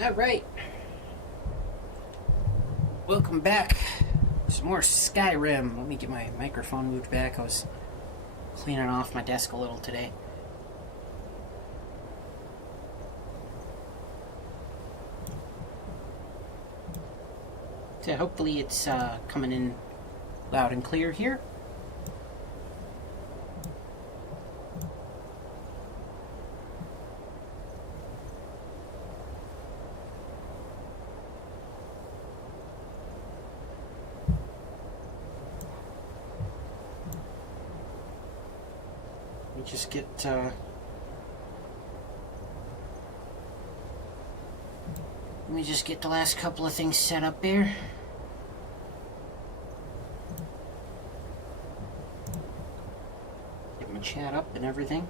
Alright. Welcome back. Some more Skyrim. Let me get my microphone moved back. I was cleaning off my desk a little today. So hopefully it's coming in loud and clear here. Just get let me just get the last couple of things set up there. Get my chat up and everything.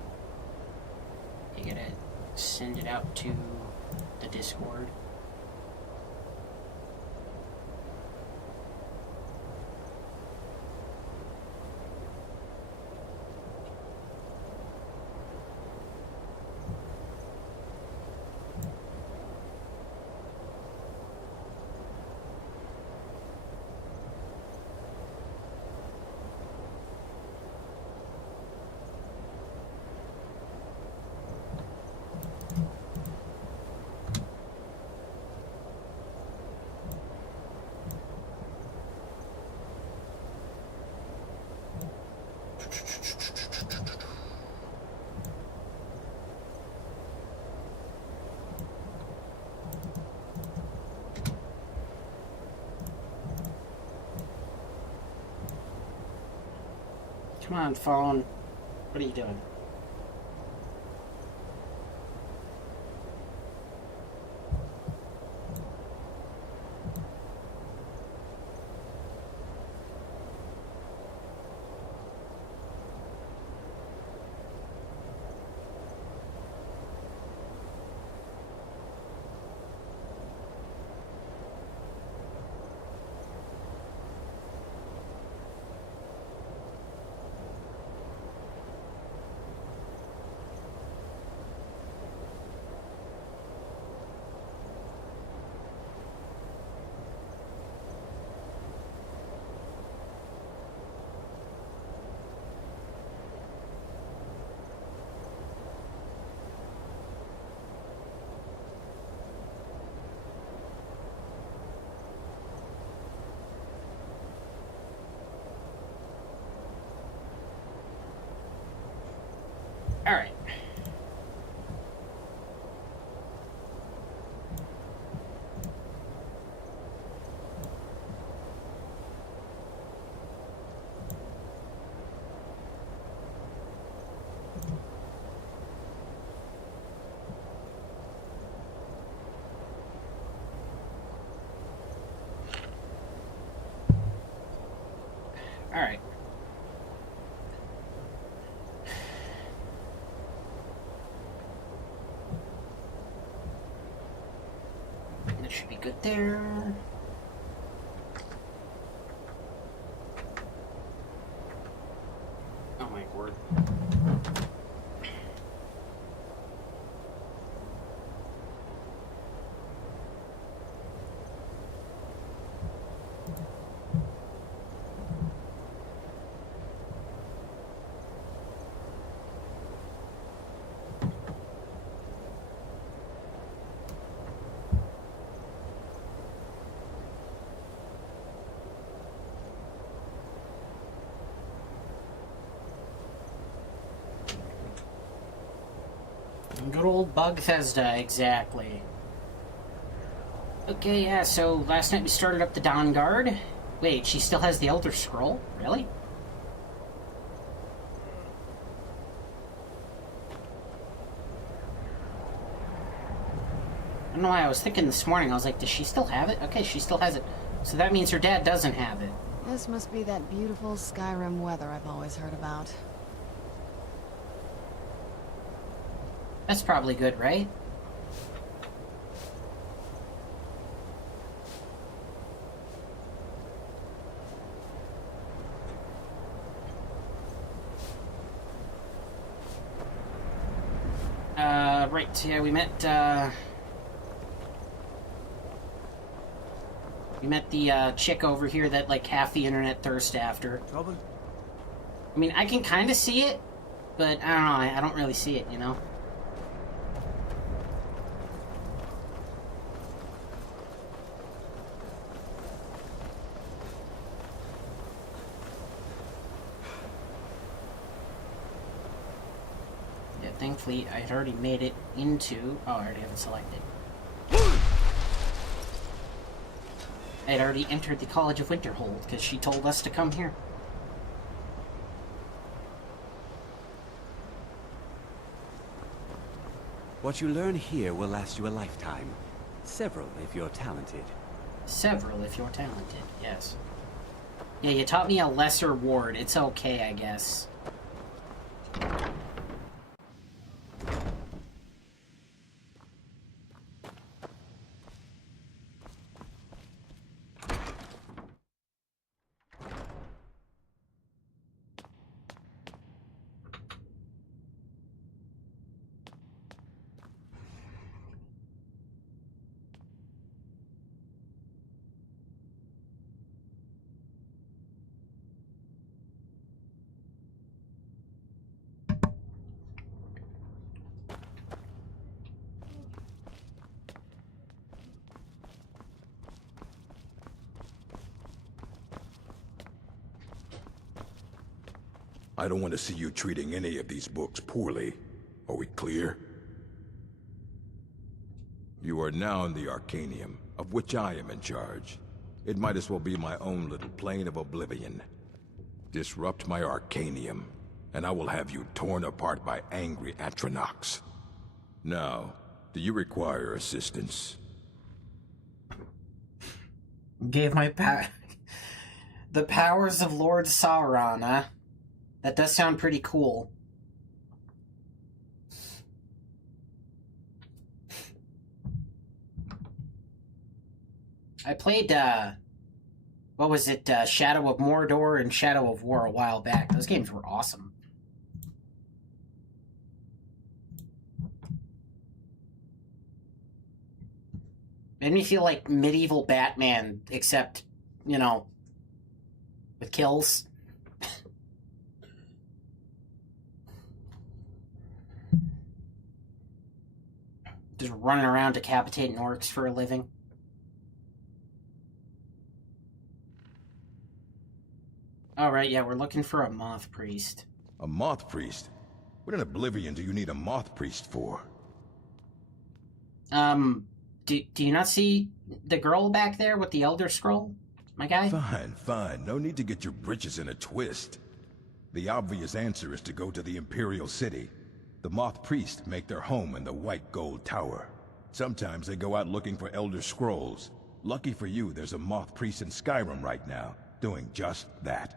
You gotta send it out to the Discord. Come on, phone. What are you doing? All right. All right. That should be good there. Oh my word. Good old Bethesda, exactly. Okay, yeah, so last night we started up the Dawnguard. Wait, she still has the Elder Scroll? Really? I don't know why I was thinking this morning, I was like, does she still have it? Okay, she still has it. So that means her dad doesn't have it. This must be that beautiful Skyrim weather I've always heard about. That's probably good, right? Right, yeah, we met, We met the chick over here that like half the internet thirsts after. Trouble? I mean, I can kind of see it, but I don't know. I don't really see it, you know? Yeah, thankfully, I had already made it into... Oh, I already have it selected. I had already entered the College of Winterhold, because she told us to come here. What you learn here will last you a lifetime. Several, if you're talented. Several, if you're talented, yes. Yeah, you taught me a lesser ward. It's okay, I guess. I don't want to see you treating any of these books poorly. Are we clear? You are now in the Arcanium, of which I am in charge. It might as well be my own little plane of oblivion. Disrupt my Arcanium, and I will have you torn apart by angry Atronachs. Now, do you require assistance? Gave my the powers of Lord Sauron, huh? That does sound pretty cool. I played, what was it, Shadow of Mordor and Shadow of War a while back. Those games were awesome. Made me feel like medieval Batman, except, you know, with kills. Just running around decapitating orcs for a living. Alright, yeah, we're looking for a moth priest. A moth priest? What in Oblivion do you need a moth priest for? Do you not see the girl back there with the Elder Scroll, my guy? Fine, fine. No need to get your britches in a twist. The obvious answer is to go to the Imperial City. The Moth Priests make their home in the White Gold Tower. Sometimes they go out looking for Elder Scrolls. Lucky for you, there's a Moth Priest in Skyrim right now, doing just that.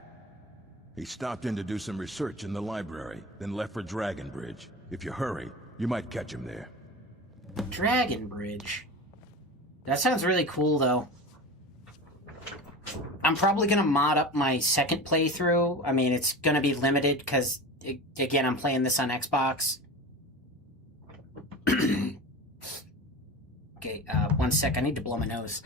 He stopped in to do some research in the library, then left for Dragonbridge. If you hurry, you might catch him there. Dragonbridge? That sounds really cool, though. I'm probably gonna mod up my second playthrough. I mean, it's gonna be limited, because, again, I'm playing this on Xbox. Okay, 1 sec, I need to blow my nose.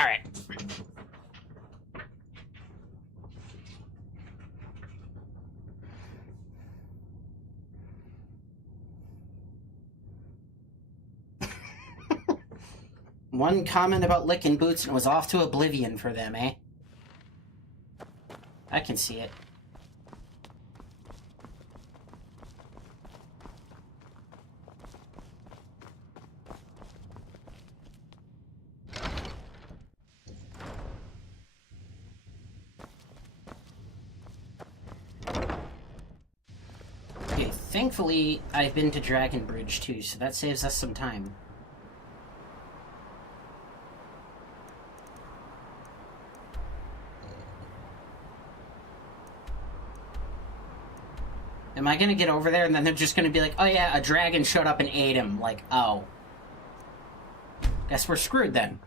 Alright. One comment about licking boots and it was off to oblivion for them, eh? I can see it. Okay, thankfully, I've been to Dragonbridge too, so that saves us some time. Am I gonna get over there and then they're just gonna be like, oh yeah, a dragon showed up and ate him. Like, oh. Guess we're screwed then.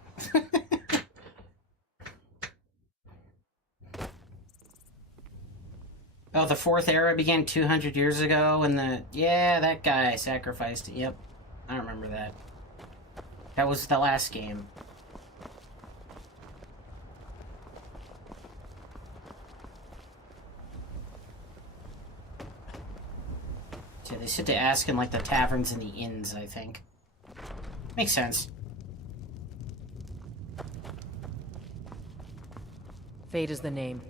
Oh, the fourth era began 200 years ago, and yeah, that guy sacrificed it. Yep, I remember that. That was the last game. Yeah, they sit to ask in, like, the taverns and the inns, I think. Makes sense. Fate is the name.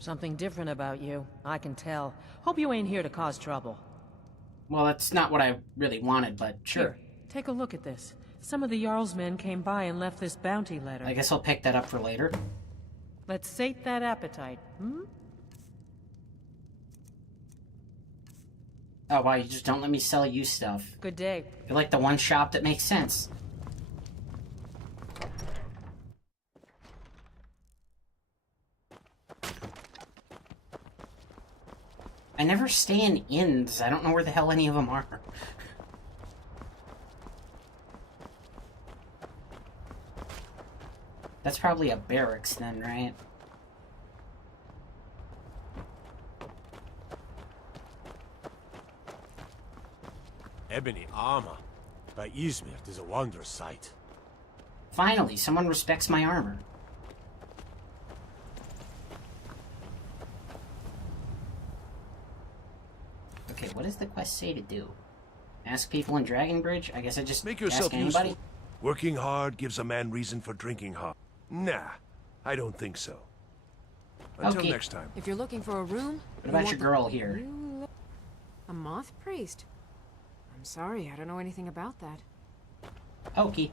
Something different about you. I can tell. Hope you ain't here to cause trouble. Well, that's not what I really wanted, but sure. Here, take a look at this. Some of the Jarl's men came by and left this bounty letter. I guess I'll pick that up for later. Let's sate that appetite, hmm? Oh, wow, you just don't let me sell you stuff. Good day. You're like the one shop that makes sense. I never stay in inns. I don't know where the hell any of them are. That's probably a barracks then, right? Ebony armor by Izmir is a wondrous sight. Finally, someone respects my armor. Okay, what does the quest say to do? Ask people in Dragonbridge? I guess I just Make ask yourself anybody? useful. Working hard gives a man reason for drinking hard. Nah, I don't think so. Until Okay. next time. If you're looking for a room... What about your girl here? A moth priest? I'm sorry, I don't know anything about that. Okay.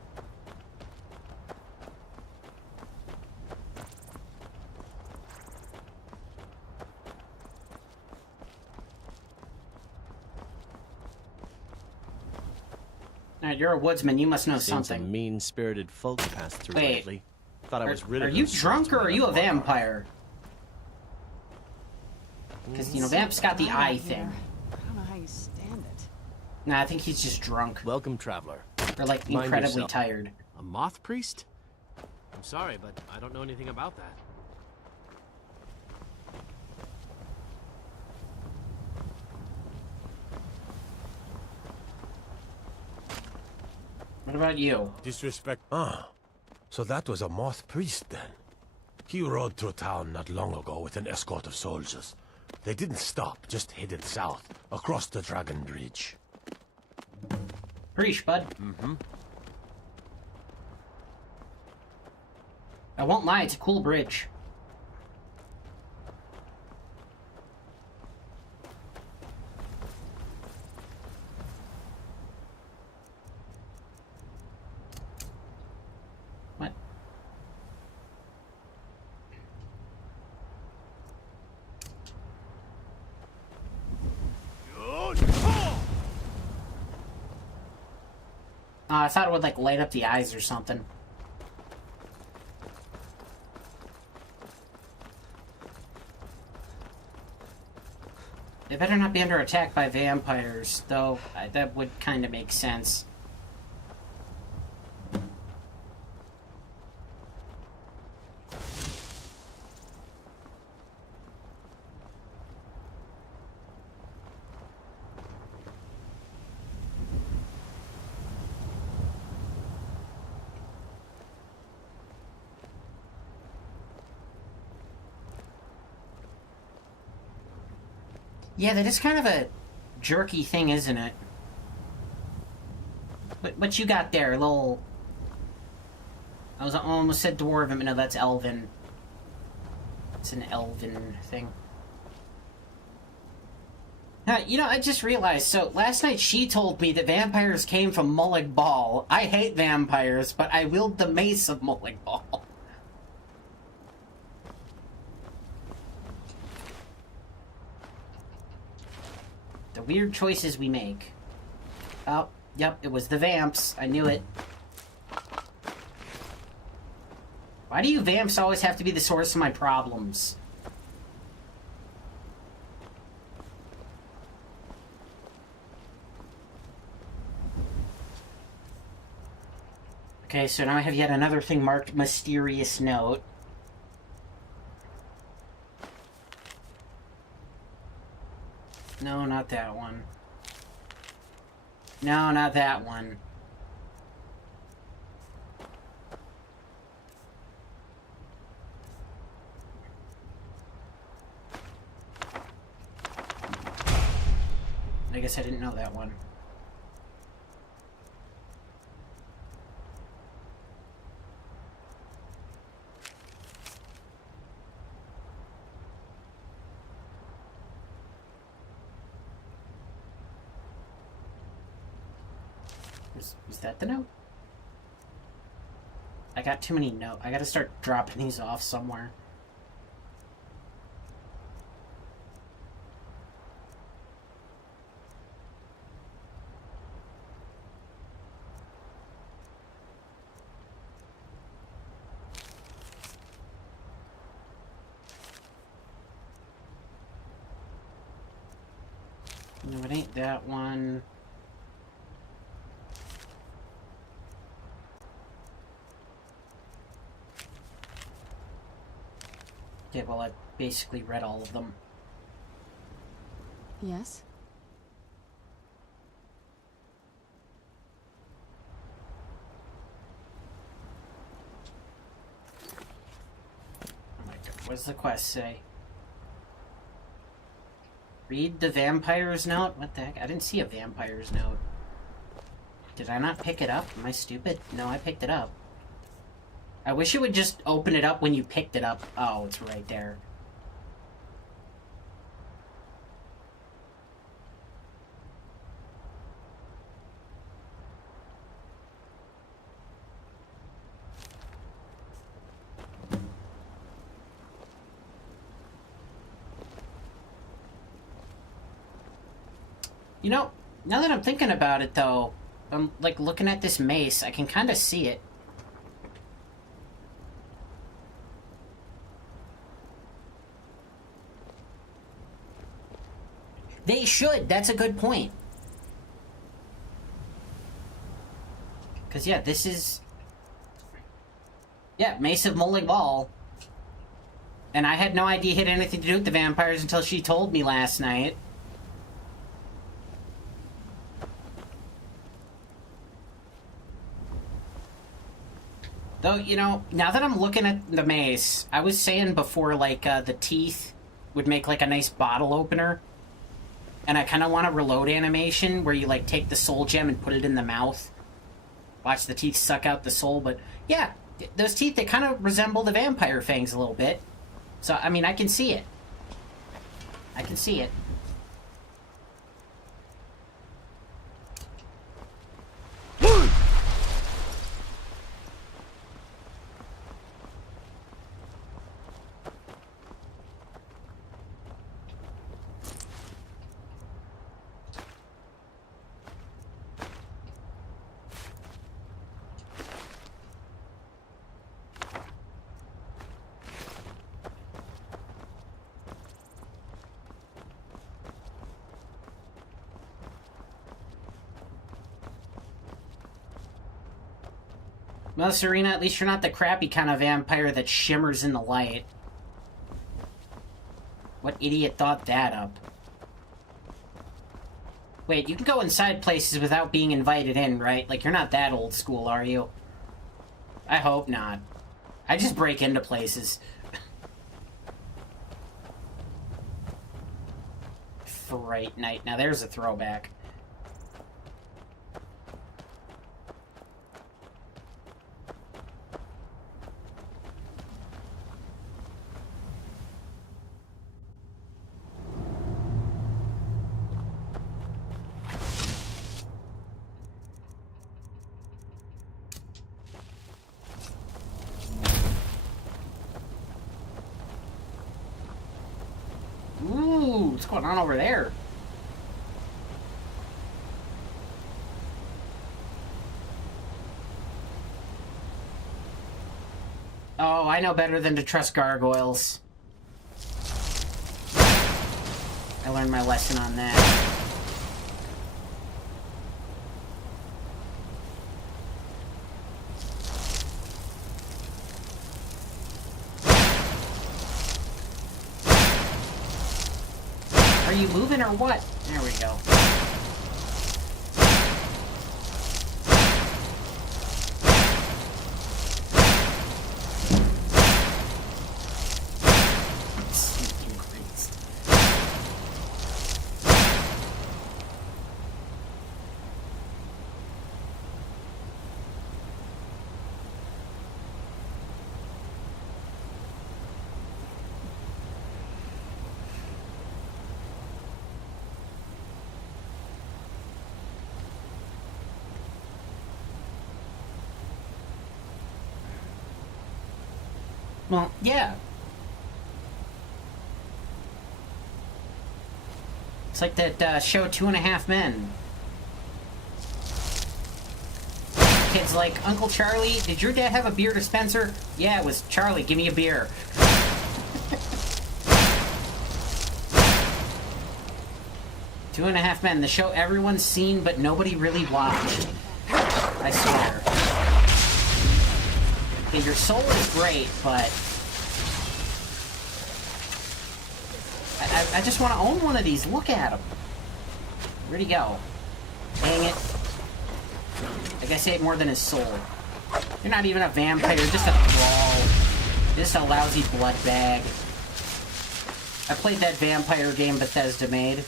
Alright, you're a woodsman, you must know Seen some something. mean-spirited folk pass through Wait. lately. Thought I was rid Are of you those drunk sorts or are when you I a left. vampire? Because, you know, Vamp's got the eye thing. I don't know how you stand it. Nah, I think he's just drunk. Welcome, traveler. Or, like, Mind incredibly yourself. tired. A moth priest? I'm sorry, but I don't know anything about that. What about you? Disrespect. Ah, so that was a moth priest then. He rode through town not long ago with an escort of soldiers. They didn't stop, just headed south, across the Dragon Bridge. Preach, bud. Mm-hmm. I won't lie, it's a cool bridge. What? I thought it would, like, light up the eyes or something. They better not be under attack by vampires, though. That would kind of make sense. Yeah, that is kind of a jerky thing, isn't it? What you got there, little... I almost said dwarven, but no, that's elven. It's an elven thing. You know, I just realized, so last night she told me that vampires came from Mullig Ball. I hate vampires, but I wield the mace of Mullig Ball. The weird choices we make. Oh, yep, it was the vamps. I knew it. Why do you vamps always have to be the source of my problems? Okay, so now I have yet another thing marked mysterious note. No, not that one. No, not that one. I guess I didn't know that one. Is that the note? I got too many notes. I gotta start dropping these off somewhere. No, it ain't that one. Okay, well, I basically read all of them. Yes? Oh my god, what does the quest say? Read the vampire's note? What the heck? I didn't see a vampire's note. Did I not pick it up? Am I stupid? No, I picked it up. I wish it would just open it up when you picked it up. Oh, it's right there. You know, now that I'm thinking about it, though, I'm, like, looking at this mace, I can kind of see it. They should. That's a good point. Because, yeah, this is... Yeah, Mace of Mulling Ball. And I had no idea it had anything to do with the vampires until she told me last night. Though, you know, now that I'm looking at the mace, I was saying before, like, the teeth would make, like, a nice bottle opener. And I kind of want a reload animation where you, like, take the soul gem and put it in the mouth. Watch the teeth suck out the soul, but, yeah, those teeth, they kind of resemble the vampire fangs a little bit. So, I mean, I can see it. I can see it. Well, Serena, at least you're not the crappy kind of vampire that shimmers in the light. What idiot thought that up? Wait, you can go inside places without being invited in, right? Like, you're not that old school, are you? I hope not. I just break into places. Fright Night. Now there's a throwback. Ooh, what's going on over there? Oh, I know better than to trust gargoyles. I learned my lesson on that. you moving or what? There we go. Well, yeah. It's like that show 2.5 Men. Kid's like, Uncle Charlie, did your dad have a beer dispenser? Yeah, it was Charlie, give me a beer. 2.5 Men, the show everyone's seen but nobody really watched. I swear. Okay, your soul is great, but I just want to own one of these. Look at him. Where'd he go? Dang it. I guess he ate more than his soul. You're not even a vampire, you're just a thrall. Just a lousy blood bag. I played that vampire game Bethesda made.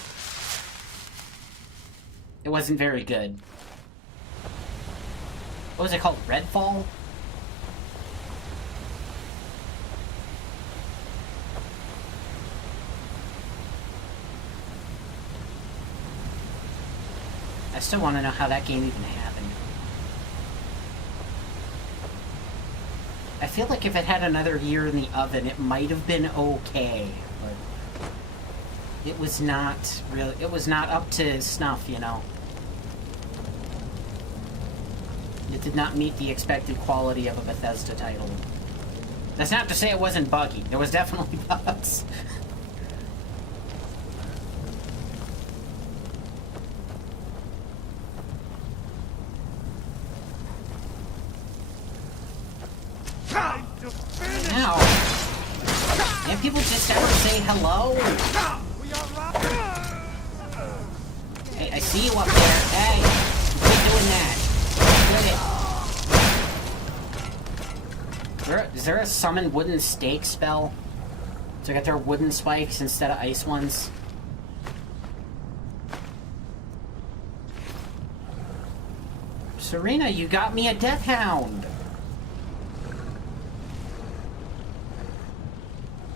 It wasn't very good. What was it called? Redfall? I still want to know how that game even happened. I feel like if it had another year in the oven, it might have been okay, but it was not really, it was not up to snuff, you know. It did not meet the expected quality of a Bethesda title. That's not to say it wasn't buggy. There was definitely bugs. Now, can't people just ever say hello? Hey, I see you up there. Hey, quit doing that. Quit it. Is there a summon wooden stake spell? So I got their wooden spikes instead of ice ones? Serena, you got me a death hound.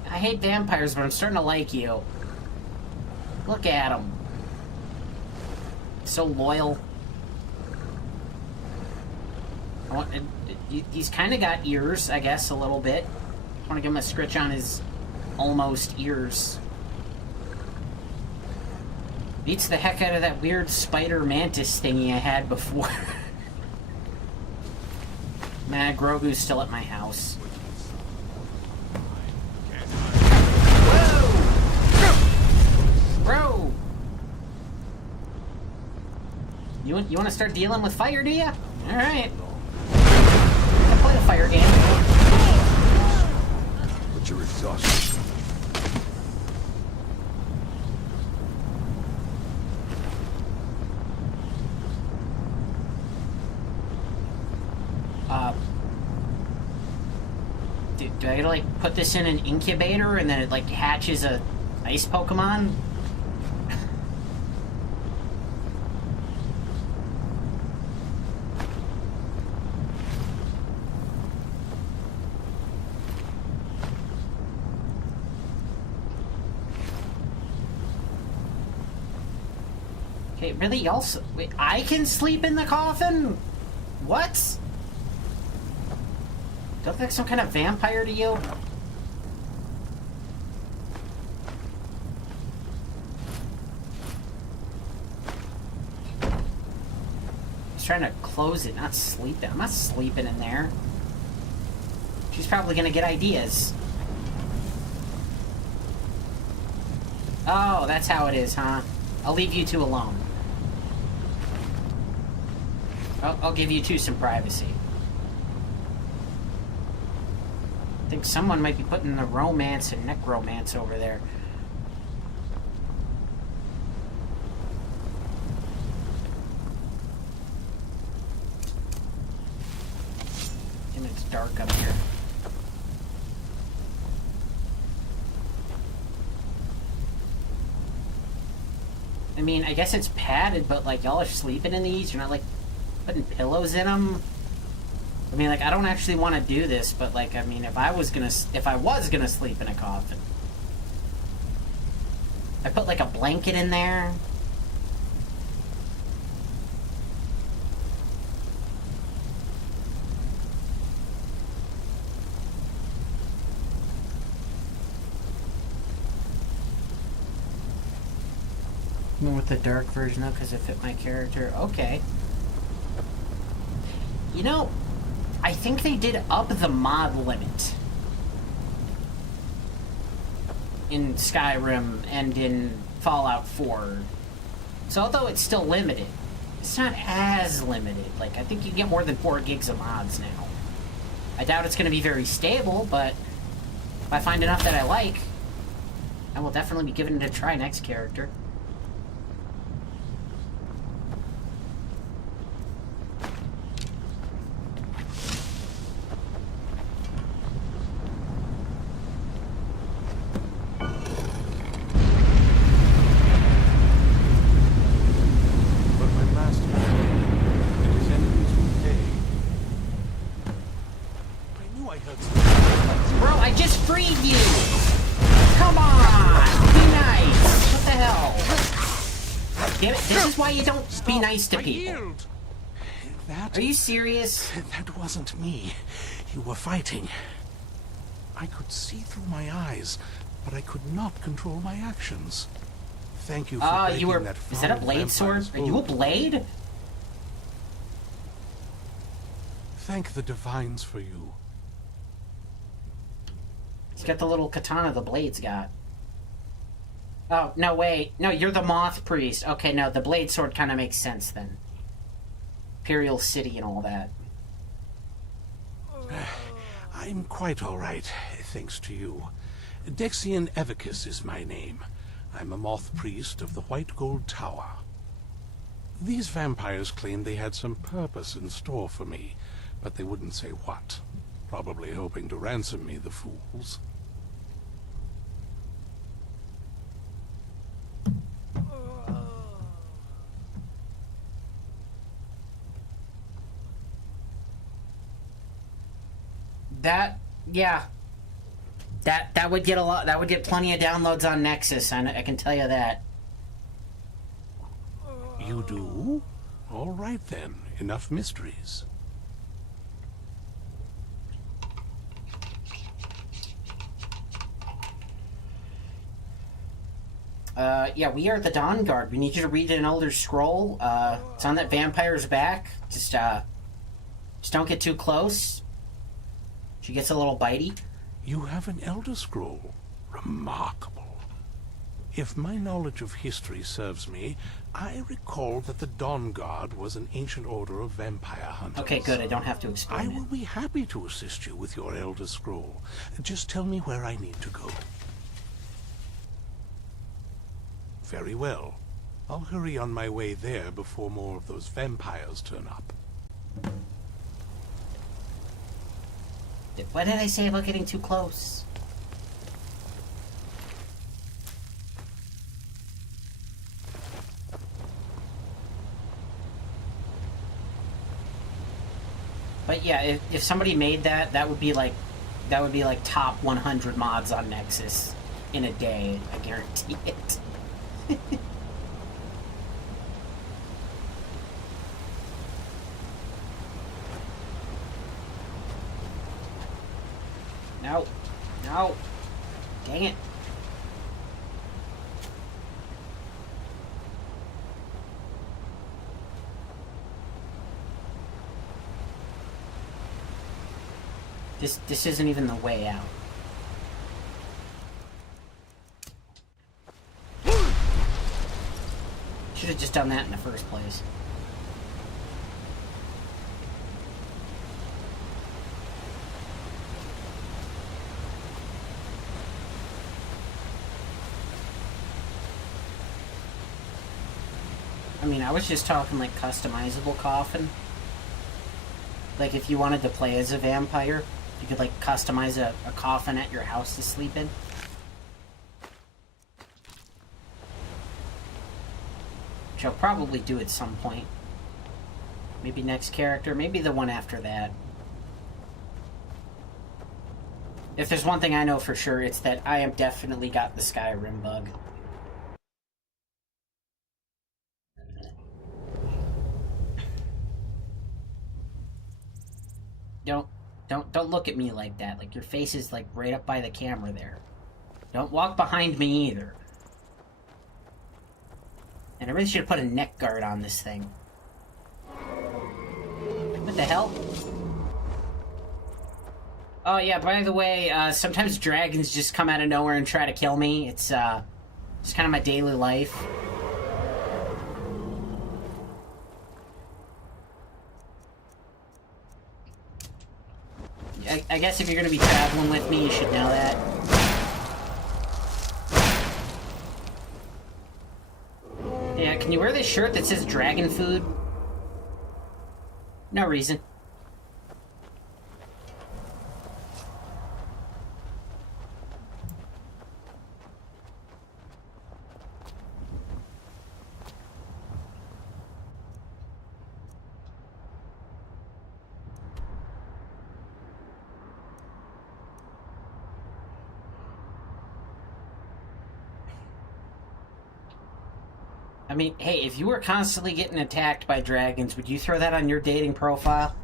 I hate vampires, but I'm starting to like you. Look at him. So loyal. He's kind of got ears, I guess, a little bit. I want to give him a scritch on his almost ears. Beats the heck out of that weird spider mantis thingy I had before. Nah, Grogu's still at my house. Bro! You want to start dealing with fire, do you? Alright. I play the fire game. But you're exhausted. Do I like put this in an incubator and then it like hatches a ice Pokemon? Okay, really? Y'all... Wait, I can sleep in the coffin? What? Do I look like some kind of vampire to you? I was trying to close it, not sleep it. I'm not sleeping in there. She's probably gonna get ideas. Oh, that's how it is, huh? I'll leave you two alone. I'll give you two some privacy. I think someone might be putting the romance and necromancy over there. dark up here. I mean, I guess it's padded, but like y'all are sleeping in these. You're not like putting pillows in them. I mean, like I don't actually want to do this, but like I mean, if I was gonna sleep in a coffin, I put like a blanket in there. With the dark version of, because it fit my character. Okay. You know, I think they did up the mod limit in Skyrim and in Fallout 4. So although it's still limited, it's not as limited. Like, I think you can get more than 4 gigs of mods now. I doubt it's going to be very stable, but if I find enough that I like, I will definitely be giving it a try next character. Be nice to people. Are you serious? That wasn't me. You were fighting. I could see through my eyes, but I could not control my actions. Thank you for breaking that. Is that a blade sword? Are you a blade? Thank the divines for you. He's got the little katana the blade's got. Oh, no, wait. No, you're the Moth Priest. Okay, no, the blade sword kind of makes sense then. Imperial City and all that. I'm quite all right, thanks to you. Dexian Evicus is my name. I'm a Moth Priest of the White Gold Tower. These vampires claimed they had some purpose in store for me, but they wouldn't say what. Probably hoping to ransom me, the fools. Yeah. That would get a lot. That would get plenty of downloads on Nexus. I can tell you that. You do? All right then. Enough mysteries. Yeah, we are the Dawnguard. We need you to read an Elder Scroll. It's on that vampire's back. Just don't get too close. She gets a little bitey. You have an Elder Scroll. Remarkable. If my knowledge of history serves me, I recall that the Dawnguard was an ancient order of vampire hunters. Okay, good. I don't have to explain I will be happy to assist you with your Elder Scroll. Just tell me where I need to go. Very well. I'll hurry on my way there before more of those vampires turn up. What did I say about getting too close? But yeah, if somebody made that would be like top 100 mods on Nexus in a day. I guarantee it. No. No. Dang it. This isn't even the way out. Should have just done that in the first place. I mean, I was just talking like customizable coffin. Like, if you wanted to play as a vampire, you could, like, customize a coffin at your house to sleep in. Which I'll probably do at some point. Maybe next character, maybe the one after that. If there's one thing I know for sure, it's that I have definitely got the Skyrim bug. Don't look at me like that. Like, your face is, like, right up by the camera there. Don't walk behind me either. And I really should have put a neck guard on this thing. What the hell? Oh yeah, by the way, sometimes dragons just come out of nowhere and try to kill me. It's kind of my daily life. I guess if you're gonna be traveling with me, you should know that. Yeah, can you wear this shirt that says dragon food? No reason. I mean, hey, if you were constantly getting attacked by dragons, would you throw that on your dating profile?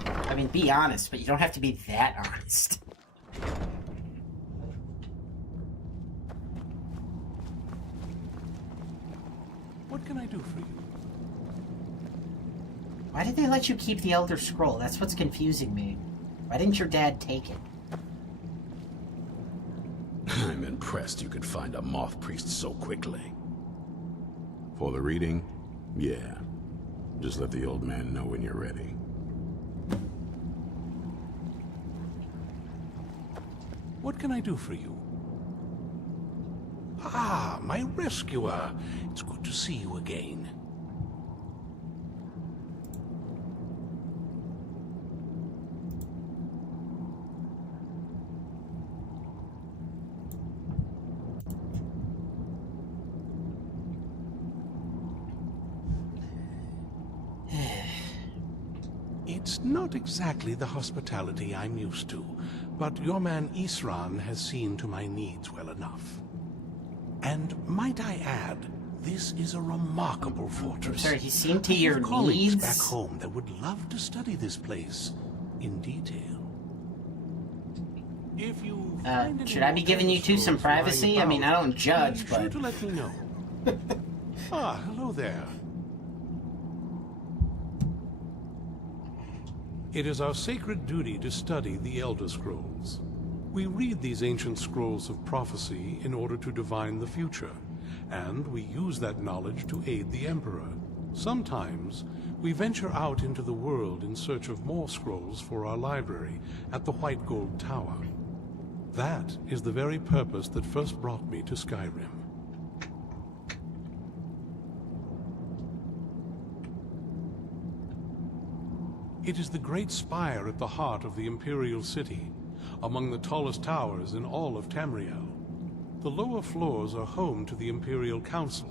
I mean, be honest, but you don't have to be that honest. What can I do for you? Why did they let you keep the Elder Scroll? That's what's confusing me. Why didn't your dad take it? I'm impressed you could find a moth priest so quickly. For the reading? Yeah. Just let the old man know when you're ready. What can I do for you? Ah, my rescuer. It's good to see you again. It's not exactly the hospitality I'm used to, but your man Isran has seen to my needs well enough. And might I add, this is a remarkable fortress. Sorry, he seemed to your colleagues needs? back home that would love to study this place in detail. If you find any should I be giving you two some scrolls lying privacy? I mean, I about, don't judge, be sure but... to let me know. Ah, hello there. It is our sacred duty to study the Elder Scrolls. We read these ancient scrolls of prophecy in order to divine the future, and we use that knowledge to aid the Emperor. Sometimes, we venture out into the world in search of more scrolls for our library at the White Gold Tower. That is the very purpose that first brought me to Skyrim. It is the great spire at the heart of the Imperial City, among the tallest towers in all of Tamriel. The lower floors are home to the Imperial Council,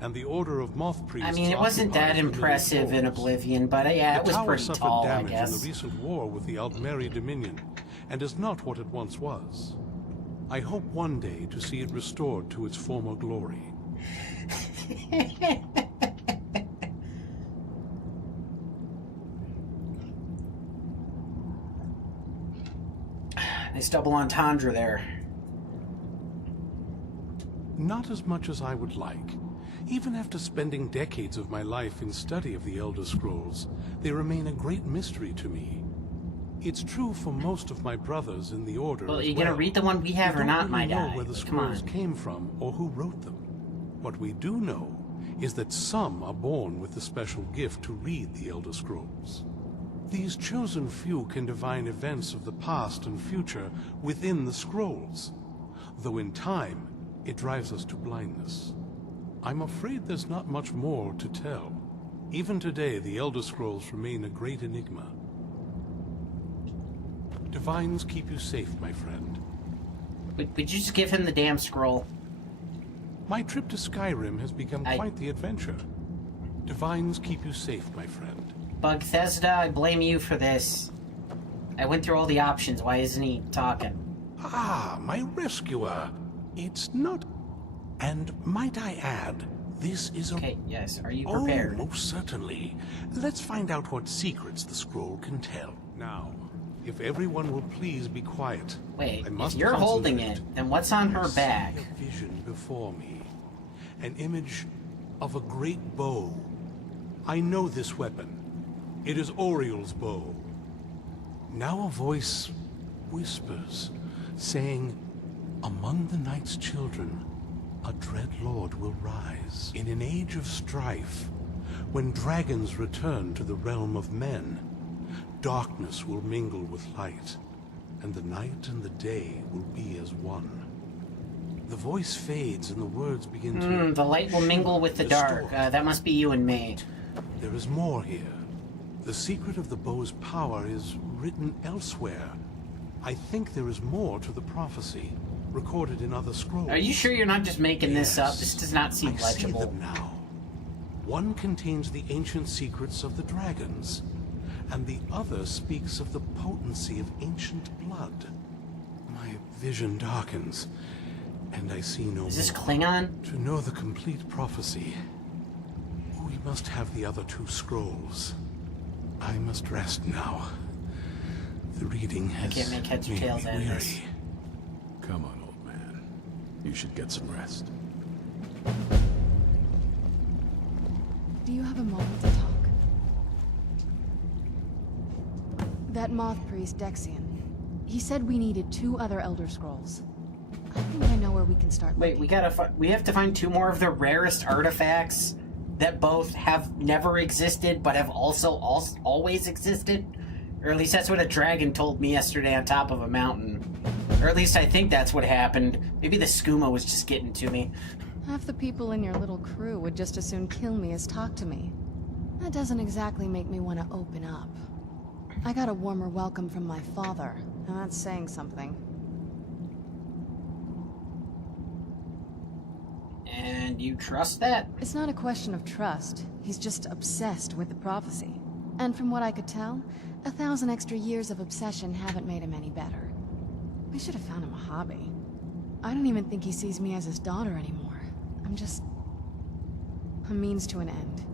and the Order of Moth Priests. I mean, it wasn't that impressive in Oblivion, but yeah, it was pretty tall, I damage guess. in the recent war with the Aldmeri Dominion, and is not what it once was. I hope one day to see it restored to its former glory. Nice double entendre there. Not as much as I would like. Even after spending decades of my life in study of the Elder Scrolls, they remain a great mystery to me. It's true for most of my brothers in the Order. Well, as you gonna read the one we have or not, my know guy? where the Come on. scrolls came from or who wrote them. What we do know is that some are born with the special gift to read the Elder Scrolls. These chosen few can divine events of the past and future within the scrolls, though in time, it drives us to blindness. I'm afraid there's not much more to tell. Even today, the Elder Scrolls remain a great enigma. Divines keep you safe, my friend. Would you just give him the damn scroll? My trip to Skyrim has become quite the adventure. Divines keep you safe, my friend. Bethesda, I blame you for this. I went through all the options. Why isn't he talking? Ah, my rescuer. It's not... And might I add, this is a... Okay, yes. Are you prepared? Oh, most certainly. Let's find out what secrets the scroll can tell. Now, if everyone will please be quiet. Wait, I must if you're holding concentrate. it, then what's on her back? I see a vision before me. An image of a great bow. I know this weapon. It is Oriel's bow. Now a voice whispers, saying, among the night's children, a dread lord will rise. In an age of strife, when dragons return to the realm of men, darkness will mingle with light, and the night and the day will be as one. The voice fades and the words begin to... the light will mingle with the dark. That must be you and me. There is more here. The secret of the bow's power is written elsewhere. I think there is more to the prophecy, recorded in other scrolls. Are you sure you're not just making this up? This does not seem I legible. see them now. One contains the ancient secrets of the dragons, and the other speaks of the potency of ancient blood. My vision darkens, and I see no more. Is this Klingon? To know the complete prophecy, we must have the other two scrolls. I must rest now. The reading has can't make heads or tails out of this. weary. Come on, old man. You should get some rest. Do you have a moment to talk? That moth priest, Dexian, he said we needed 2 other Elder Scrolls. I think I know where we can start Wait, looking. we have to find 2 more of the rarest artifacts that both have never existed but have also always existed? Or at least that's what a dragon told me yesterday on top of a mountain. Or at least I think that's what happened. Maybe the skooma was just getting to me. Half the people in your little crew would just as soon kill me as talk to me. That doesn't exactly make me want to open up. I got a warmer welcome from my father, and that's saying something. And you trust that? It's not a question of trust. He's just obsessed with the prophecy. And from what I could tell, 1,000 extra years of obsession haven't made him any better. I should have found him a hobby. I don't even think he sees me as his daughter anymore. I'm just... a means to an end.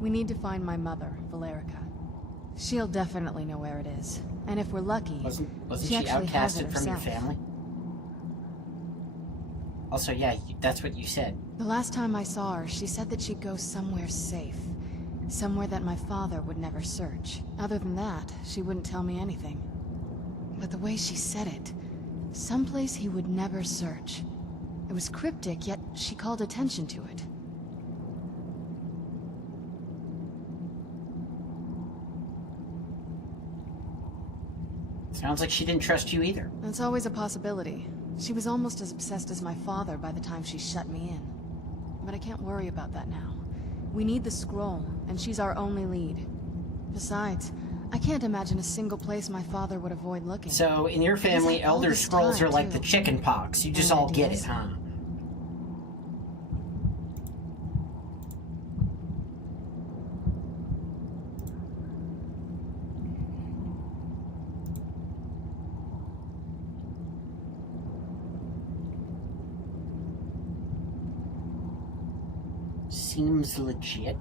We need to find my mother, Valerica. She'll definitely know where it is. And if we're lucky, Wasn't she she actually has it outcasted from your herself. family? Also, yeah, that's what you said. The last time I saw her, she said that she'd go somewhere safe. Somewhere that my father would never search. Other than that, she wouldn't tell me anything. But the way she said it, someplace he would never search. It was cryptic, yet she called attention to it. Sounds like she didn't trust you either. That's always a possibility. She was almost as obsessed as my father by the time she shut me in. But I can't worry about that now. We need the scroll, and she's our only lead. Besides, I can't imagine a single place my father would avoid looking. So, in your family, He's had all Elder this Scrolls time, are like too. the chicken pox. You just Any all get ideas? it, huh? Seems legit.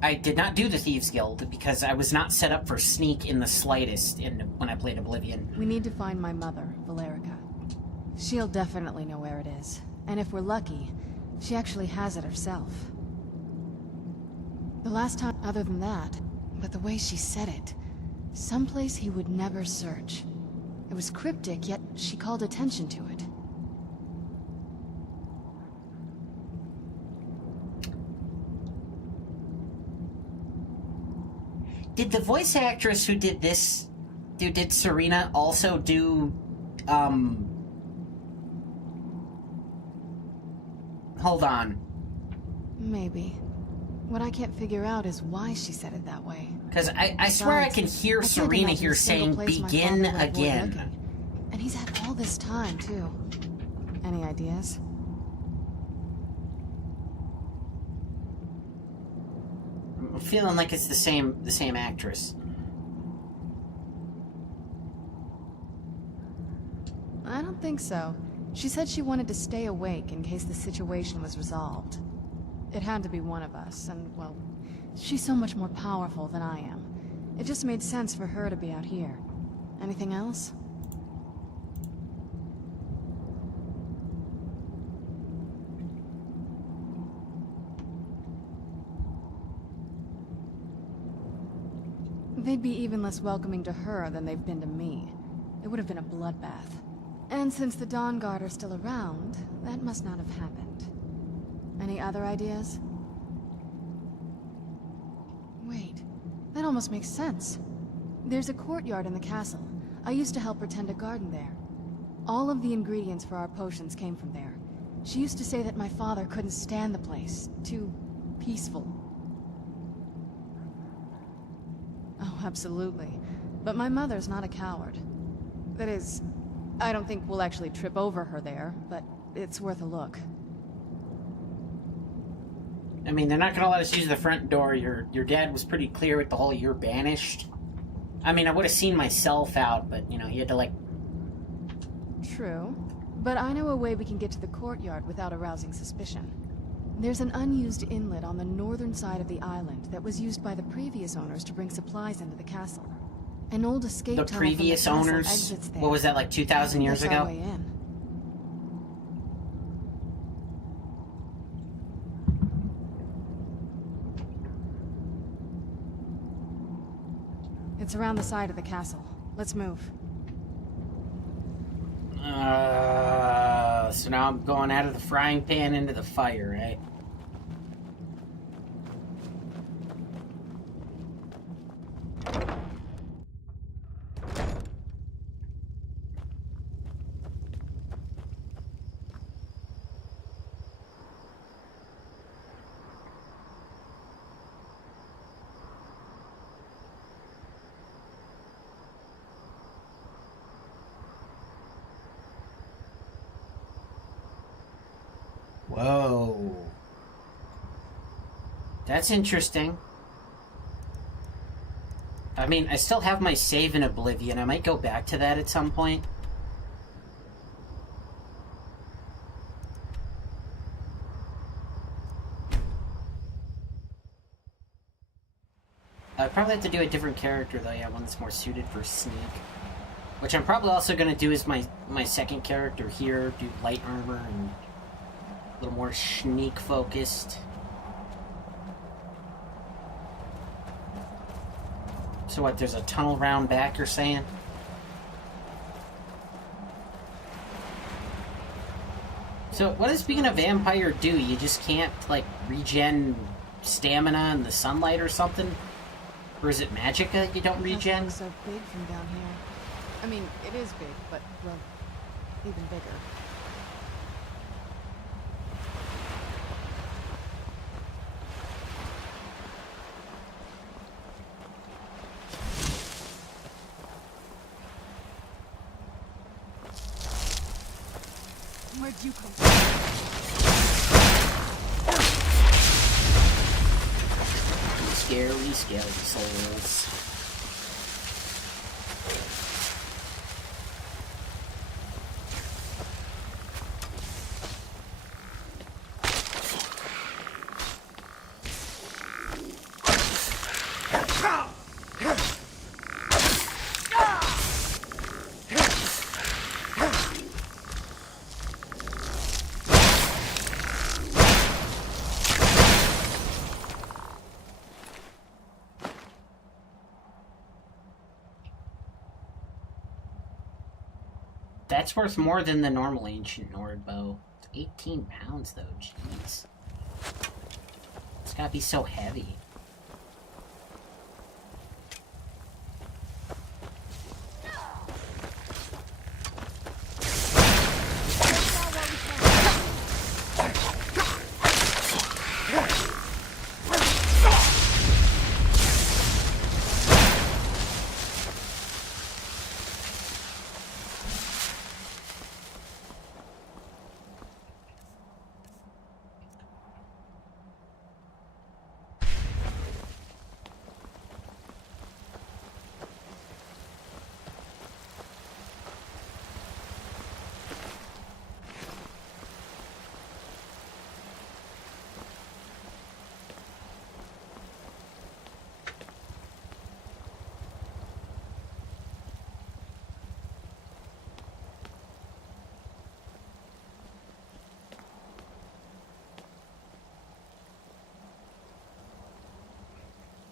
I did not do the Thieves Guild because I was not set up for sneak in the slightest when I played Oblivion. We need to find my mother, Valerica. She'll definitely know where it is. And if we're lucky, she actually has it herself. The last time, other than that, but the way she said it, someplace he would never search. It was cryptic, yet she called attention to it. Did the voice actress who did this, who did Serena, also do, hold on. Maybe. What I can't figure out is why she said it that way. Because I swear I can hear Serena here saying, begin again. And he's had all this time, too. Any ideas? I'm feeling like it's the same actress. I don't think so. She said she wanted to stay awake in case the situation was resolved. It had to be one of us, and, well, she's so much more powerful than I am. It just made sense for her to be out here. Anything else? They'd be even less welcoming to her than they've been to me. It would have been a bloodbath. And since the Dawnguard are still around, that must not have happened. Any other ideas? Wait, that almost makes sense. There's a courtyard in the castle. I used to help her tend a garden there. All of the ingredients for our potions came from there. She used to say that my father couldn't stand the place. Too peaceful. Oh, absolutely. But my mother's not a coward. That is, I don't think we'll actually trip over her there, but it's worth a look. I mean, they're not going to let us use the front door. Your dad was pretty clear with the whole "you're banished." I mean, I would have seen myself out, but, you know, he had to, like... True. But I know a way we can get to the courtyard without arousing suspicion. There's an unused inlet on the northern side of the island that was used by the previous owners to bring supplies into the castle. An old escape tunnel from the previous castle owners? exits there. What was that, like 2,000 years That's our ago? way in. It's around the side of the castle. Let's move. So now I'm going out of the frying pan into the fire, right? Whoa. That's interesting. I mean, I still have my save in Oblivion. I might go back to that at some point. I'd probably have to do a different character, though. Yeah, one that's more suited for sneak. Which I'm probably also going to do as my second character here. Do light armor and a little more sneak focused. So what, there's a tunnel round back, you're saying? So what does being a vampire do? You just can't, like, regen stamina in the sunlight or something? Or is it magicka you don't regen? It's so big from down here. I mean, it is big, but, well, even bigger. Where'd you come from? Scary skeletons. That's worth more than the normal ancient Nord bow. It's 18 pounds, though. Jeez. It's gotta be so heavy.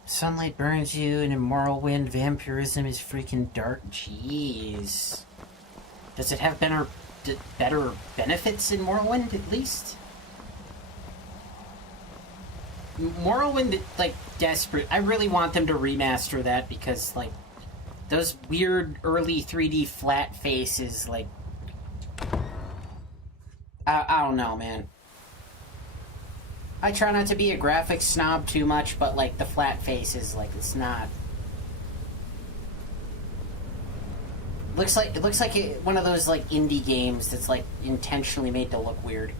Sunlight burns you, and in Morrowind, vampirism is freaking dark. Jeez. Does it have better benefits in Morrowind, at least? Morrowind, like, desperate. I really want them to remaster that because, like, those weird early 3D flat faces, like... I don't know, man. I try not to be a graphics snob too much, but, like, the flat faces, like, it's not... It looks like one of those, like, indie games that's, like, intentionally made to look weird.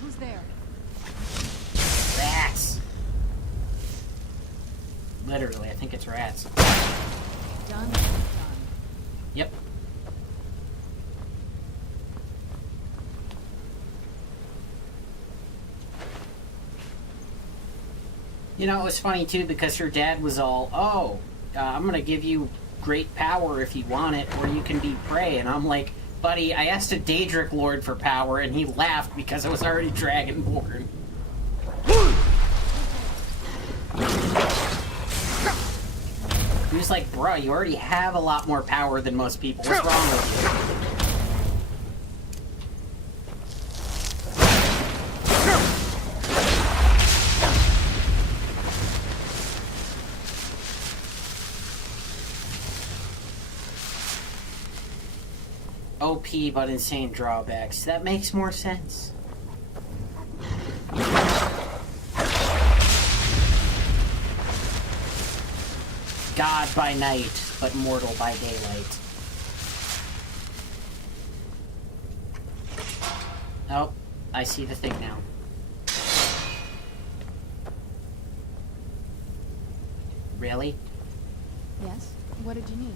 Who's there? Rats! Literally, I think it's rats. Done. Yep. You know, it was funny, too, because her dad was all, I'm gonna give you great power if you want it, or you can be prey. And I'm like, buddy, I asked a Daedric Lord for power, and he laughed because it was already Dragonborn. He was like, bruh, you already have a lot more power than most people. What's wrong with you? OP but insane drawbacks. That makes more sense. God by night, but mortal by daylight. Oh, I see the thing now. Really? Yes? What did you need?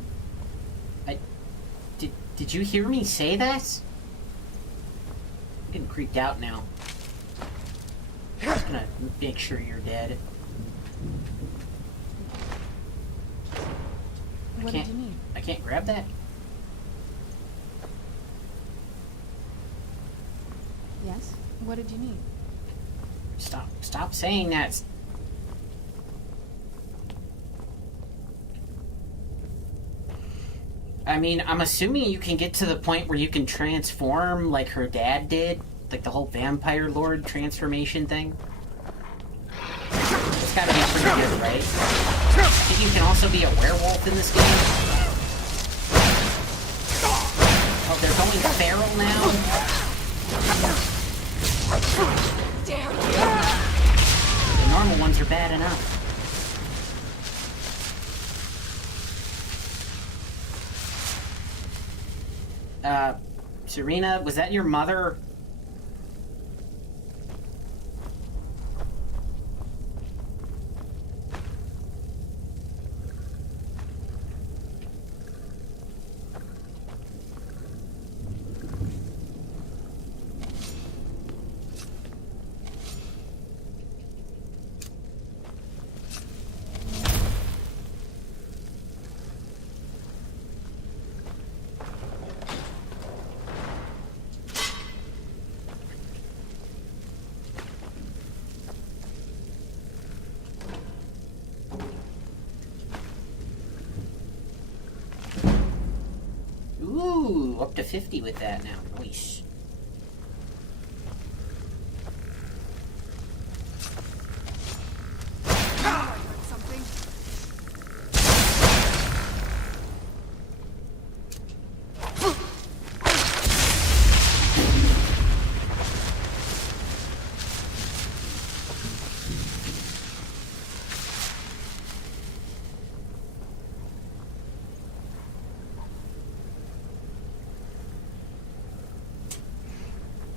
Did you hear me say that? I'm getting creeped out now. I'm just gonna make sure you're dead. What did you need? I can't grab that? Yes? What did you need? Stop saying that. I mean, I'm assuming you can get to the point where you can transform like her dad did. Like the whole Vampire Lord transformation thing. It's gotta be pretty good, right? I think you can also be a werewolf in this game. Oh, they're going feral now? The normal ones are bad enough. Serena, was that your mother? Ooh, up to 50 with that now. Nice.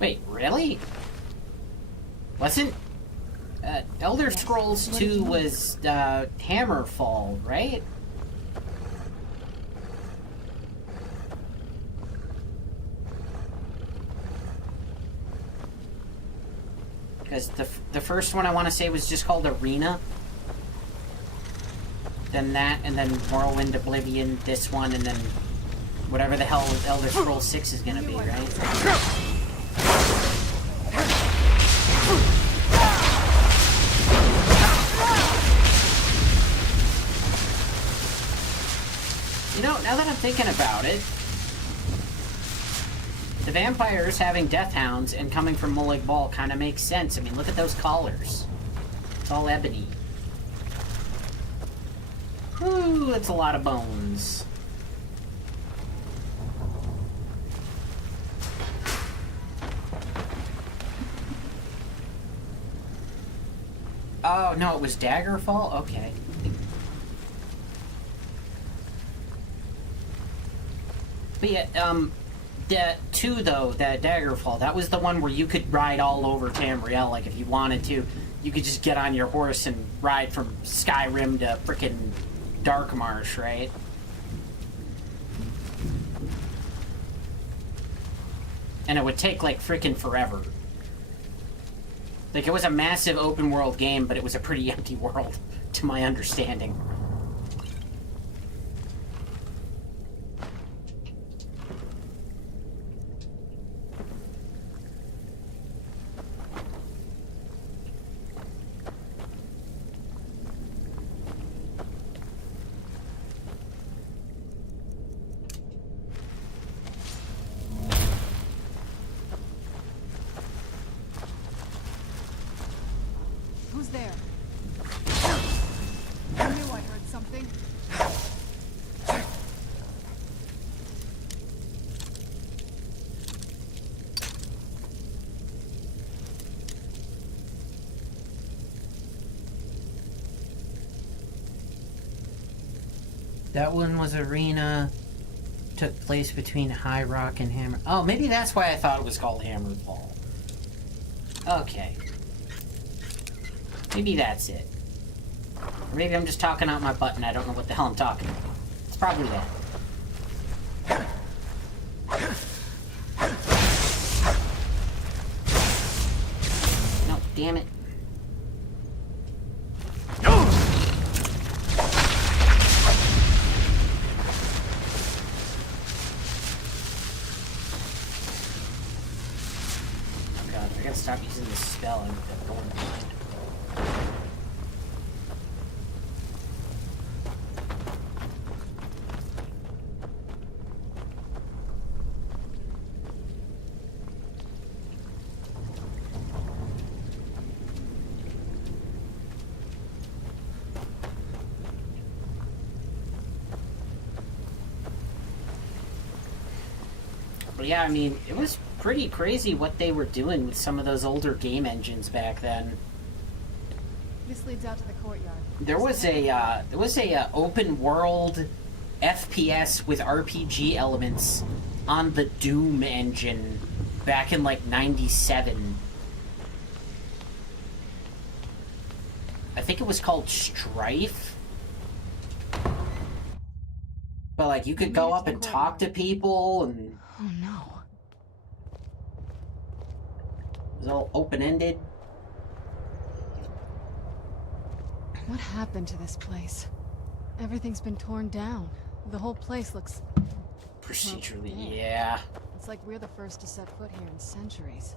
Wait, really? Wasn't... Elder Scrolls 2 was, Hammerfall, right? Because the first one I want to say was just called Arena. Then that, and then Morrowind, Oblivion, this one, and then whatever the hell Elder Scrolls 6 is gonna be, right? You know, now that I'm thinking about it, the vampires having death hounds and coming from Molag Bal kind of makes sense. I mean, look at those collars. It's all ebony. Whew, that's a lot of bones. Oh, no, it was Daggerfall? Okay. But yeah, the 2, though, that Daggerfall, that was the one where you could ride all over Tamriel, like, if you wanted to. You could just get on your horse and ride from Skyrim to frickin' Darkmarsh, right? And it would take, like, frickin' forever. Like, it was a massive open-world game, but it was a pretty empty world, to my understanding. Who's there? I knew I heard something. That one was Arena. Took place between High Rock and Hammer. Oh, maybe that's why I thought it was called Hammerfall. Okay. Maybe that's it. Or maybe I'm just talking out my butt and I don't know what the hell I'm talking about. It's probably that. No, damn it. God, I gotta stop using this spell. I'm going blind. But yeah, I mean, it was pretty crazy what they were doing with some of those older game engines back then. This leads out to the courtyard. There was a open world FPS with RPG elements on the Doom engine back in like '97. I think it was called Strife. But like you could go up and talk to people and Oh no. it was all open-ended. What happened to this place? Everything's been torn down. The whole place looks... Procedurally, dead. yeah. It's like we're the first to set foot here in centuries.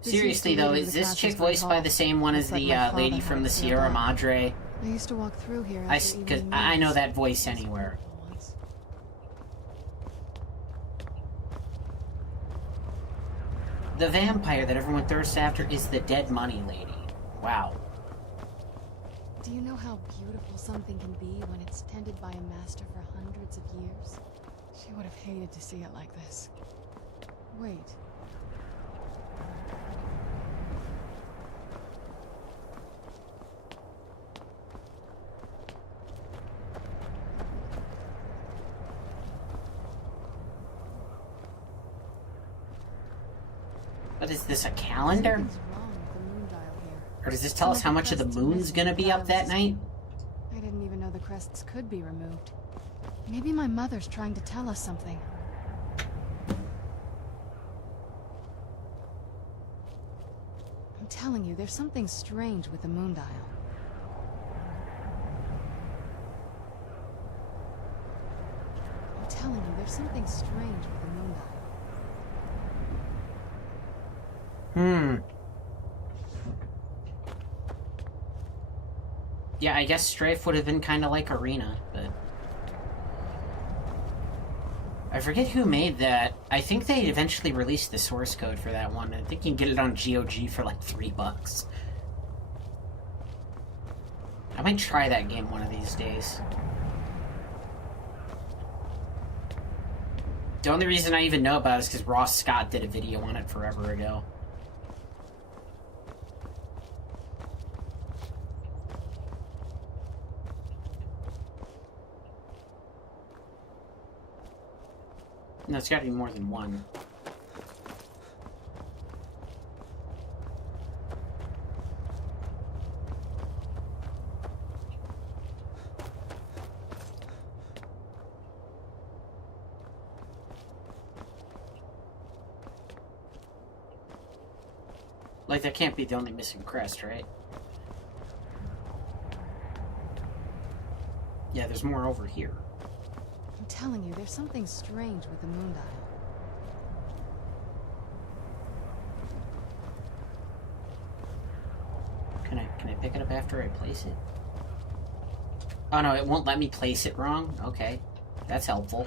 Seriously though, is this chick voiced by the same one as the lady from the Sierra Madre? I used to walk through here. Because I know that voice anywhere. The vampire that everyone thirsts after is the dead money lady. Wow. Do you know how beautiful something can be when it's tended by a master for hundreds of years? She would have hated to see it like this. Wait. What is this, a calendar? Something's wrong with the moon dial here. Or does this tell us how much of the moon's gonna be up that night? I didn't even know the crests could be removed. Maybe my mother's trying to tell us something. I'm telling you, there's something strange with the moon dial. I'm telling you, there's something strange with the moon dial. Yeah, I guess Strafe would have been kind of like Arena, but... I forget who made that. I think they eventually released the source code for that one. I think you can get it on GOG for like $3. I might try that game one of these days. The only reason I even know about it is because Ross Scott did a video on it forever ago. No, it's gotta be more than one. Like, that can't be the only missing crest, right? Yeah, there's more over here. I'm telling you, there's something strange with the moon dial. Can I pick it up after I place it? Oh no, it won't let me place it wrong? Okay. That's helpful.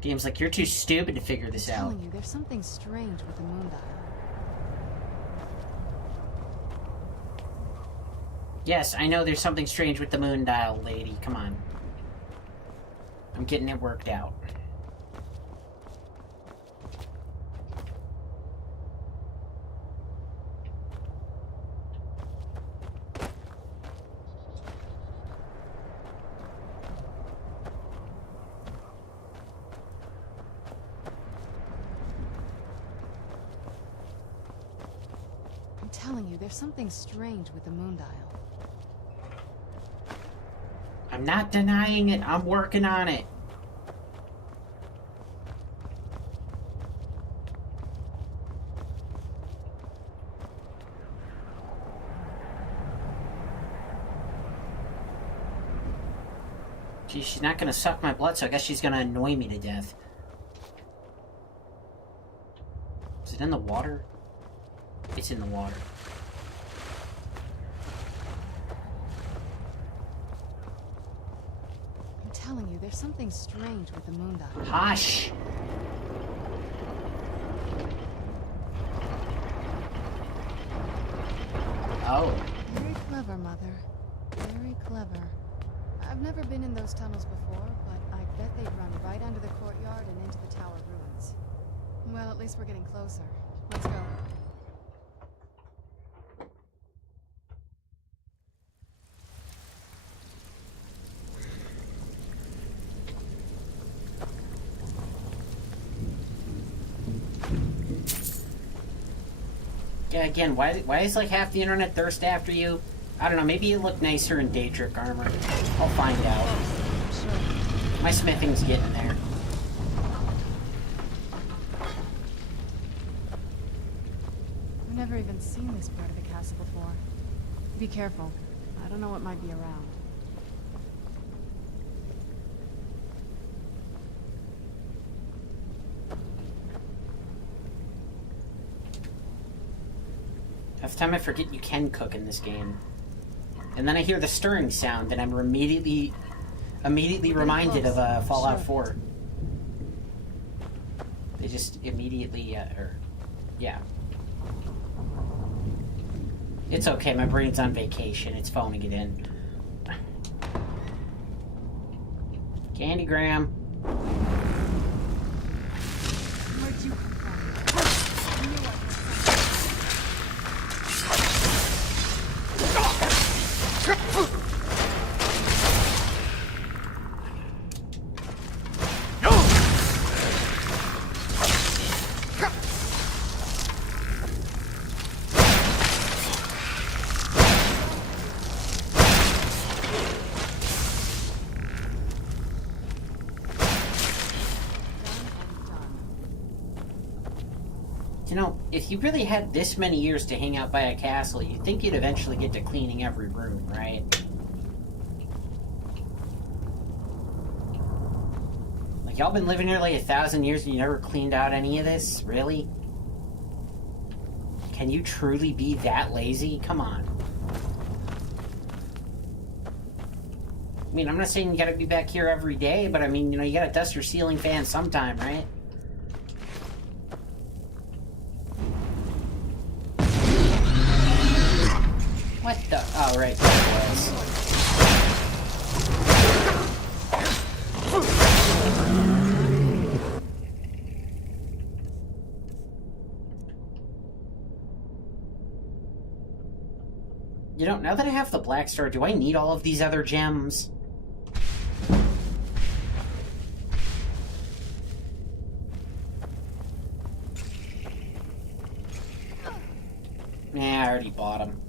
Game's like, you're too stupid to figure this out. I'm telling you, there's something strange with the moon dial. Yes, I know there's something strange with the moon dial, lady. Come on. I'm getting it worked out. I'm telling you, there's something strange with the moon dial. I'm not denying it. I'm working on it. Gee, she's not gonna suck my blood, so I guess she's gonna annoy me to death. Is it in the water? It's in the water. I'm telling you, there's something strange with the moon dial. Hush! Oh. Very clever, Mother. Very clever. I've never been in those tunnels before, but I bet they run right under the courtyard and into the tower ruins. Well, at least we're getting closer. Let's go. Yeah, again, why is like half the internet thirst after you? I don't know, maybe you look nicer in Daedric armor. I'll find out. My smithing's getting there. I've never even seen this part of the castle before. Be careful. I don't know what might be around. Half the time I forget you can cook in this game. And then I hear the stirring sound, and I'm immediately reminded of Fallout 4. They just immediately, yeah. It's okay, my brain's on vacation. It's phoning it in. Candygram. Where'd you come from? You know, if you really had this many years to hang out by a castle, you'd think you'd eventually get to cleaning every room, right? Like, y'all been living here like 1,000 years and you never cleaned out any of this? Really? Can you truly be that lazy? Come on. I mean, I'm not saying you gotta be back here every day, but I mean, you know, you gotta dust your ceiling fan sometime, right? What the? Oh, right, there it was. You know, now that I have the Black Star, do I need all of these other gems? Nah, I already bought them.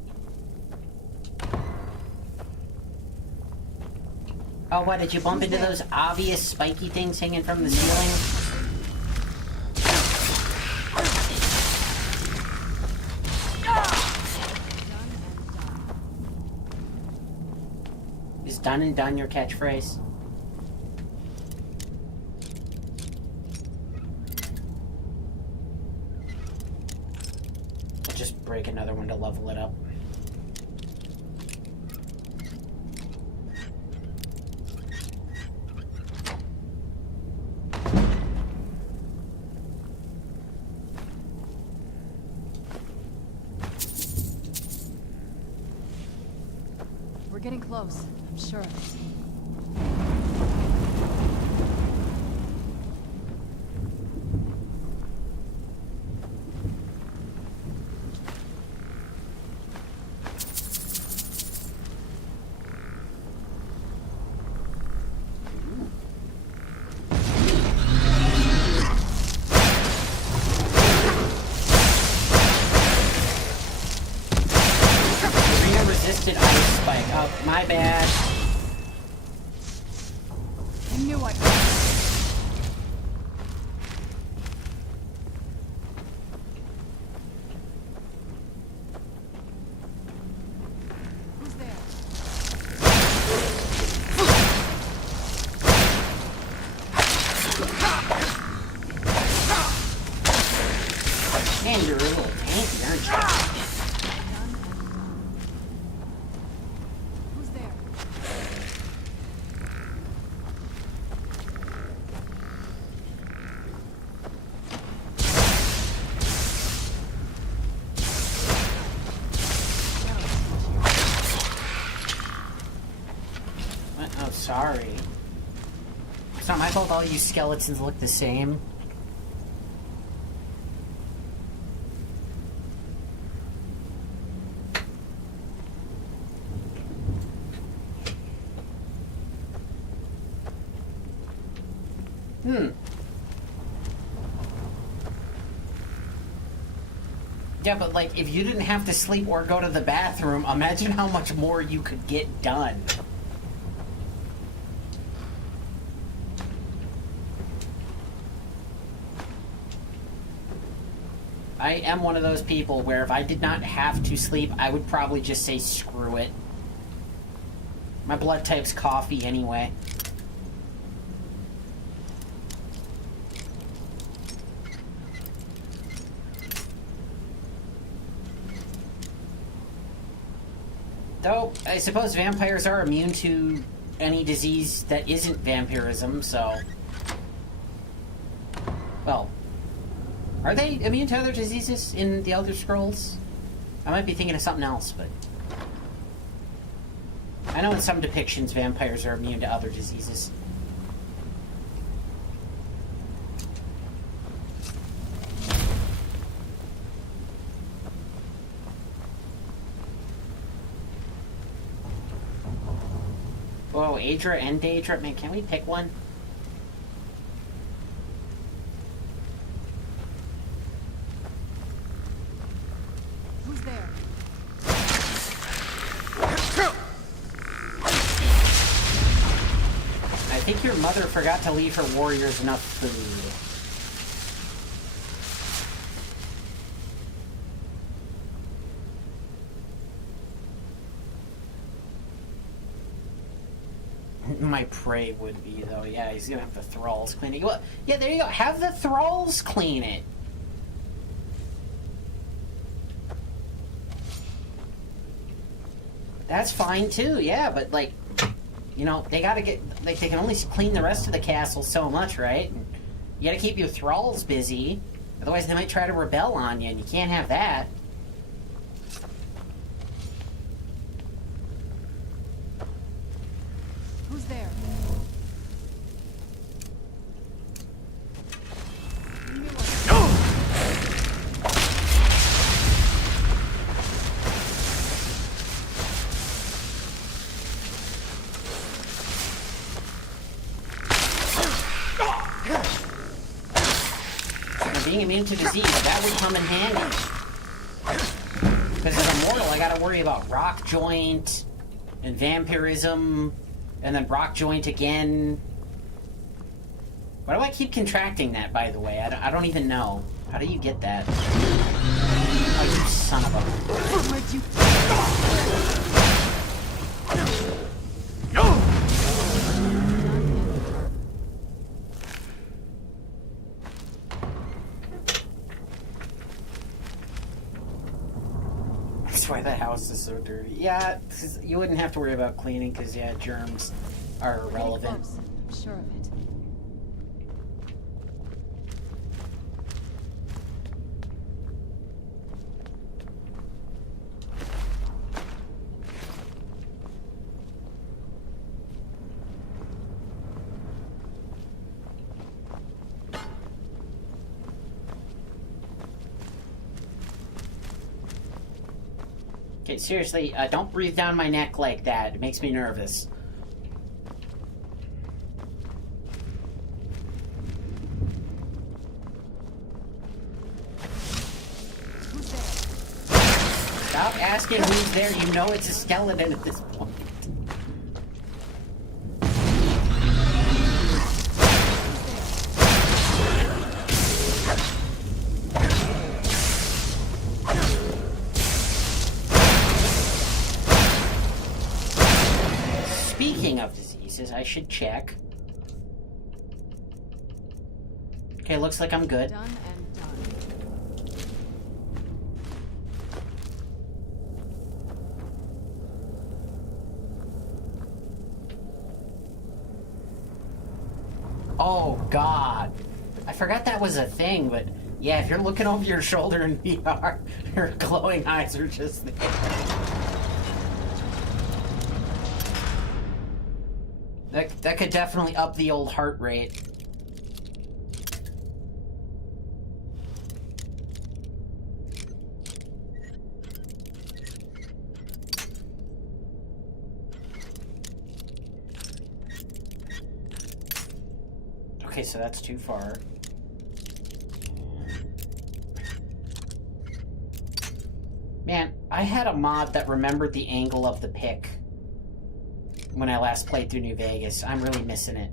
Oh, what, did you bump into those obvious spiky things hanging from the ceiling? Is done and done your catchphrase? I'll just break another one to level it up. We're getting close, I'm sure of it. Resisted ice spike. Oh, my bad. I knew I Who's there? Man, you're a little tanky, aren't you? Who's there? What? Oh, sorry. It's not my fault all you skeletons look the same. Yeah, but like, if you didn't have to sleep or go to the bathroom, imagine how much more you could get done. I am one of those people where if I did not have to sleep, I would probably just say screw it. My blood type's coffee anyway. Though, I suppose vampires are immune to any disease that isn't vampirism, so... Well, are they immune to other diseases in the Elder Scrolls? I might be thinking of something else, but... I know in some depictions vampires are immune to other diseases. Whoa, Aedra and Daedra? Man, can we pick one? Who's there? I think your mother forgot to leave her warriors enough food. My prey would be, though. Yeah, he's gonna have the thralls clean it. Well, yeah, there you go. Have the thralls clean it. That's fine, too. Yeah, but, like, you know, they gotta get... Like, they can only clean the rest of the castle so much, right? And you gotta keep your thralls busy. Otherwise, they might try to rebel on you, and you can't have that. Who's there? Being immune to disease, that would come in handy. Because as a mortal, I gotta worry about rock joint and vampirism, and then rock joint again. Why do I keep contracting that, by the way? I don't even know. How do you get that? Oh, you son of a... Where'd you... That's why the house is so dirty. Yeah, you wouldn't have to worry about cleaning, because, yeah, germs are irrelevant. Close. I'm sure of it. Okay, seriously, don't breathe down my neck like that. It makes me nervous. Who's there? Stop asking who's there. You know it's a skeleton at this point. Speaking of diseases, I should check. Okay, looks like I'm good. Done and done. Oh, God. I forgot that was a thing, but yeah, if you're looking over your shoulder in VR, your glowing eyes are just there. That could definitely up the old heart rate. Okay, so that's too far. Man, I had a mod that remembered the angle of the pick when I last played through New Vegas. I'm really missing it.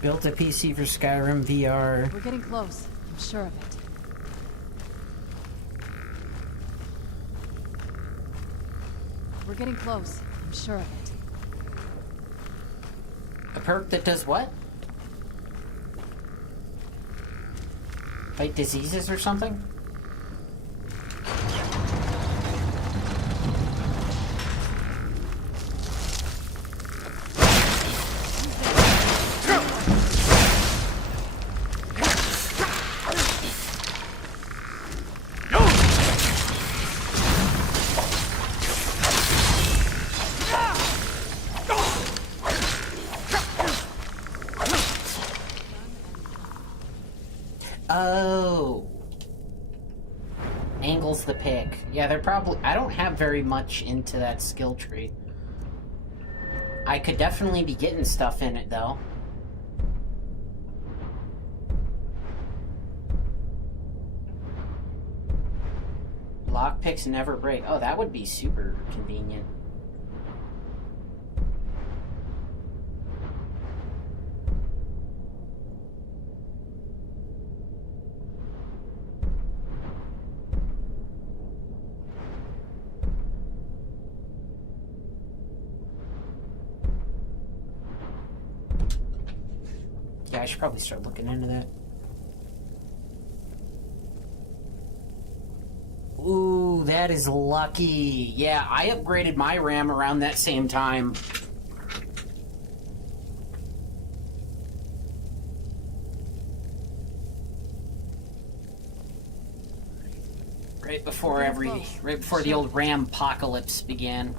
Built a PC for Skyrim VR. We're getting close. I'm sure of it. We're getting close. I'm sure of it. A perk that does what? Fight diseases or something? Oh. Angle's the pick. Yeah, they're probably... I don't have very much into that skill tree. I could definitely be getting stuff in it, though. Lockpicks never break. Oh, that would be super convenient. Yeah, I should probably start looking into that. Ooh, that is lucky. Yeah, I upgraded my RAM around that same time. Right before the old RAM apocalypse began.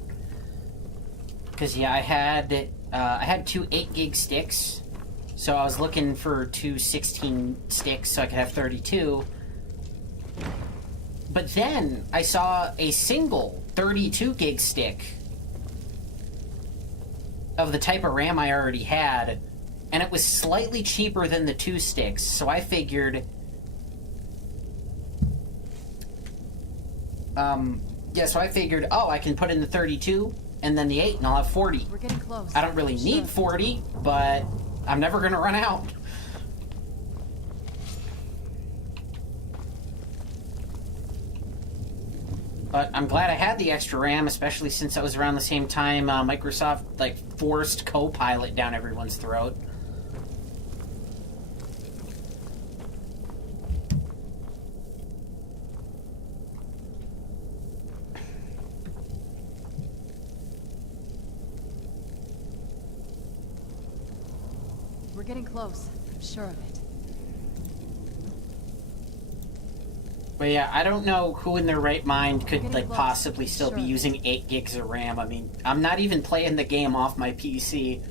Because yeah, I had two 8 gig sticks. So I was looking for two 16 sticks so I could have 32. But then I saw a single 32 gig stick of the type of RAM I already had, and it was slightly cheaper than the 2 sticks. So I figured, oh, I can put in the 32 and then the 8 and I'll have 40. We're getting close. I don't really need 40, but I'm never going to run out. But I'm glad I had the extra RAM, especially since that was around the same time Microsoft forced Copilot down everyone's throat. We're getting close. I'm sure of it. But yeah, I don't know who in their right mind could Getting close. possibly still be using 8 gigs of RAM. I mean, I'm not even playing the game off my PC,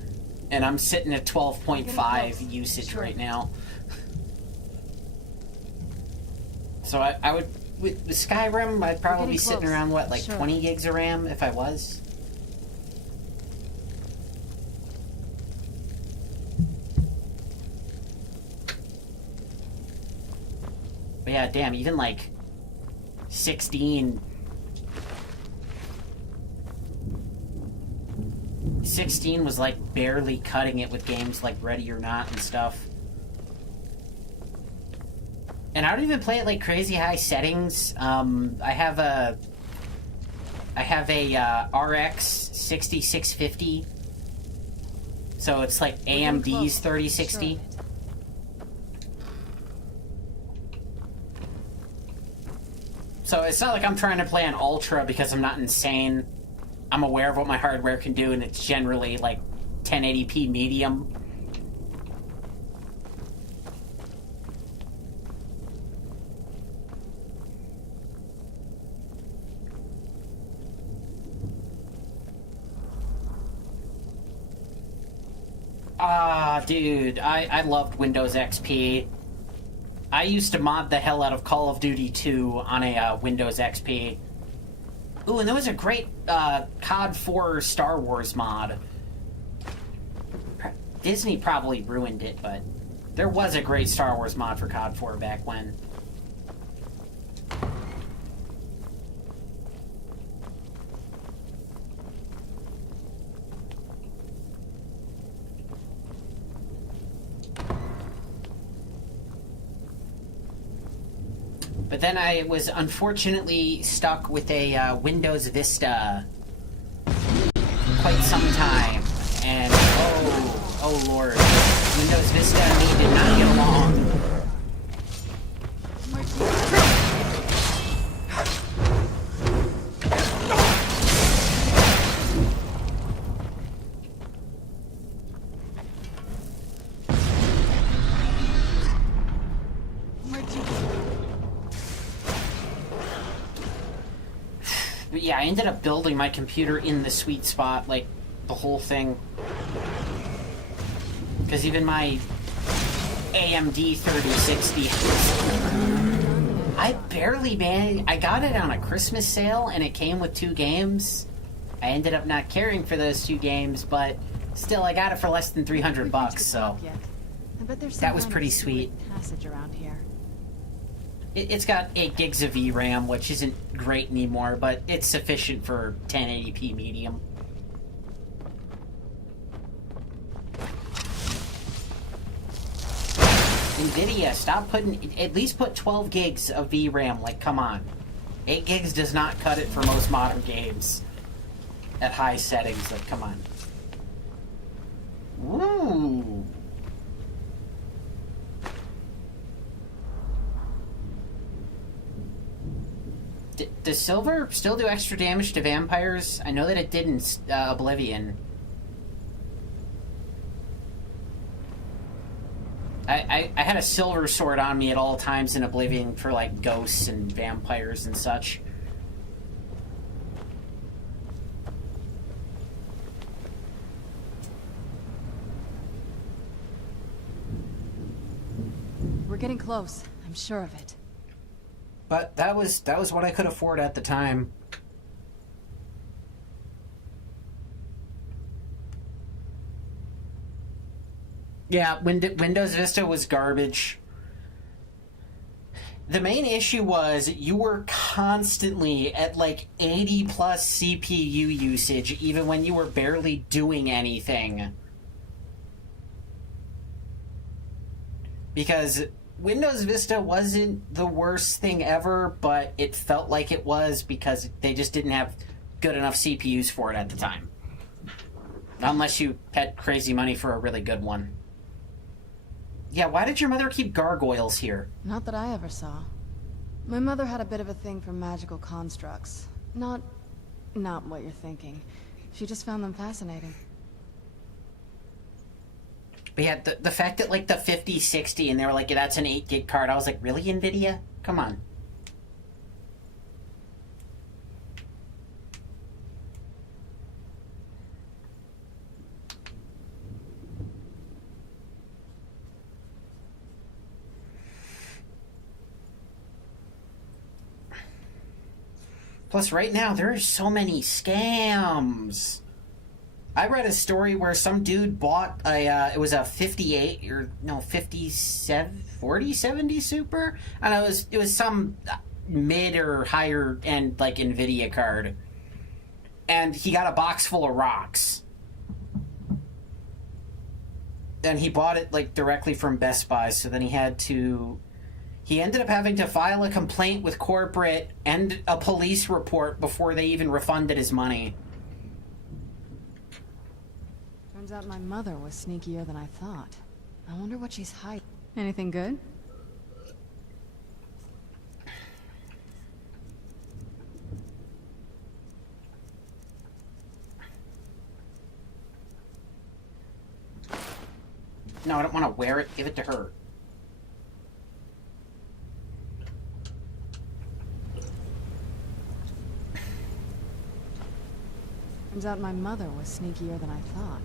and I'm sitting at 12.5 usage right now. So I would, with Skyrim, I'd probably be sitting close. around, what, like Sure. 20 gigs of RAM if I was? But yeah, damn, even like 16 was like barely cutting it with games like Ready or Not and stuff. And I don't even play at like crazy high settings. I have a RX 6650. So it's like AMD's 3060. Sure. So it's not like I'm trying to play on Ultra because I'm not insane. I'm aware of what my hardware can do, and it's generally like 1080p medium. Ah, dude, I loved Windows XP. I used to mod the hell out of Call of Duty 2 on a Windows XP. Ooh, and there was a great COD 4 Star Wars mod. Disney probably ruined it, but there was a great Star Wars mod for COD 4 back when. But then I was unfortunately stuck with a Windows Vista quite some time. And oh lord. Windows Vista and me did not get along. But yeah, I ended up building my computer in the sweet spot, like, the whole thing. Because even my AMD 3060... I barely managed... I got it on a Christmas sale, and it came with 2 games. I ended up not caring for those 2 games, but still, I got it for less than $300, so... That was pretty sweet. Passage around here. It's got 8 gigs of VRAM, which isn't great anymore, but it's sufficient for 1080p medium. NVIDIA, stop putting... At least put 12 gigs of VRAM, like, come on. 8 gigs does not cut it for most modern games. At high settings, like, come on. Woo! Does silver still do extra damage to vampires? I know that it did in Oblivion. I had a silver sword on me at all times in Oblivion for, like, ghosts and vampires and such. We're getting close. I'm sure of it. But that was what I could afford at the time. Yeah, Windows Vista was garbage. The main issue was you were constantly at like 80 plus CPU usage, even when you were barely doing anything. Because Windows Vista wasn't the worst thing ever, but it felt like it was because they just didn't have good enough CPUs for it at the time. Unless you had crazy money for a really good one. Yeah, why did your mother keep gargoyles here? Not that I ever saw. My mother had a bit of a thing for magical constructs. Not what you're thinking. She just found them fascinating. But yeah, the fact that, like, the 5060, and they were like, yeah, that's an 8 gig card, I was like, really, NVIDIA? Come on. Plus, right now, there are so many scams. I read a story where some dude bought a, it was a 58, or no, 57, 4070 Super? And it was some mid or higher end, like, NVIDIA card. And he got a box full of rocks. And he bought it, like, directly from Best Buy, so then he ended up having to file a complaint with corporate and a police report before they even refunded his money. Turns out my mother was sneakier than I thought. I wonder what she's hiding. Anything good? No, I don't want to wear it. Give it to her. Turns out my mother was sneakier than I thought.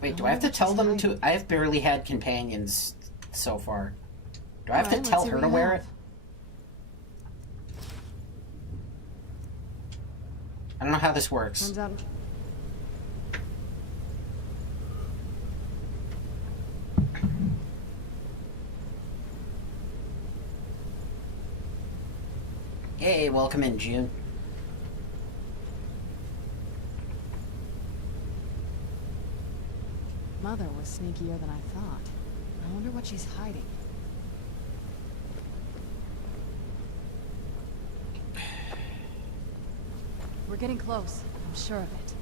Wait, do I have to tell them to... I have barely had companions so far. Do I have to tell her to wear it? I don't know how this works. Turns out... Hey, welcome in, June. Mother was sneakier than I thought. I wonder what she's hiding. We're getting close. I'm sure of it.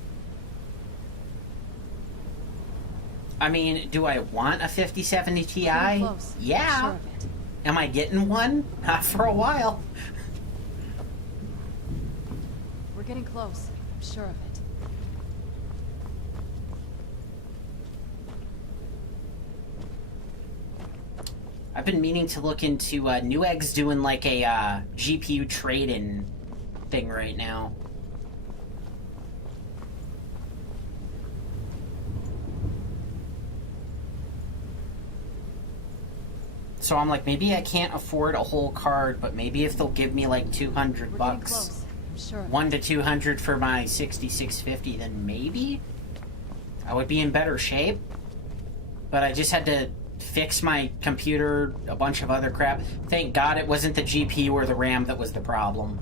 I mean, do I want a 5070 Ti? We're getting close. Yeah. I'm sure of it. Am I getting one? Not for a while. We're getting close. I'm sure of it. I've been meaning to look into Newegg's doing like a GPU trade-in thing right now. So I'm like, maybe I can't afford a whole card, but maybe if they'll give me like 200 bucks, I'm sure. 1 to 200 for my 6650, then maybe I would be in better shape. But I just had to fix my computer, a bunch of other crap. Thank God it wasn't the GPU or the RAM that was the problem.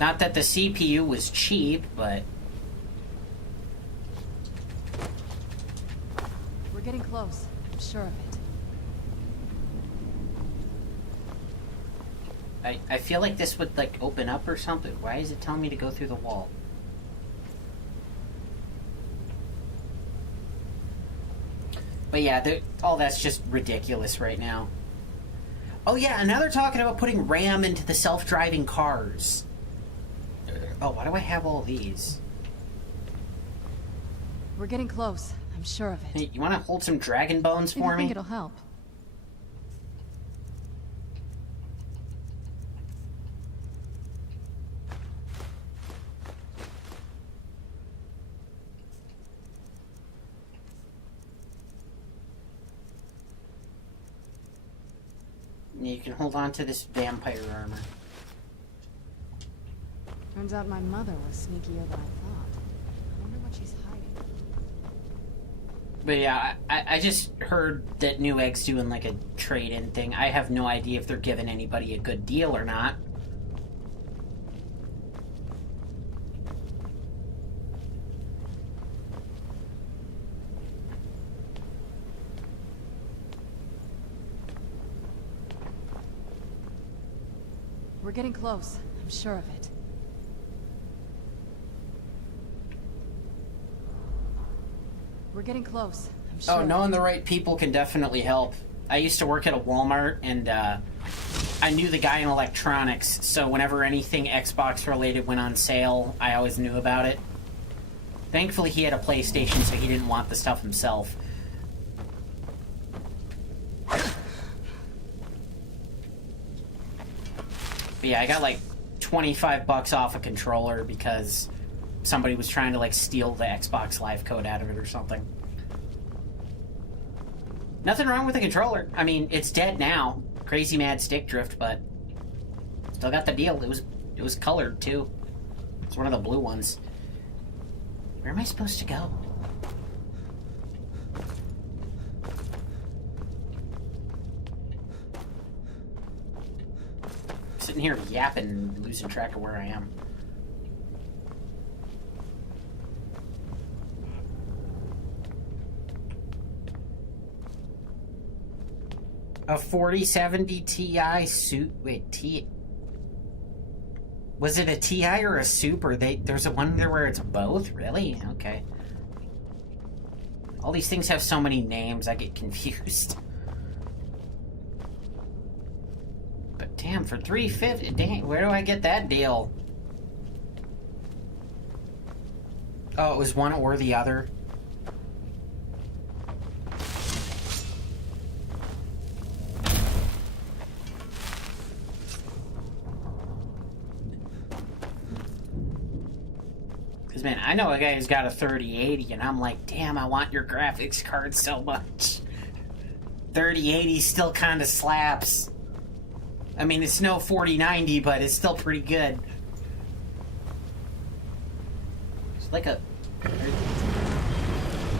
Not that the CPU was cheap, but... We're getting close. I'm sure of it. I feel like this would, like, open up or something. Why is it telling me to go through the wall? But yeah, all that's just ridiculous right now. Oh yeah, and now they're talking about putting RAM into the self-driving cars. Oh, why do I have all these? We're getting close. I'm sure of it. Hey, you want to hold some dragon bones for I me? think it'll help. You can hold on to this vampire armor. Turns out my mother was sneakier than I thought. I wonder what she's hiding. But yeah, I just heard that Newegg's doing like a trade-in thing. I have no idea if they're giving anybody a good deal or not. We're getting close. I'm sure of it. We're getting close. I'm sure. Oh, knowing the right people can definitely help. I used to work at a Walmart, and I knew the guy in electronics, so whenever anything Xbox related went on sale, I always knew about it. Thankfully, he had a PlayStation, so he didn't want the stuff himself. But yeah, I got like 25 bucks off a controller because somebody was trying to like steal the Xbox Live code out of it or something. Nothing wrong with the controller. I mean, it's dead now. Crazy mad stick drift, but still got the deal. It was colored too. It's one of the blue ones. Where am I supposed to go? Sitting here yapping, losing track of where I am. A 4070 Ti suit. Wait, T. Was it a Ti or a Super? There's a one there where it's both? Really? Okay. All these things have so many names, I get confused. But damn, for $350, dang, where do I get that deal? Oh, it was one or the other. Because, man, I know a guy who's got a 3080, and I'm like, damn, I want your graphics card so much. 3080 still kind of slaps. I mean, it's no 4090, but it's still pretty good. It's like a...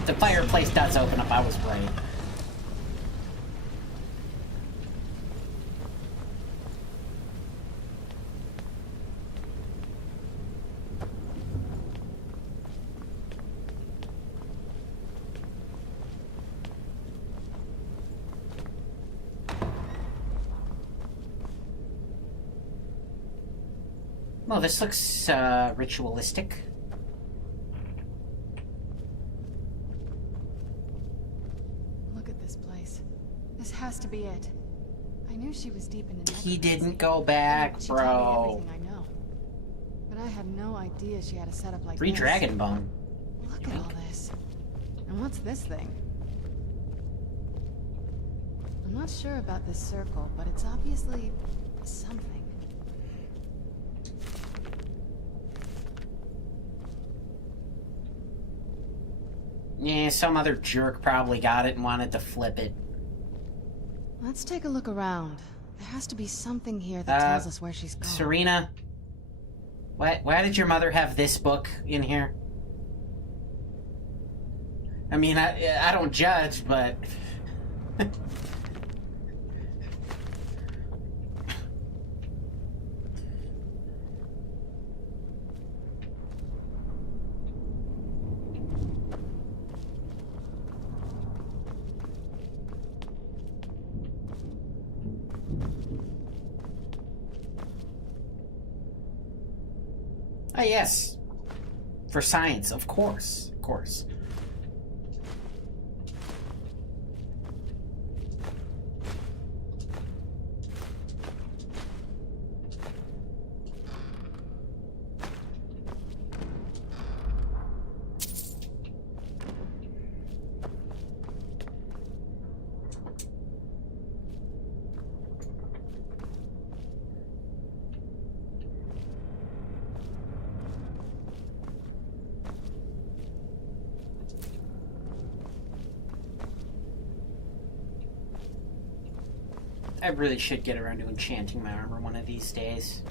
The fireplace does open up, I was right. Well, this looks ritualistic. Look at this place. This has to be it. I knew she was deep into He necromancy. didn't go back, She told me bro. everything I know. But I had no idea she had a setup like Free this. dragon bone. Look at all this. And what's this thing? I'm not sure about this circle, but it's obviously something. Yeah, some other jerk probably got it and wanted to flip it. Let's take a look around. There has to be something here that tells us where she's gone. Serena, why did your mother have this book in here? I mean, I don't judge, but... Ah, yes. For science, of course. Of course. I really should get around to enchanting my armor one of these days.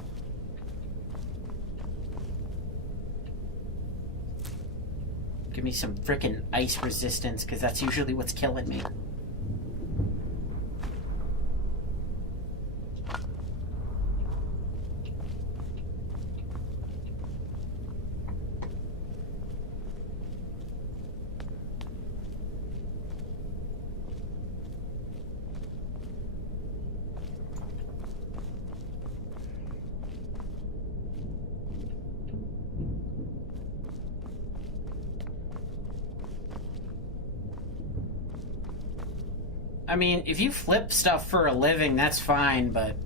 Give me some frickin' ice resistance, because that's usually what's killing me. I mean, if you flip stuff for a living, that's fine, but...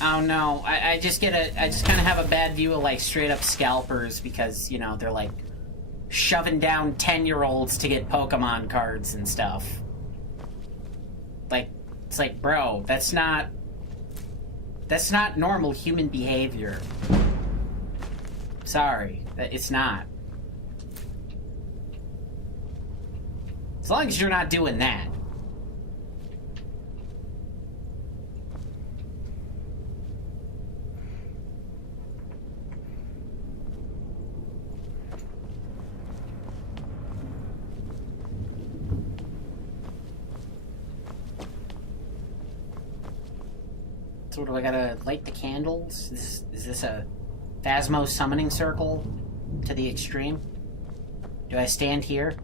I don't know. I just kind of have a bad view of, like, straight-up scalpers because, you know, they're, like, shoving down 10-year-olds to get Pokemon cards and stuff. Like, it's like, bro, that's not normal human behavior. Sorry, it's not. As long as you're not doing that. So do I gotta light the candles? Is this a Phasmo summoning circle to the extreme? Do I stand here?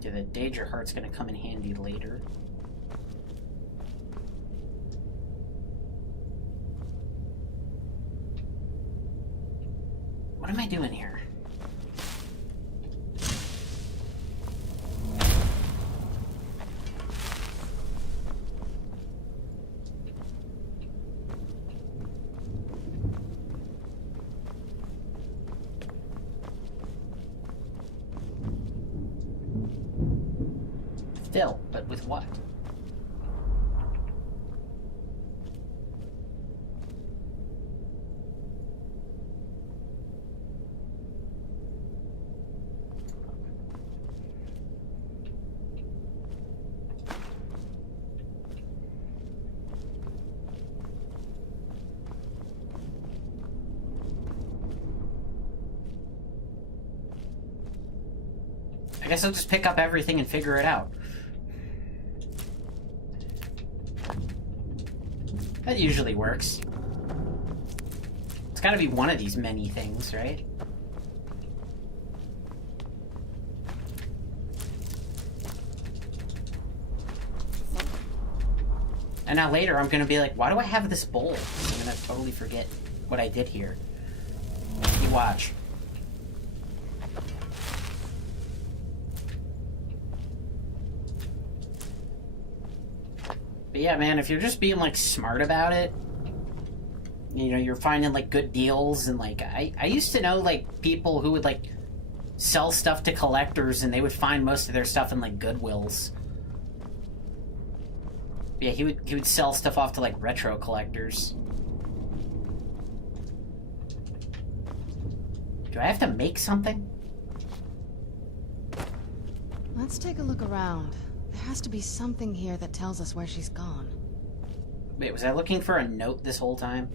Yeah, the Danger Heart's gonna come in handy later. What am I doing here? Still, but with what? I guess I'll just pick up everything and figure it out. That usually works. It's gotta be one of these many things, right? And now later I'm gonna be like, why do I have this bowl? I'm gonna totally forget what I did here. You watch. But yeah, man, if you're just being, like, smart about it, you know, you're finding, like, good deals, and, like, I used to know, like, people who would, like, sell stuff to collectors, and they would find most of their stuff in, like, Goodwills. Yeah, he would sell stuff off to, like, retro collectors. Do I have to make something? Let's take a look around. There has to be something here that tells us where she's gone. Wait, was I looking for a note this whole time?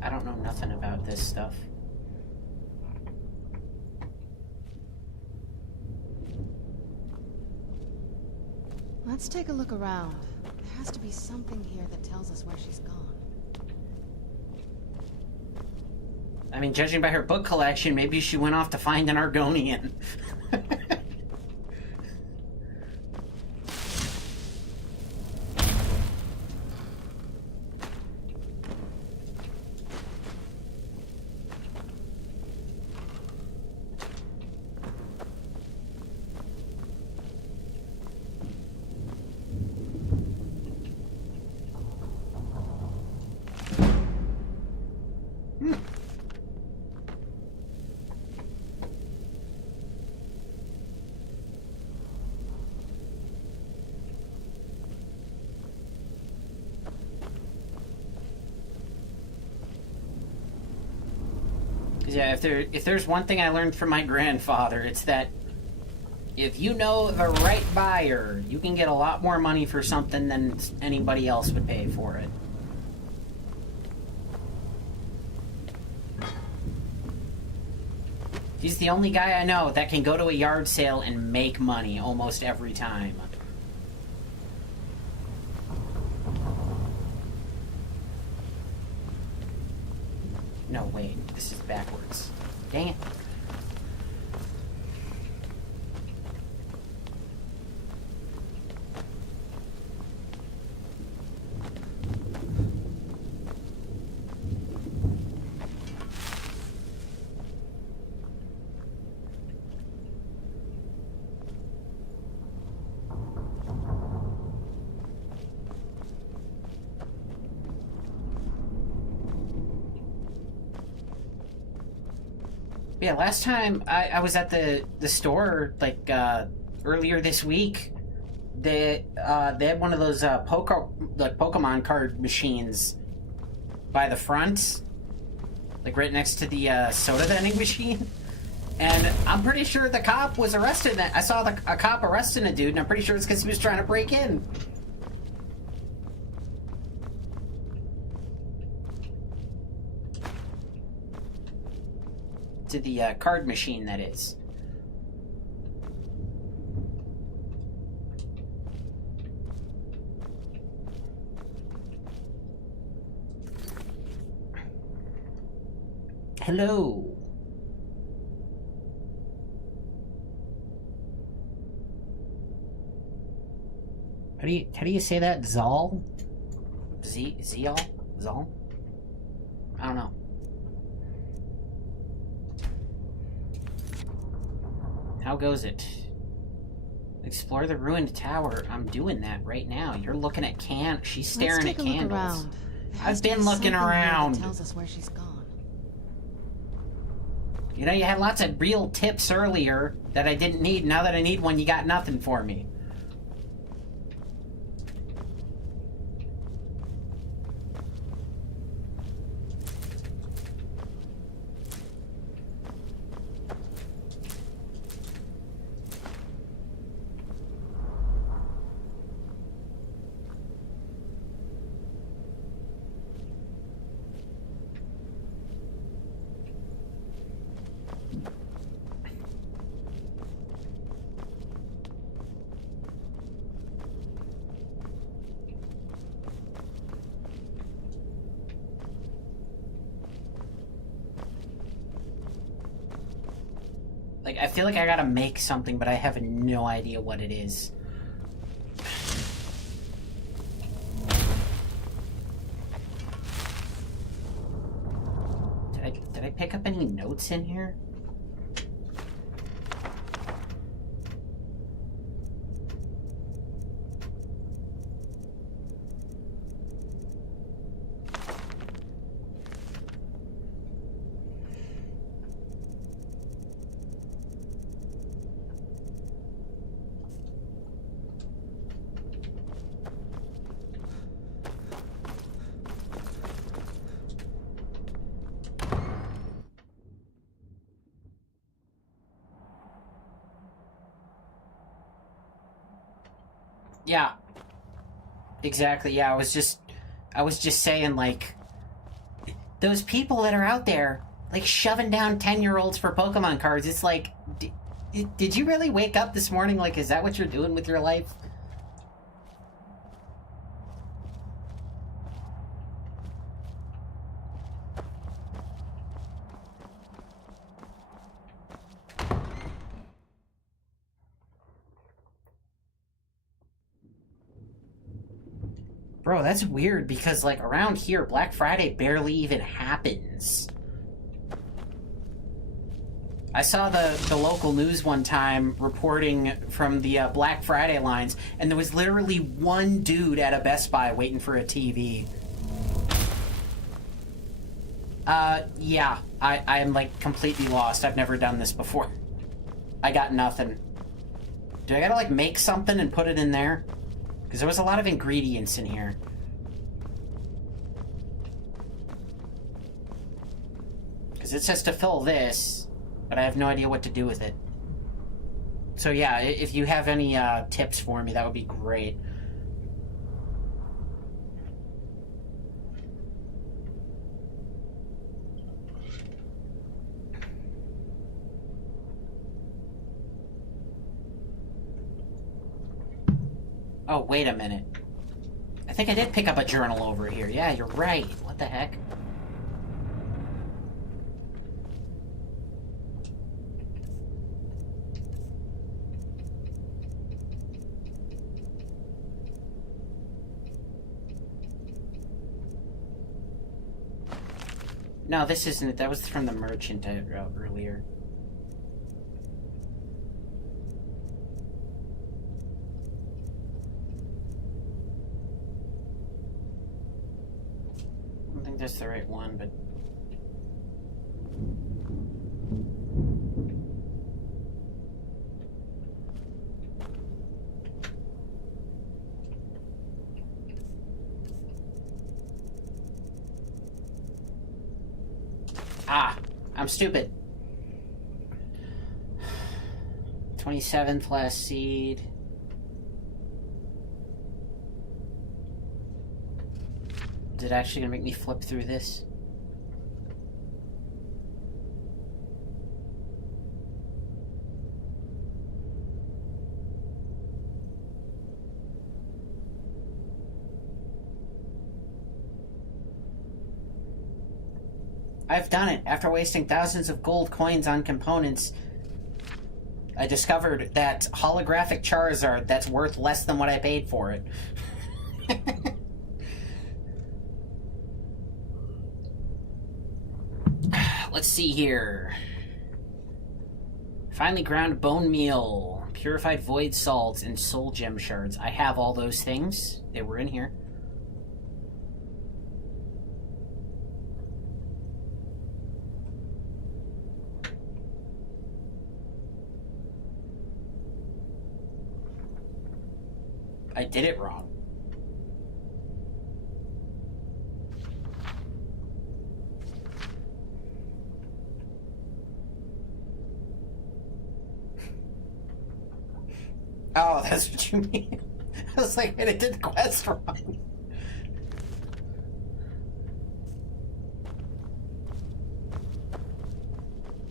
I don't know nothing about this stuff. Let's take a look around. There has to be something here that tells us where she's gone. I mean, judging by her book collection, maybe she went off to find an Argonian. Yeah, if there's one thing I learned from my grandfather, it's that if you know the right buyer, you can get a lot more money for something than anybody else would pay for it. He's the only guy I know that can go to a yard sale and make money almost every time. No, wait. This is backwards. Dang it. Yeah, last time I was at the store, like, earlier this week, they had one of those Pokemon card machines by the front, like right next to the soda vending machine. And I'm pretty sure the cop was arrested. I saw a cop arresting a dude, and I'm pretty sure it's because he was trying to break in. To the card machine, that is. Hello. How do you say that? Zal? Zal? Zal? I don't know. How goes it? Explore the ruined tower. I'm doing that right now. You're looking at she's staring at candles. I've been looking around. Tells us where she's gone. You know, you had lots of real tips earlier that I didn't need. Now that I need one, you got nothing for me. Like, I feel like I gotta make something, but I have no idea what it is. Did I pick up any notes in here? Yeah. Exactly, yeah, I was just saying, like, those people that are out there, like, shoving down 10-year-olds for Pokemon cards, it's like, did you really wake up this morning? Like, is that what you're doing with your life? Bro, that's weird because, like, around here, Black Friday barely even happens. I saw the local news one time reporting from the Black Friday lines, and there was literally one dude at a Best Buy waiting for a TV. Yeah, I'm, like, completely lost. I've never done this before. I got nothing. Do I gotta, like, make something and put it in there? Because there was a lot of ingredients in here. Because it says to fill this, but I have no idea what to do with it. So yeah, if you have any tips for me, that would be great. Oh, wait a minute. I think I did pick up a journal over here. Yeah, you're right. What the heck? No, this isn't it. That was from the merchant earlier. I don't think that's the right one, but... Ah, I'm stupid. 27th last seed. Is it actually gonna make me flip through this? I've done it. After wasting thousands of gold coins on components, I discovered that holographic Charizard that's worth less than what I paid for it. Let's see here. Finely ground bone meal, purified void salts, and soul gem shards. I have all those things. They were in here. I did it wrong. Oh, that's what you mean. I was like, man, I did the quest wrong.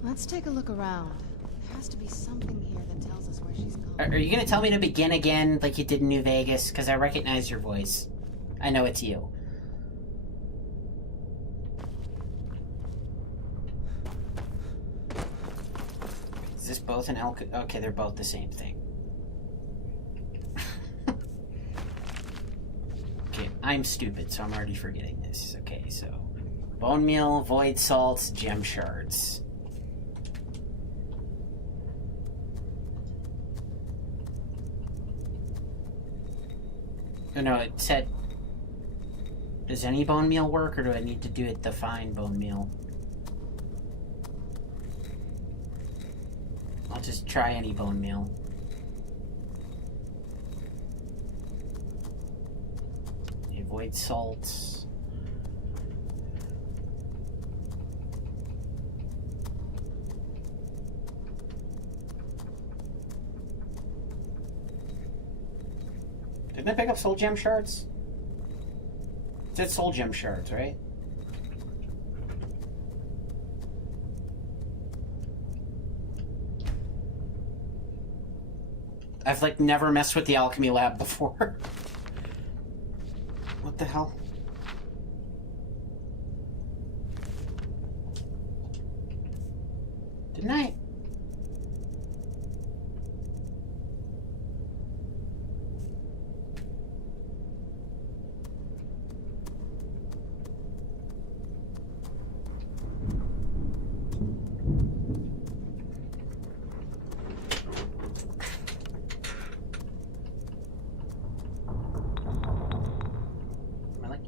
Let's take a look around. There has to be something here that tells us where she's gone. Are you gonna tell me to begin again like you did in New Vegas? Because I recognize your voice. I know it's you. Is this both both an elk. Okay, they're both the same thing. Okay, I'm stupid, so I'm already forgetting this. Okay, so bone meal, void salts, gem shards. Oh, no, it said, does any bone meal work, or do I need to do it the fine bone meal? I'll just try any bone meal. Avoid salts. Didn't I pick up soul gem shards? It said soul gem shards, right? I've, like, never messed with the alchemy lab before. What the hell? Didn't I?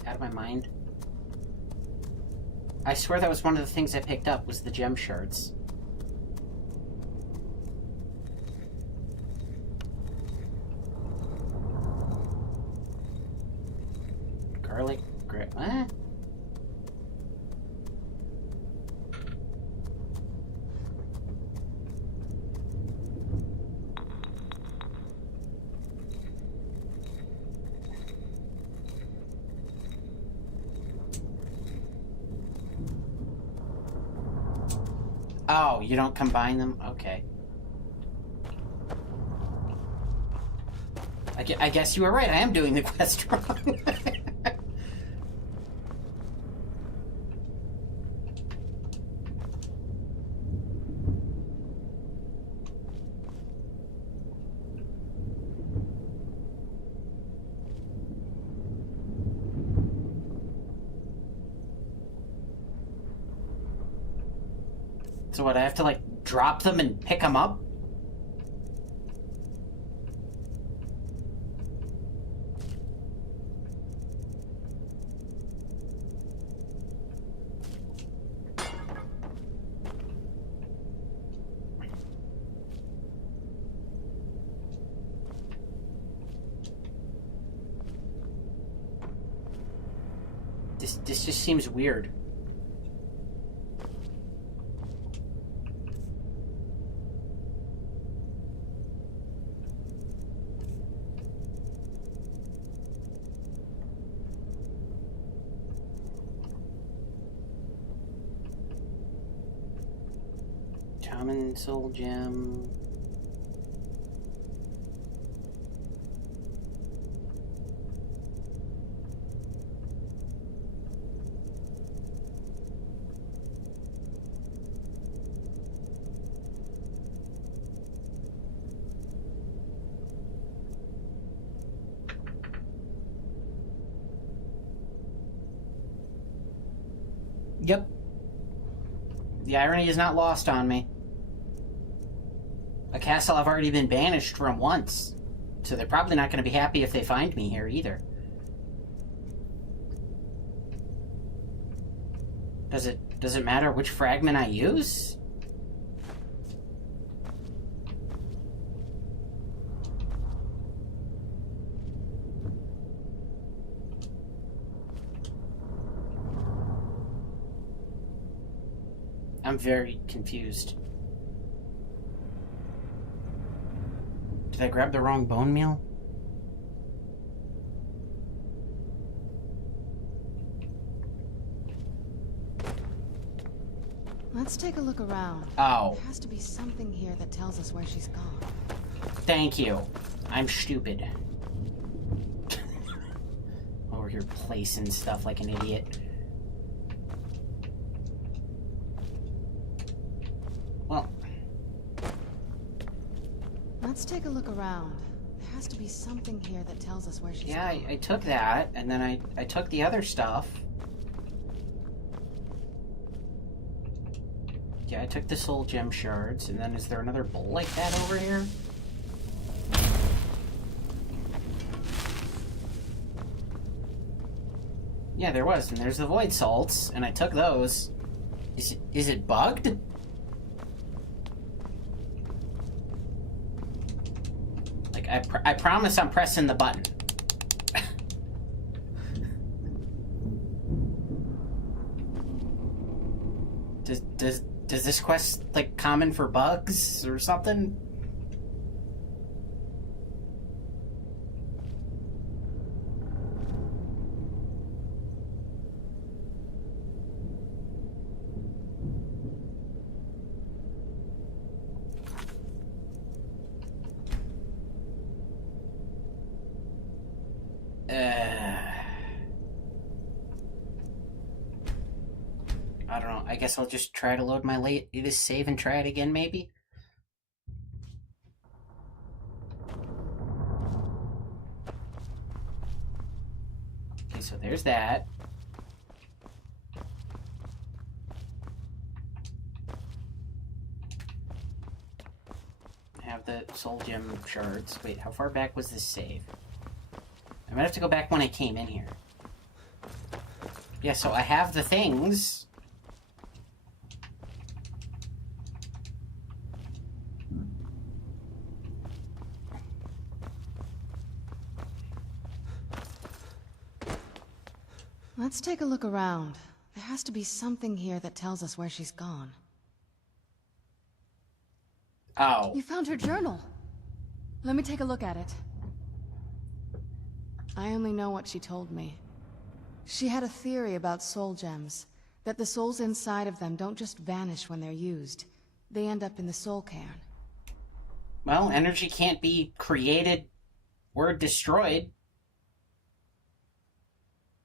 Out of my mind. I swear that was one of the things I picked up, was the gem shards. Garlic grip. What? Oh, you don't combine them? Okay. I guess you were right. I am doing the quest wrong. So what, I have to, like, drop them and pick them up? This just seems weird. Common soul gem. Yep. The irony is not lost on me. A castle I've already been banished from once, so they're probably not going to be happy if they find me here either. Does it matter which fragment I use? I'm very confused. Did I grab the wrong bone meal? Let's take a look around. Oh. There has to be something here that tells us where she's gone. Thank you. I'm stupid. Over here placing stuff like an idiot. Well. Let's take a look around. There has to be something here that tells us where she's Yeah, gone. I took that, and then I took the other stuff. Yeah, I took the soul gem shards, and then is there another bowl like that over here? Yeah, there was, and there's the void salts, and I took those. Is it bugged? Like, I promise I'm pressing the button. Does this quest, like, common for bugs or something? I don't know. I guess I'll just try to load my this save and try it again, maybe? Okay, so there's that. I have the soul gem shards. Wait, how far back was this save? I might have to go back when I came in here. Yeah, so I have the things. Let's take a look around. There has to be something here that tells us where she's gone. Oh. You found her journal. Let me take a look at it. I only know what she told me. She had a theory about soul gems, that the souls inside of them don't just vanish when they're used. They end up in the soul cairn. Well, energy can't be created or destroyed.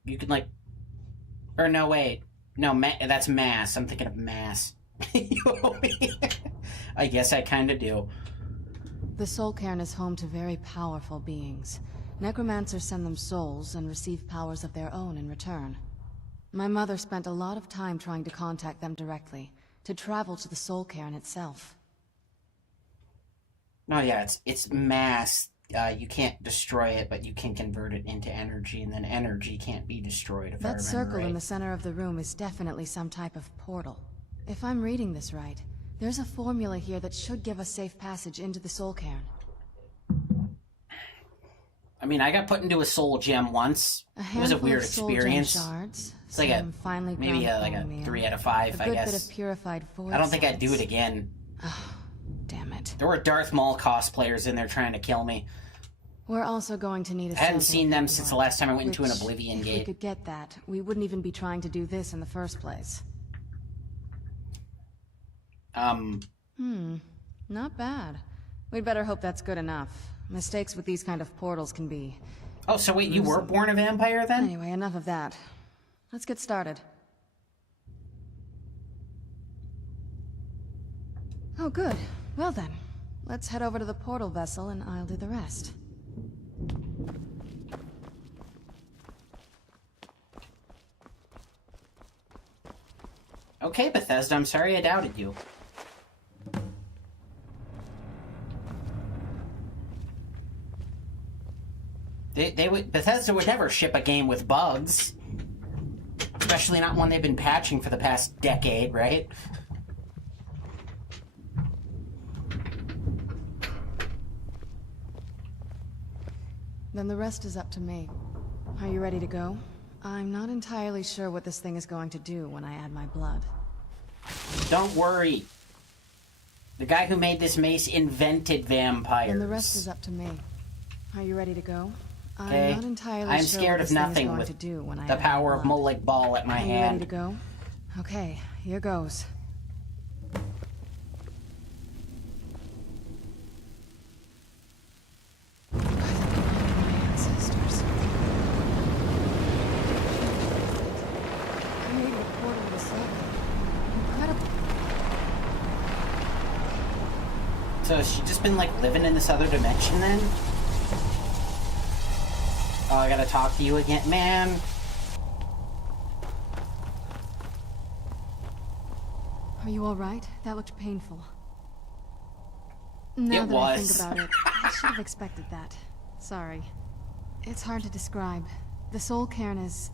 You can, like... Or no, wait. No, that's mass. I'm thinking of mass. I guess I kind of do. The soul cairn is home to very powerful beings. Necromancers send them souls and receive powers of their own in return. My mother spent a lot of time trying to contact them directly, to travel to the soul cairn itself. No, yeah, it's mass. You can't destroy it, but you can convert it into energy, and then energy can't be destroyed, if I remember That circle right. in the center of the room is definitely some type of portal. If I'm reading this right, there's a formula here that should give us safe passage into the soul cairn. I mean, I got put into a soul gem once. It was a weird experience. Shards, it's like maybe like a 3 out of 5, I guess. Bit of purified void I don't think salts. I'd do it again. Oh, damn it. There were Darth Maul cosplayers in there trying to kill me. We're also going to need a I hadn't sample seen of them that since the blood, last time I went into an which, Oblivion if gate. we could get that, we wouldn't even be trying to do this in the first place. Not bad. We'd better hope that's good enough. Mistakes with these kind of portals can be... Oh, so wait, you were born a vampire then? Anyway, enough of that. Let's get started. Oh, good. Well then, let's head over to the portal vessel and I'll do the rest. Okay, Bethesda, I'm sorry I doubted you. Bethesda would never ship a game with bugs. Especially not one they've been patching for the past decade, right? Then the rest is up to me. Are you ready to go? I'm not entirely sure what this thing is going to do when I add my blood. Don't worry. The guy who made this mace invented vampires. Then the rest is up to me. Are you ready to go? Okay. I'm not entirely I'm sure scared what of this thing is nothing going with to do when I the add power my of blood. Molig Ball at my Are you hand. ready to go? Okay, here goes. By the blood of my ancestors. Created a portal to the soul. Incredible. So has she just been, like, living in this other dimension, then? Oh, I gotta talk to you again. Man. Are you alright? That looked painful. Now It that I think was. about it, I should have expected that. Sorry. It's hard to describe. The soul cairn is...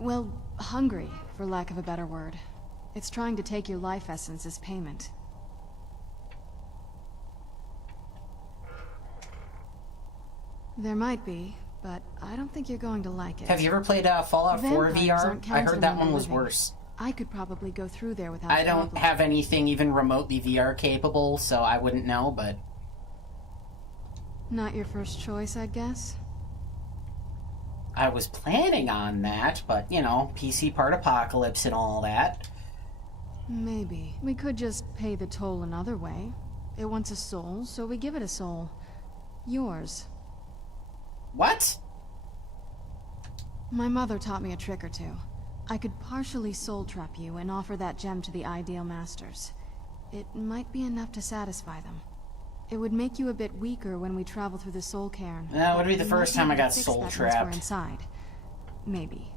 well, hungry, for lack of a better word. It's trying to take your life essence as payment. There might be, but I don't think you're going to like it. Have you ever played Fallout 4 Vampires VR? aren't I heard that counted one among was living. worse. I could probably go through there without I don't problem. have anything even remotely VR capable, so I wouldn't know, but... Not your first choice, I guess? I was planning on that, but, you know, PC part apocalypse and all that. Maybe. We could just pay the toll another way. It wants a soul, so we give it a soul. Yours. What? My mother taught me a trick or two. I could partially soul trap you and offer that gem to the ideal masters. It might be enough to satisfy them. It would make you a bit weaker when we travel through the soul cairn. That would be the You first might time I be able got to fix soul that once trapped. we're inside. Maybe.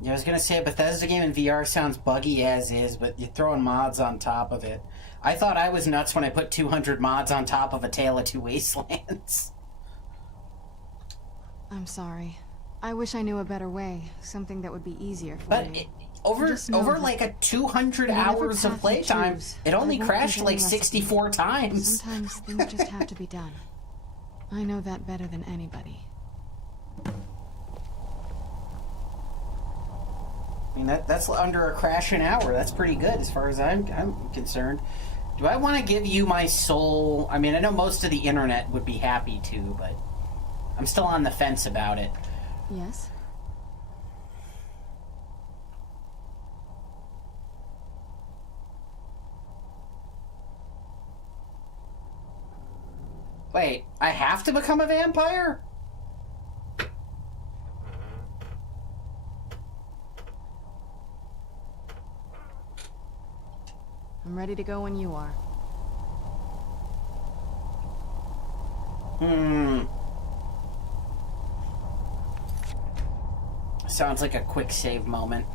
Yeah, I was gonna say, Bethesda game in VR sounds buggy as is, but you're throwing mods on top of it. I thought I was nuts when I put 200 mods on top of A Tale of Two Wastelands. I'm sorry. I wish I knew a better way. Something that would be easier for But you. it, over Just know that like a 200 whatever hours of path you playtime, choose, it only I won't crashed think like any less of you. 64 times. Sometimes things just have to be done. I know that better than anybody. I mean, that's under a crash an hour. That's pretty good as far as I'm concerned. Do I want to give you my soul? I mean, I know most of the internet would be happy to, but I'm still on the fence about it. Yes? Wait, I have to become a vampire? I'm ready to go when you are. Sounds like a quick save moment.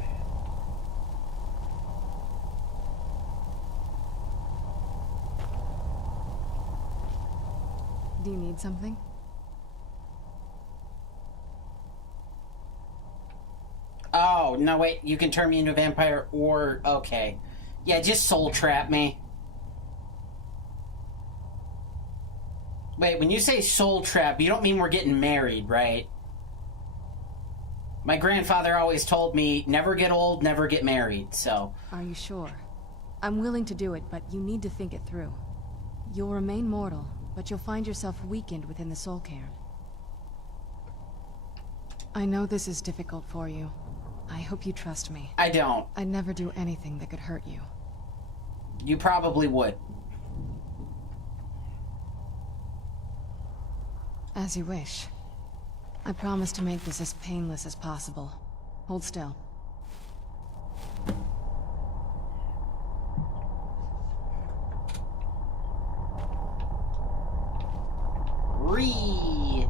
Do you need something? Oh, no, wait. You can turn me into a vampire or... Okay. Yeah, just soul trap me. Wait, when you say soul trap, you don't mean we're getting married, right? My grandfather always told me, never get old, never get married, so... Are you sure? I'm willing to do it, but you need to think it through. You'll remain mortal, but you'll find yourself weakened within the soul cairn. I know this is difficult for you. I hope you trust me. I don't. I'd never do anything that could hurt you. You probably would. As you wish. I promise to make this as painless as possible. Hold still. Ree.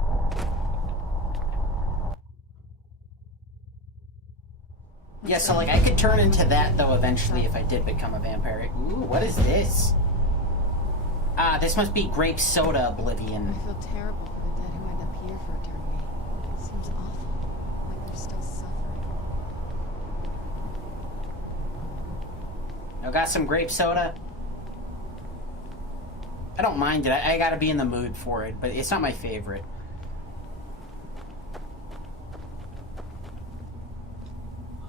Yeah, so like I could turn into that though eventually if I did become a vampire. Ooh, what is this? Ah, this must be grape soda oblivion. I feel terrible for the dead who end up here for eternity. It seems awful, like they're still suffering. I got some grape soda. I don't mind it. I gotta be in the mood for it, but it's not my favorite.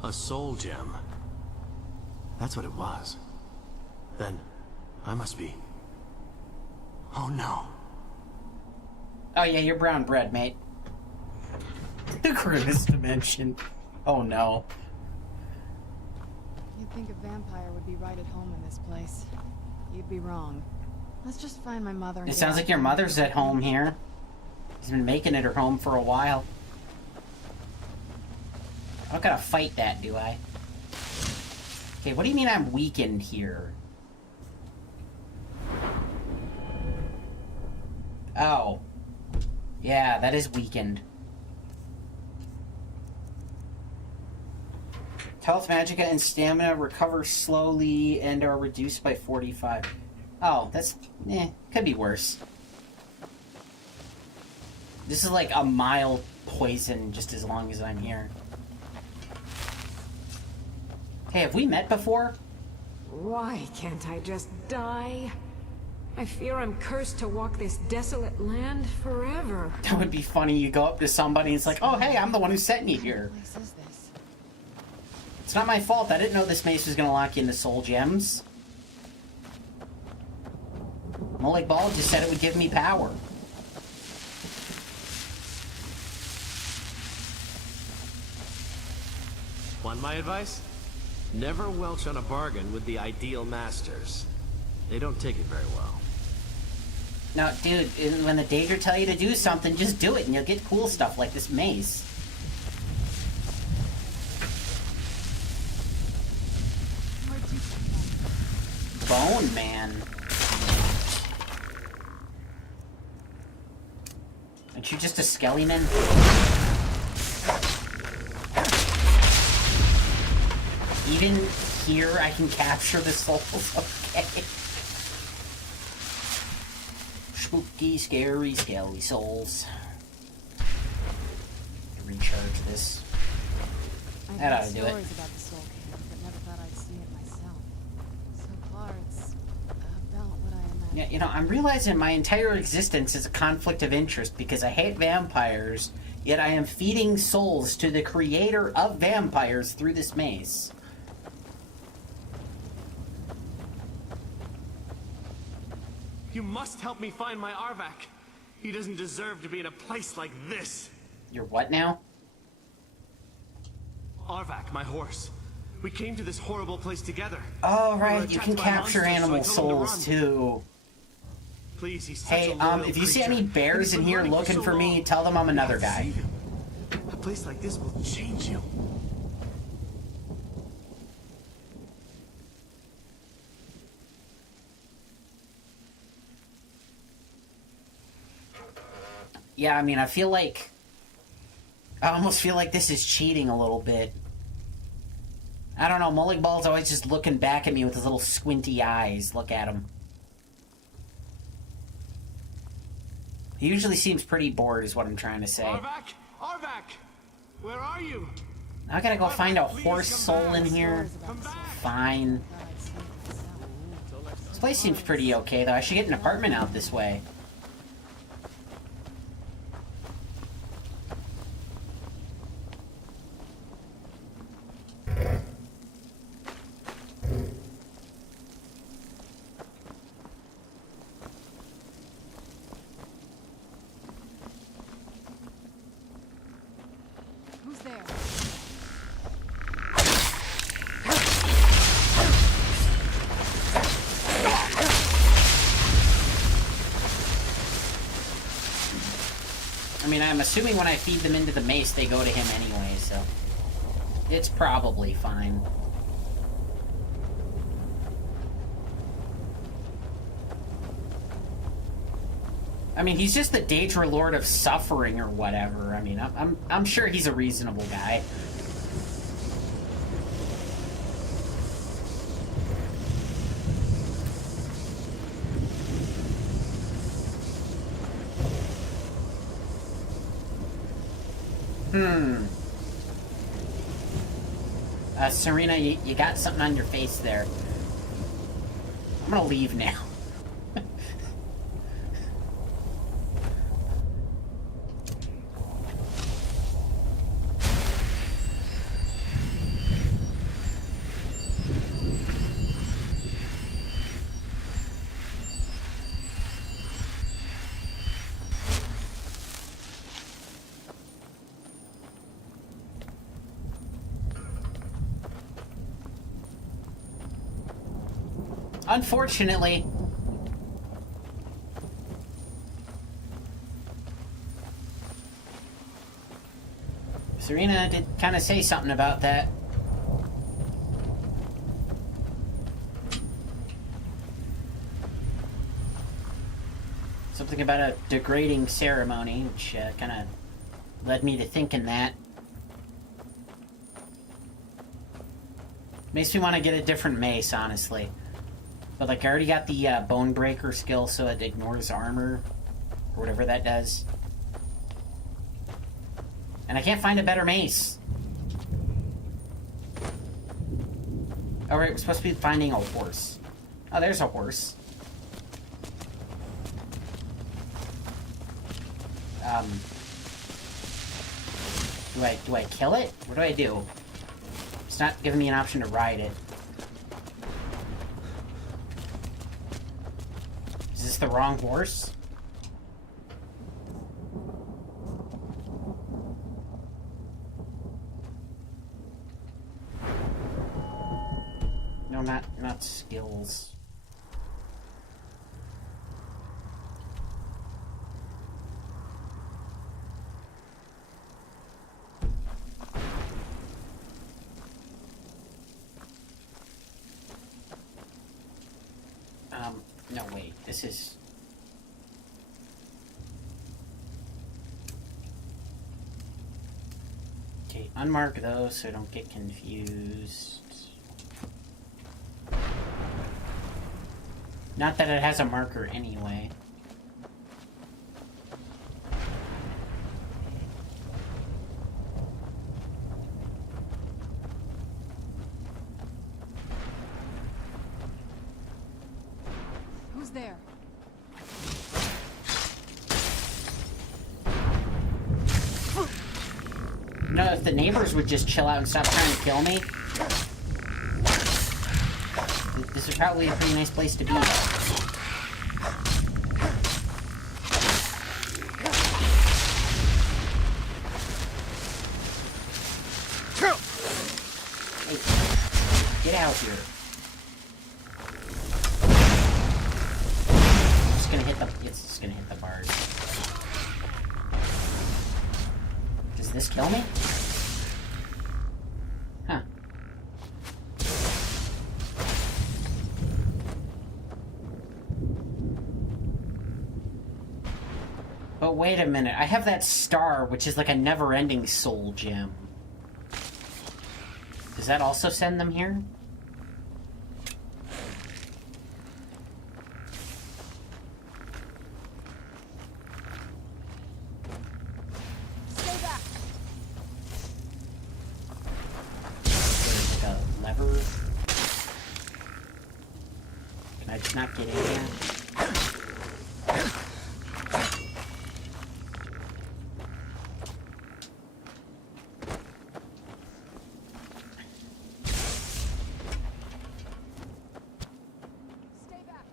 A soul gem. That's what it was. Then, I must be... Oh no. Oh yeah, you're brown bread, mate. The grimmest dimension. Oh no. You'd think a vampire would be right at home in this place. You'd be wrong. Let's just find my mother and It get sounds out like your there. mother's at home here. She's been making it her home for a while. I don't gotta fight that, do I? Okay, what do you mean I'm weakened here? Oh. Yeah, that is weakened. Health, magicka, and stamina recover slowly and are reduced by 45. Oh, that's... could be worse. This is like a mild poison just as long as I'm here. Hey, have we met before? Why can't I just die? I fear I'm cursed to walk this desolate land forever. That would be funny. You go up to somebody and it's like, oh, hey, I'm the one who sent you here. What place is this? It's not my fault. I didn't know this mace was going to lock you into soul gems. Molik Ball just said it would give me power. Want my advice? Never welch on a bargain with the ideal masters. They don't take it very well. No, dude, when the Daedra tell you to do something, just do it and you'll get cool stuff like this mace. Bone Man. Aren't you just a skellyman? Even here, I can capture the souls. Okay. Spooky, scary, skelly souls. Recharge this. That ought to do it. Stories about the Soul Camp, but never thought I'd see it myself. So far, it's about what I imagined. Yeah, you know, I'm realizing my entire existence is a conflict of interest because I hate vampires, yet I am feeding souls to the creator of vampires through this mace. You must help me find my Arvak. He doesn't deserve to be in a place like this. You're what now? Arvak, my horse. We came to this horrible place together. Oh, We were right, you attacked can by capture monsters, so I animal told him to souls, run. too. Please, he's such Hey, a loyal if you see any creature. bears He's in been here running for looking so for me, long. tell them I'm We another can guy. save him. A place like this will change you. Yeah, I mean, I almost feel like this is cheating a little bit. I don't know, Molik Ball's always just looking back at me with his little squinty eyes. Look at him. He usually seems pretty bored, is what I'm trying to say. Arvak! Arvak! Where are you? I gotta go find a horse soul in here. Come back! Fine. Thought I'd see it myself. This place seems pretty okay, though. I should get an apartment out this way. Who's there? I mean, I'm assuming when I feed them into the mace, they go to him anyway, so... It's probably fine. I mean, he's just the Daedra Lord of Suffering or whatever. I mean, I'm sure he's a reasonable guy. Serena, you got something on your face there. I'm gonna leave now. Unfortunately. Serena did kind of say something about that. Something about a degrading ceremony, which kind of led me to thinking that. Makes me want to get a different mace, honestly. But, like, I already got the Bone Breaker skill, so it ignores armor. Or whatever that does. And I can't find a better mace. Oh, right, we're supposed to be finding a horse. Oh, there's a horse. Do I kill it? What do I do? It's not giving me an option to ride it. Is this the wrong horse? No, not skills. No, wait, this is... Okay, unmark those so I don't get confused. Not that it has a marker anyway. Who's there? No, if the neighbors would just chill out and stop trying to kill me, this is probably a pretty nice place to be. Hey, get out here. It's just gonna hit the bars. Does this kill me? Huh. But wait a minute, I have that star, which is like a never-ending soul gem. Does that also send them here? Can I just not get in here? Stay back.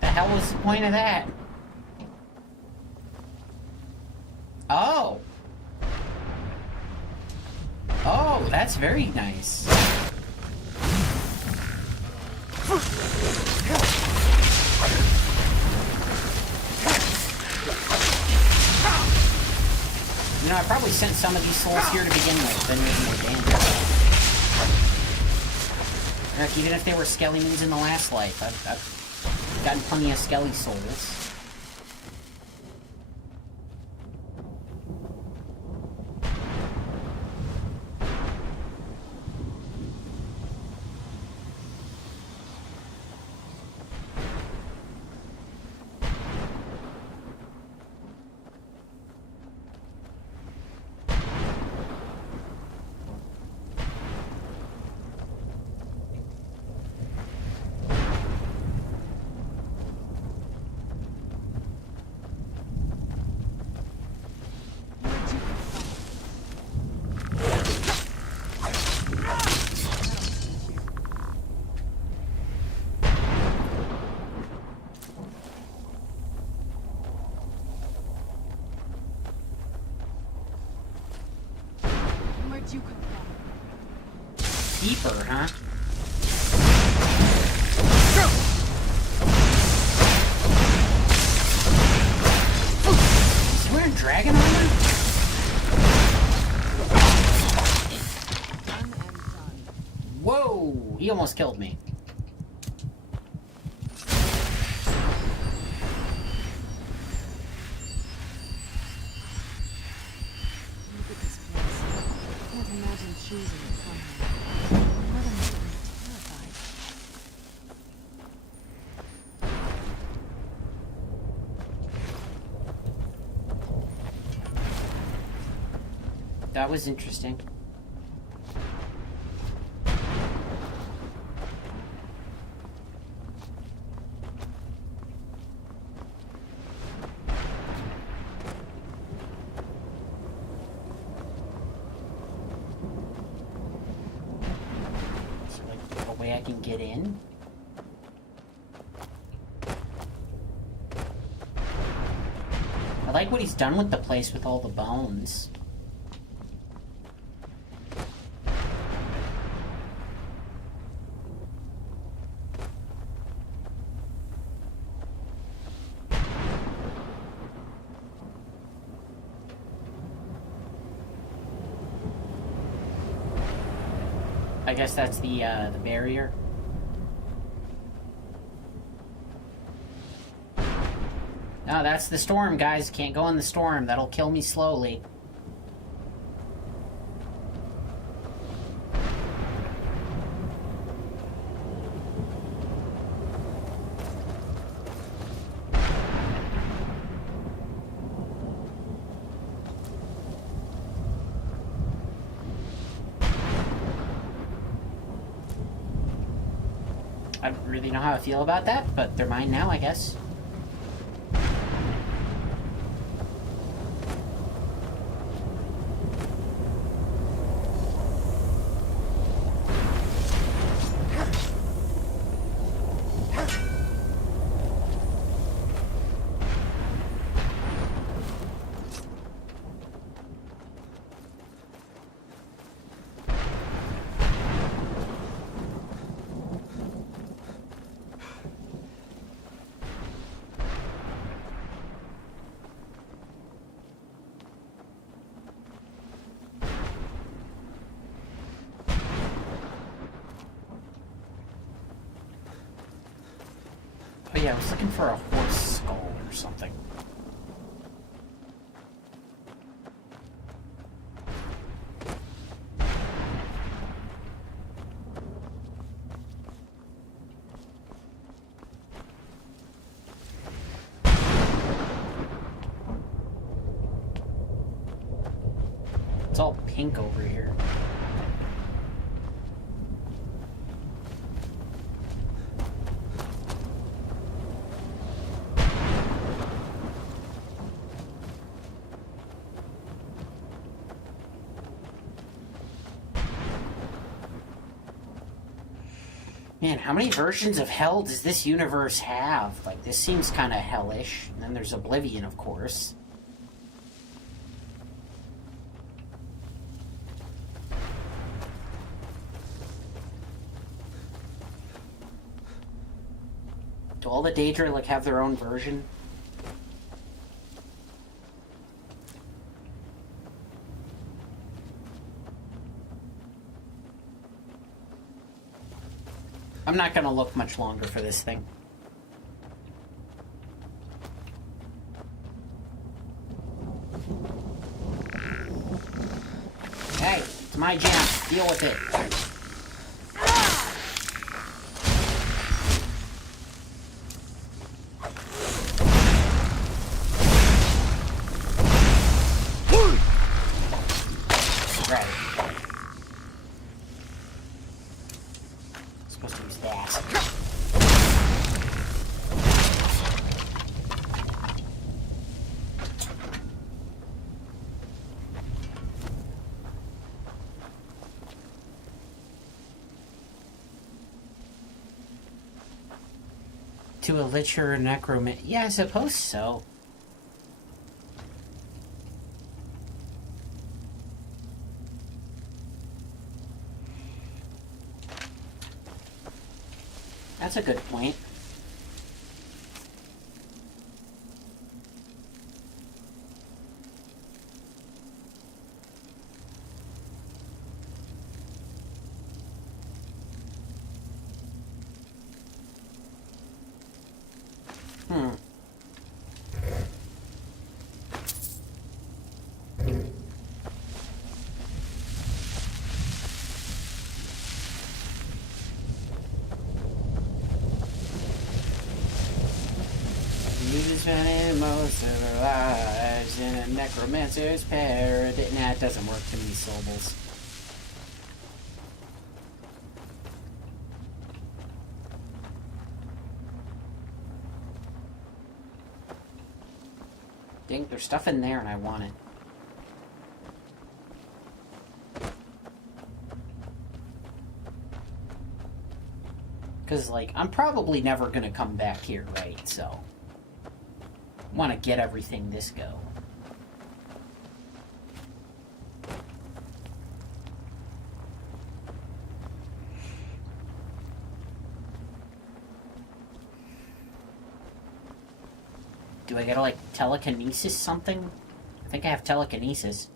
The hell was the point of that? Oh! Oh, that's very nice. You know, I probably sent some of these souls here to begin with, then maybe more damage. Heck, even if they were skeletons in the last life, I've gotten plenty of skelly souls. did you come from? Keeper, huh? Is he wearing dragon armor? Whoa! He almost killed me. Look at this place. I can't imagine choosing it from here. What am I terrified? That was interesting. I can get in. I like what he's done with the place with all the bones. I guess that's the barrier. No, that's the storm, guys. Can't go in the storm. That'll kill me slowly. I don't really know how I feel about that, but they're mine now, I guess. Oh yeah, I was looking for a horse skull or something. It's all pink over here. Man, how many versions of hell does this universe have? Like, this seems kind of hellish. And then there's Oblivion, of course. Do all the Daedra, like, have their own version? I'm not gonna look much longer for this thing. Hey, it's my jam. Deal with it. To a lich or a necromancer? Yeah, I suppose so. That's a good point. Spending most of our lives in a necromancer's paradise. Nah, it doesn't work to me, Sobels. Dang, there's stuff in there and I want it. Because, like, I'm probably never gonna come back here, right? So... want to get everything this go. Do I gotta, like, telekinesis something? I think I have telekinesis.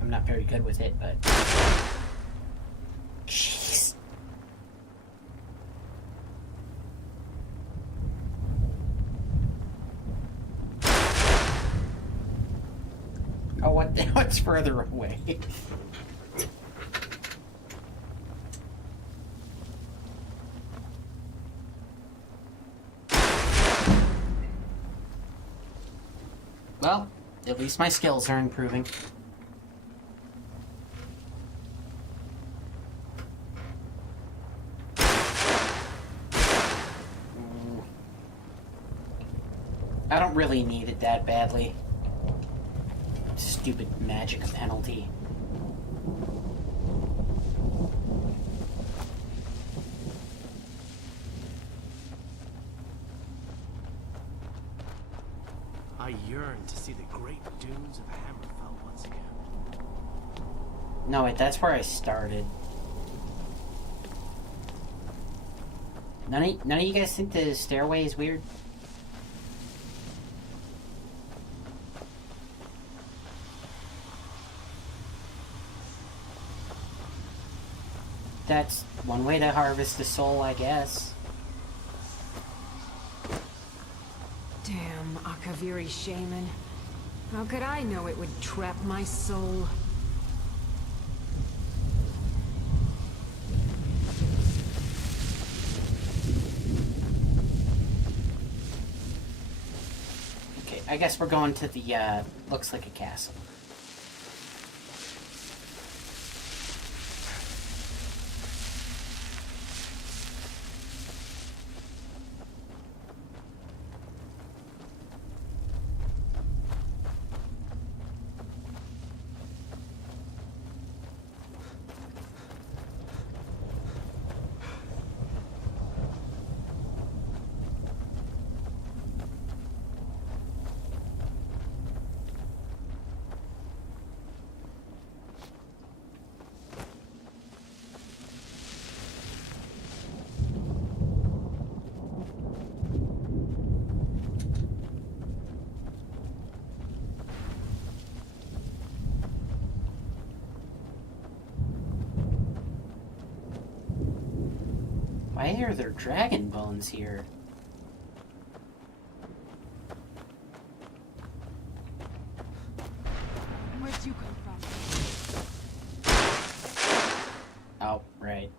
I'm not very good with it, but... Jeez. Oh, what's further away? Well, at least my skills are improving. I don't really need it that badly. Stupid magic penalty. I yearn to see the great dunes of Hammerfell once again. No, wait, that's where I started. None of you guys think the stairway is weird? That's one way to harvest a soul, I guess. Damn, Akaviri shaman. How could I know it would trap my soul? Okay, I guess we're going to the, looks like a castle. Why are there dragon bones here? Where'd you come from? Oh, right.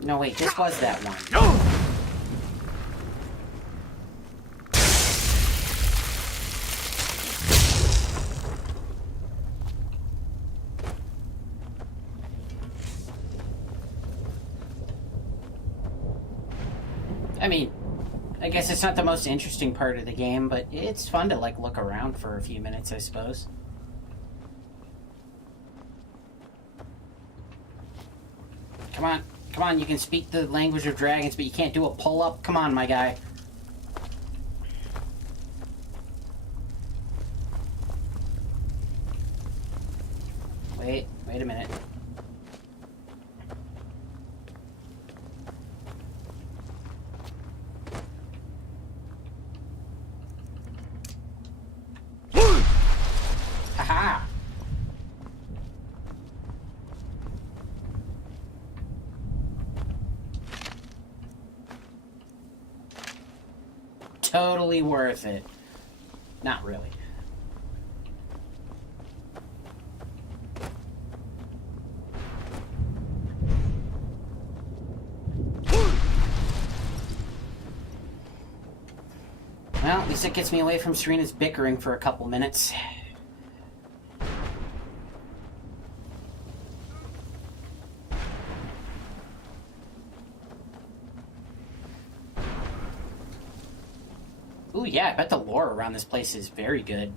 No, wait, this was that one. I mean, I guess it's not the most interesting part of the game, but it's fun to, like, look around for a few minutes, I suppose. Come on. Come on, you can speak the language of dragons, but you can't do a pull-up? Come on, my guy. Wait a minute. Haha! Totally worth it. Not really. Well, at least it gets me away from Serena's bickering for a couple minutes. Ooh, yeah, I bet the lore around this place is very good.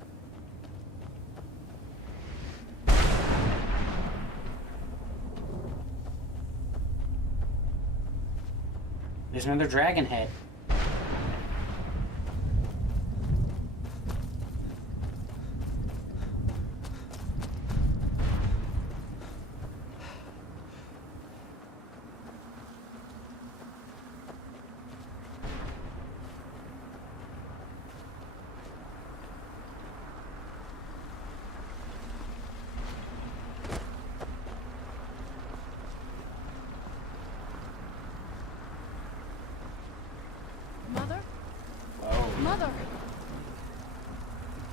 There's another dragon head. Mother? Oh. Mother!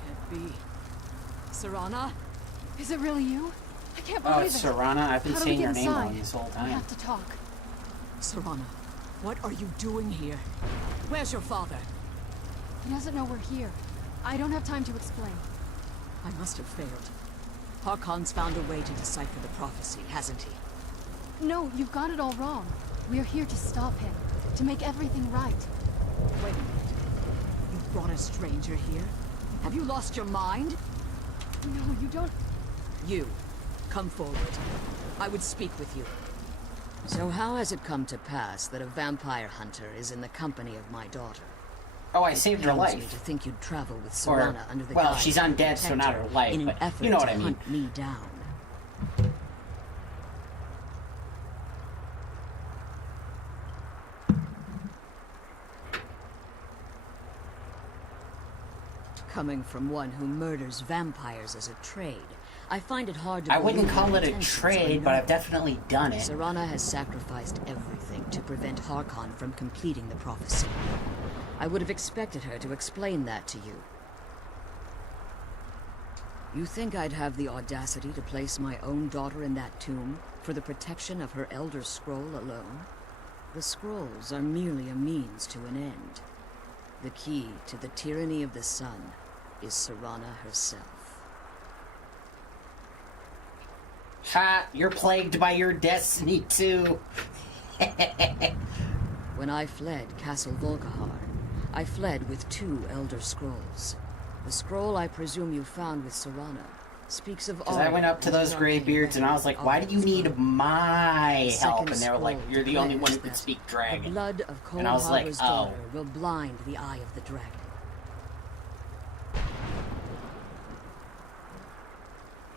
Can't be. Serana? Is it really you? I can't Oh, believe it's it. Serana. I've been How do we saying get your name inside? wrong this whole We time. have to talk. Serana, what are you doing here? Where's your father? He doesn't know we're here. I don't have time to explain. I must have failed. Harkon's found a way to decipher the prophecy, hasn't he? No, you've got it all wrong. We're here to stop him. To make everything right. Wait a minute. You brought a stranger here? Have you lost your mind? No, you don't... You, come forward. I would speak with you. So how has it come to pass that a vampire hunter is in the company of my daughter? Oh, I saved her Pains me life. to think you'd travel with Or, Serana under the well, guise she's of undead, so not her protector life, in an but effort you know what to I mean. hunt me down. Coming from one who murders vampires as a trade, I find it hard to I wouldn't believe call your it a intentions trade, were but I've noble. definitely done it. Serana has sacrificed everything to prevent Harkon from completing the prophecy. I would have expected her to explain that to you. You think I'd have the audacity to place my own daughter in that tomb for the protection of her Elder Scroll alone? The scrolls are merely a means to an end. The key to the tyranny of the sun is Serana herself. Ha! You're plagued by your destiny, too. When I fled Castle Volkihar, I fled with 2 Elder Scrolls. The scroll I presume you found with Serana speaks of Because I went up to those graybeards and I was like, why do you need my help? And they were like, you're the only one who can speak The dragon. blood of Cold And I was like, Harbor's oh. daughter will blind the eye of the dragon.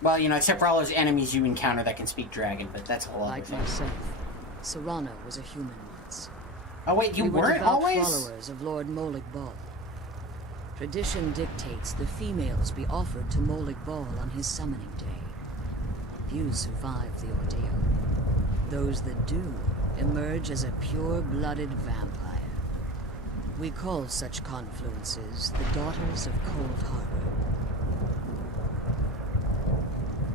Well, you know, except for all those enemies you encounter that can speak dragon, but that's a whole other Like thing. myself, Serana was a human once. Oh, wait, you We were weren't devout always? followers of Lord Molig Bal. Tradition dictates the females be offered to Molig Bal on his summoning day. Few survive the ordeal. Those that do emerge as a pure-blooded vampire. We call such confluences the Daughters of Cold Harbor.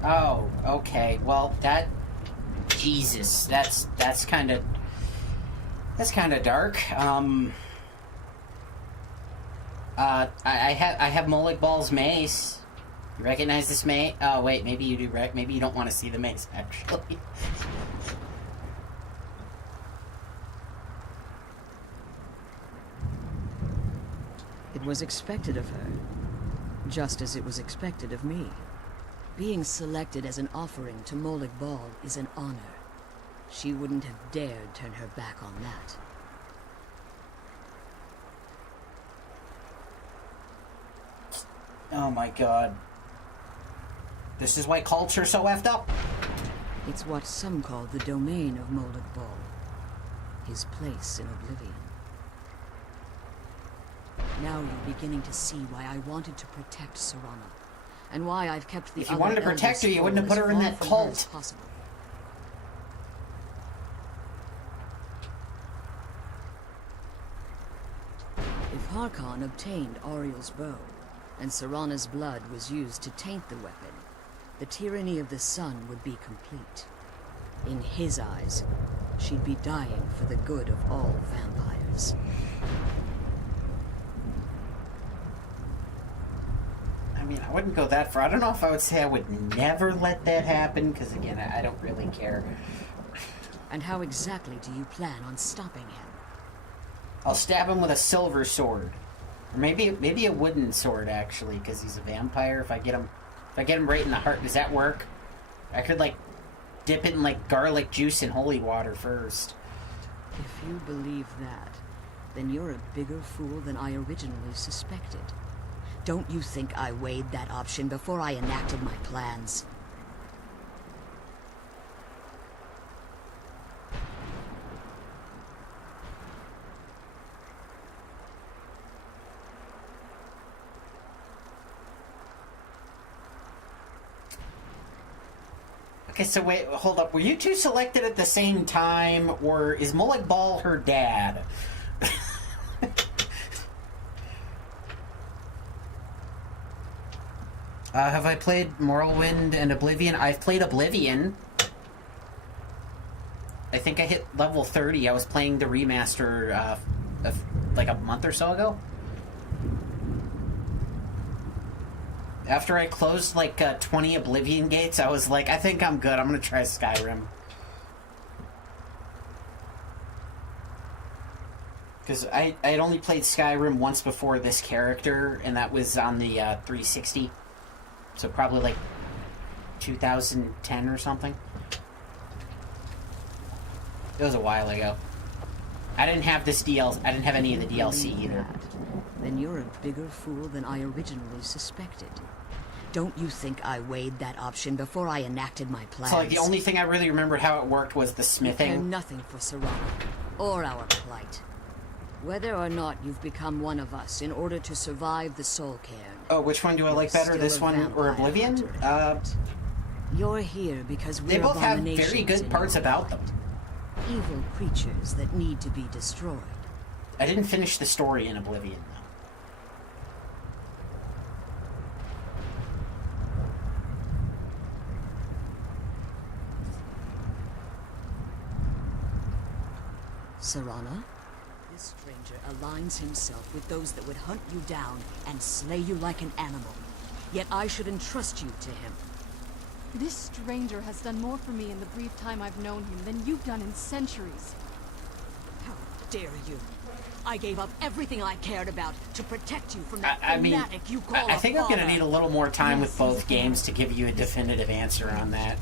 Oh, okay. Well, that... Jesus, that's kind of... That's kind of dark. I have Molig Bal's mace. You recognize this mace? Oh, wait, maybe you do. Maybe you don't want to see the mace, actually. It was expected of her, just as it was expected of me. Being selected as an offering to Molag Bal is an honor. She wouldn't have dared turn her back on that. Oh my god. This is why cults are so effed up. It's what some call the domain of Molag Bal. His place in oblivion. Now you're beginning to see why I wanted to protect Serana. And why I've kept the If you wanted to protect her, you wouldn't have put her in that cult. If Harkon obtained Ariel's bow, and Serana's blood was used to taint the weapon, the tyranny of the sun would be complete. In his eyes, she'd be dying for the good of all vampires. I mean, I wouldn't go that far. I don't know if I would say I would never let that happen, because again, I don't really care. And how exactly do you plan on stopping him? I'll stab him with a silver sword. Or maybe a wooden sword, actually, because he's a vampire. If I get him right in the heart, does that work? I could, like, dip it in, like, garlic juice and holy water first. If you believe that, then you're a bigger fool than I originally suspected. Don't you think I weighed that option before I enacted my plans? Okay, so wait, hold up. Were you two selected at the same time, or is Molag Bal her dad? Have I played Morrowind and Oblivion? I've played Oblivion. I think I hit level 30. I was playing the remaster like a month or so ago. After I closed like 20 Oblivion gates, I was like, I think I'm good. I'm gonna try Skyrim. Because I had only played Skyrim once before this character, and that was on the 360. So probably like 2010 or something. It was a while ago. I didn't have this DLC. I didn't have any of the DLC either. Then you're a bigger fool than I originally suspected. Don't you think I weighed that option before I enacted my plans? So like the only thing I really remembered how it worked was the smithing. You care nothing for Serana, or our plight. Whether or not you've become one of us in order to survive the Soul Cairn. Oh, which one do I like better, this one or Oblivion? You're here because we're they both have very abominations good parts about them. Evil creatures that need to be destroyed. I didn't finish the story in Oblivion, though. Serana? This stranger aligns himself with those that would hunt you down and slay you like an animal. Yet I should entrust you to him. This stranger has done more for me in the brief time I've known him than you've done in centuries. How dare you? I gave up everything I cared about to protect you from that fanatic you call I think I'm going to need a little more time with both games to give you a definitive answer on that.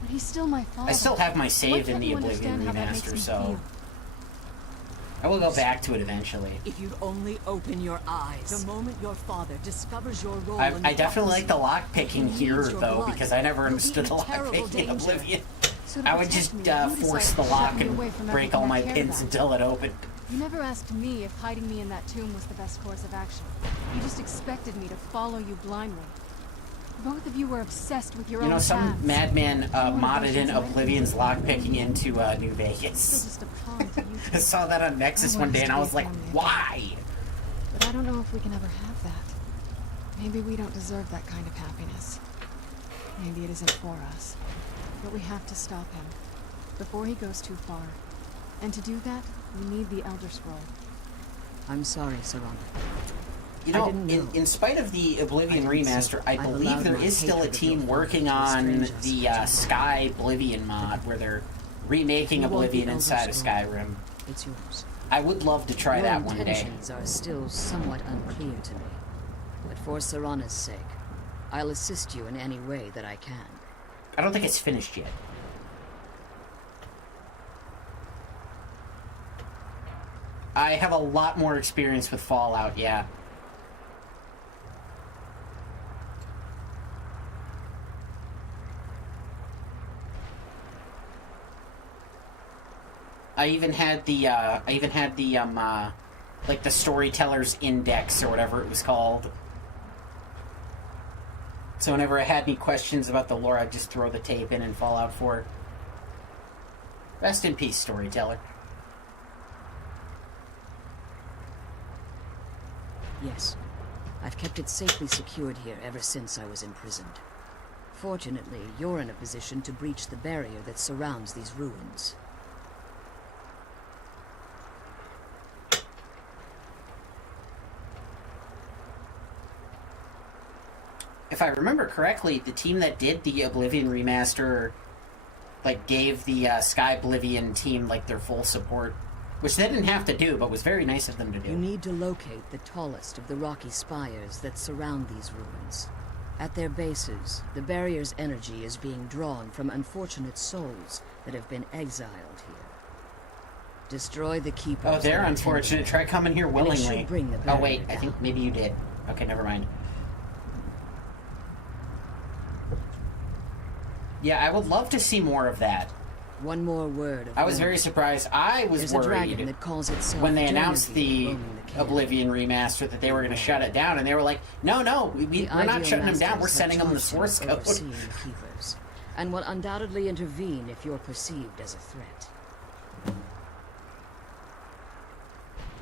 But he's still my father. I still have my save in the Oblivion remaster, so I will go back to it eventually. If you'd only open your eyes. The moment your father discovers your role in the I definitely like the lockpicking here, though, because I never understood the lockpicking in Oblivion. I would just force the lock and break all my pins until it opened. You never asked me if hiding me in that tomb was the best course of action. You just expected me to follow you blindly. Both of you were obsessed with your own paths. Some madman modded in Oblivion's lockpicking into New Vegas. I saw that on Nexus one day and I was like, why? But I don't know if we can ever have that. Maybe we don't deserve that kind of happiness. Maybe it isn't for us. But we have to stop him before he goes too far. And to do that, we need the Elder Scroll. I'm sorry, Serana. You know, in spite of the Oblivion remaster, I believe there is still a team working on the Sky Oblivion mod, where they're remaking Oblivion inside of Skyrim. It's yours. I would love to try that one day. Your intentions are still somewhat unclear to me. But for Serana's sake, I'll assist you in any way that I can. I don't think it's finished yet. I have a lot more experience with Fallout, yeah. I even had the like the Storyteller's Index or whatever it was called. So whenever I had any questions about the lore, I'd just throw the tape in Fallout 4. Rest in peace, Storyteller. Yes. I've kept it safely secured here ever since I was imprisoned. Fortunately, you're in a position to breach the barrier that surrounds these ruins. If I remember correctly, the team that did the Oblivion remaster, like, gave the Sky Oblivion team, like, their full support. Which they didn't have to do, but was very nice of them to do. You need to locate the tallest of the rocky spires that surround these ruins. At their bases, the barrier's energy is being drawn from unfortunate souls that have been exiled here. Destroy the keepers. Oh, they're unfortunate. Try coming here willingly. Bring the oh, wait. down. I think maybe you did. Okay, never mind. Yeah, I would love to see more of that. One more word. I was very surprised. I was worried when they announced the Oblivion remaster that they were going to shut it down, and they were like, no, we're not shutting them down. We're sending them the source code. Keepers, and will undoubtedly intervene if you're perceived as a threat.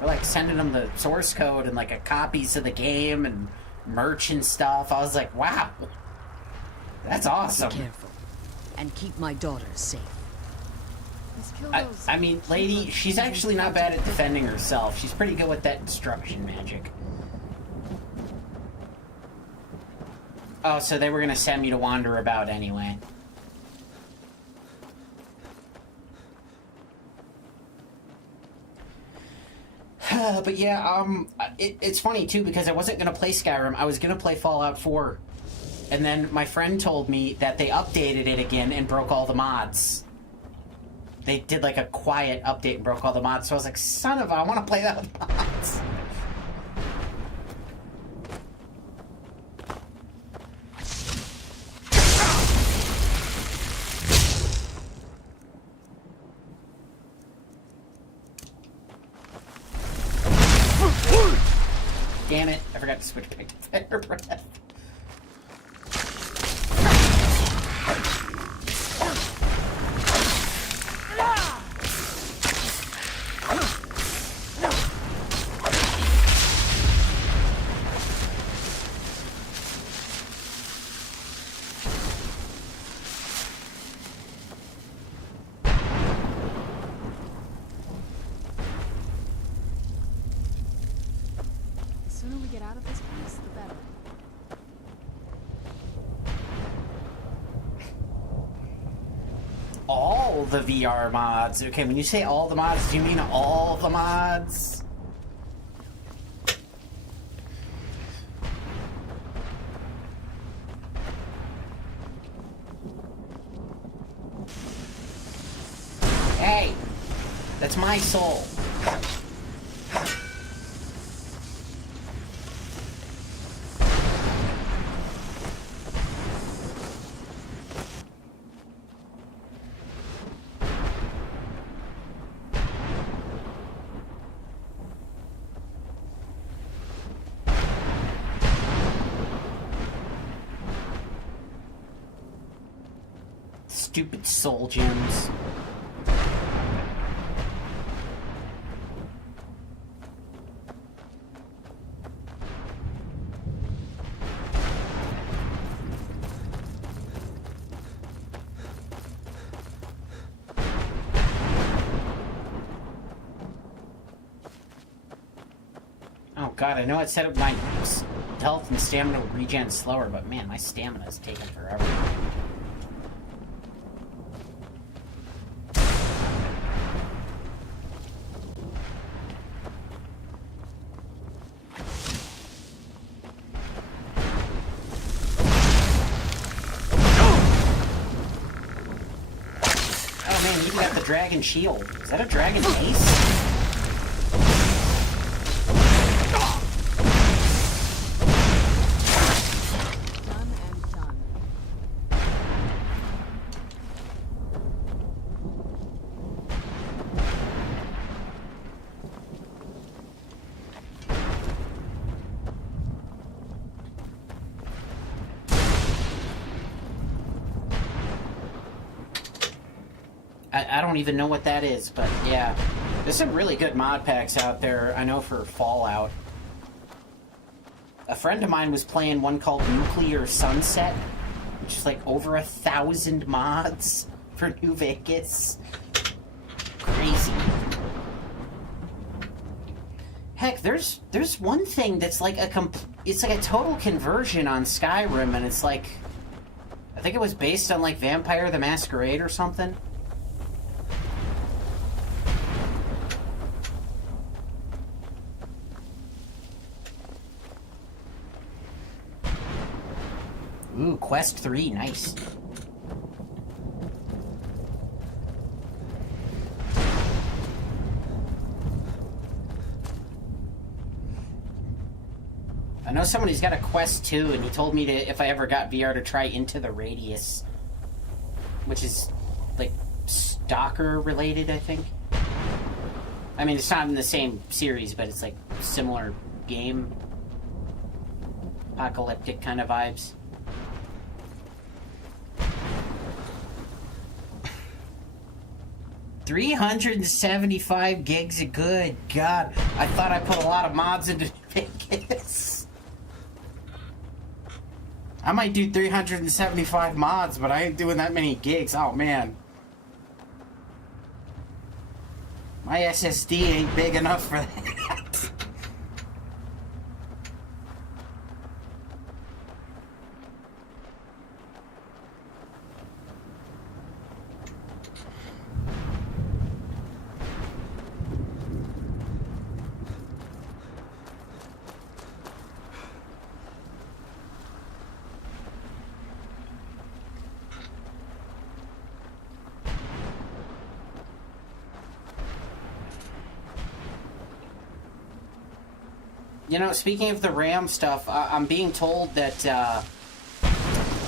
We're like sending them the source code and like a copies of the game and merch and stuff. I was like, wow, that's awesome. Be careful, and keep my daughter safe. I mean, lady, she's actually not bad at defending herself. She's pretty good with that destruction magic. Oh, so they were going to send me to wander about anyway. But yeah, it's funny too, because I wasn't going to play Skyrim. I was going to play Fallout 4. And then my friend told me that they updated it again and broke all the mods. They did like a quiet update and broke all the mods, so I was like, son of a, I want to play that with mods. Damn it, I forgot to switch back to Fire Breath. All the VR mods. Okay, when you say all the mods, do you mean all the mods? Hey, that's my soul. Stupid soul gems. Oh god, I know it said my health and stamina would regen slower, but man, my stamina's taking forever. man, you even got the dragon shield. Is that a dragon mace? I don't even know what that is, but yeah. There's some really good mod packs out there, I know, for Fallout. A friend of mine was playing one called Nuclear Sunset, which is like over 1,000 mods for New Vegas. Crazy. Heck, there's one thing that's like it's like a total conversion on Skyrim, and it's like, I think it was based on like Vampire the Masquerade or something. Ooh, Quest 3, nice. I know someone who's got a Quest 2, and he told me to, if I ever got VR, to try Into the Radius, which is, like, Stalker related, I think. I mean, it's not in the same series, but it's, like, similar game. Apocalyptic kind of vibes. $375 gigs of good. God, I thought I put a lot of mods into Vegas. I might do 375 mods, but I ain't doing that many gigs. Oh, man. My SSD ain't big enough for that. You know, speaking of the RAM stuff, I'm being told that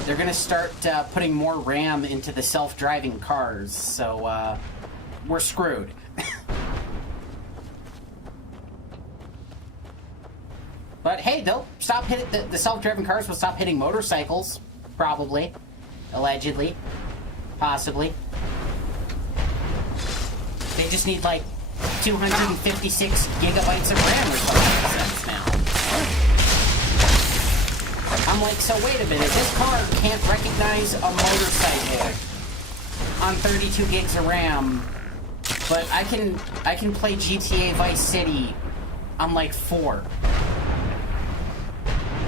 they're going to start putting more RAM into the self-driving cars, so we're screwed. But hey, they'll stop hitting the self-driving cars will stop hitting motorcycles, probably, allegedly, possibly. They just need like 256 gigabytes of RAM or something. I'm like, so wait a minute, this car can't recognize a motorcycle on 32 gigs of RAM, but I can play GTA Vice City on like 4,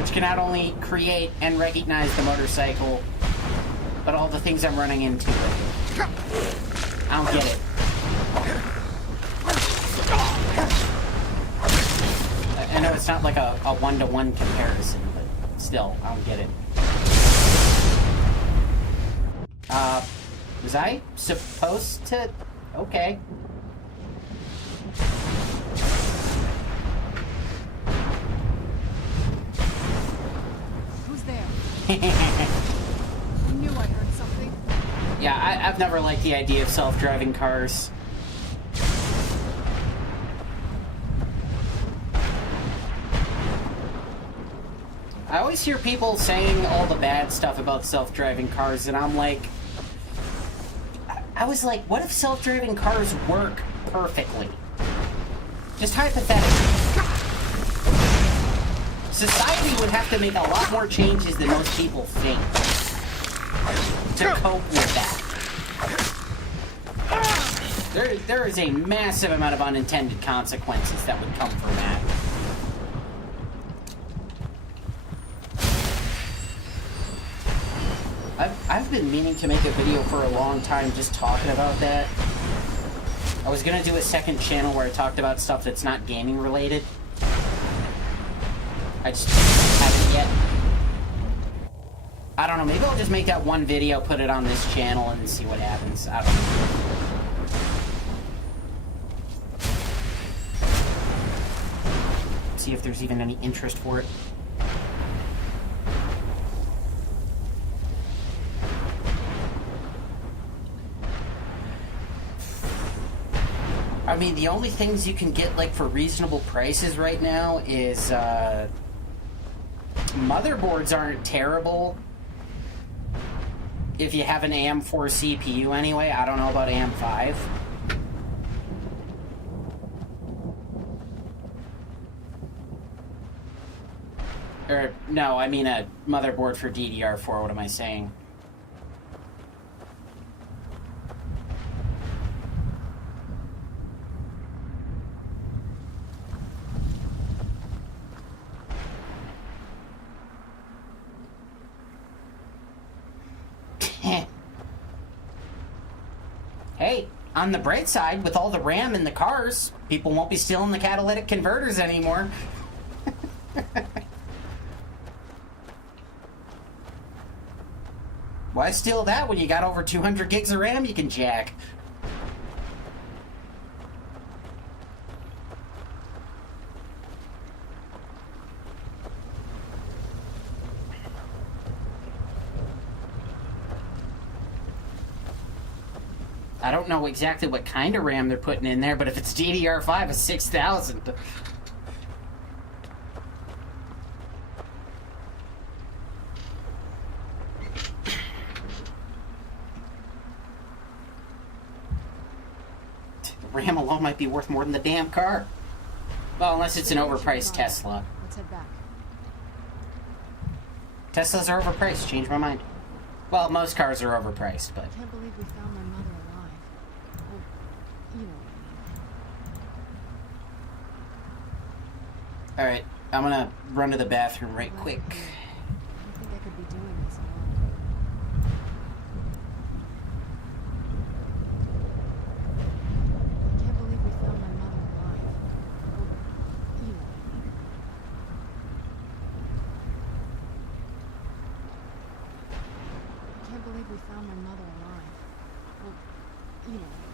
which can not only create and recognize the motorcycle, but all the things I'm running into. I don't get it. I know it's not like a one-to-one comparison, but still, I don't get it. Was I supposed to? Okay. Who's there? I knew I heard something. Yeah, I've never liked the idea of self-driving cars. I always hear people saying all the bad stuff about self-driving cars, and I'm like... I was like, what if self-driving cars work perfectly? Just hypothetically. Society would have to make a lot more changes than most people think to cope with that. There is a massive amount of unintended consequences that would come from that. I've been meaning to make a video for a long time just talking about that. I was gonna do a second channel where I talked about stuff that's not gaming related. I just haven't yet. I don't know, maybe I'll just make that one video, put it on this channel, and see what happens. I don't know. See if there's even any interest for it. I mean, the only things you can get, like, for reasonable prices right now is, motherboards aren't terrible. If you have an AM4 CPU anyway, I don't know about AM5. Or, no, I mean a motherboard for DDR4, what am I saying? Hey, on the bright side, with all the RAM in the cars, people won't be stealing the catalytic converters anymore. Why steal that when you got over 200 gigs of RAM you can jack? I don't know exactly what kind of RAM they're putting in there, but if it's DDR5, it's 6,000. RAM alone might be worth more than the damn car. Well, unless it's an overpriced Tesla. Let's head back. Teslas are overpriced, change my mind. Well, most cars are overpriced, but... I can't believe we found my mother alive. Well, you know what I mean. Alright, I'm gonna run to the bathroom right quick. I don't think I could be doing this alone. I can't believe we found my mother alive. Well, you know what I mean. I can't believe we found my mother alive. Well, you know what I mean.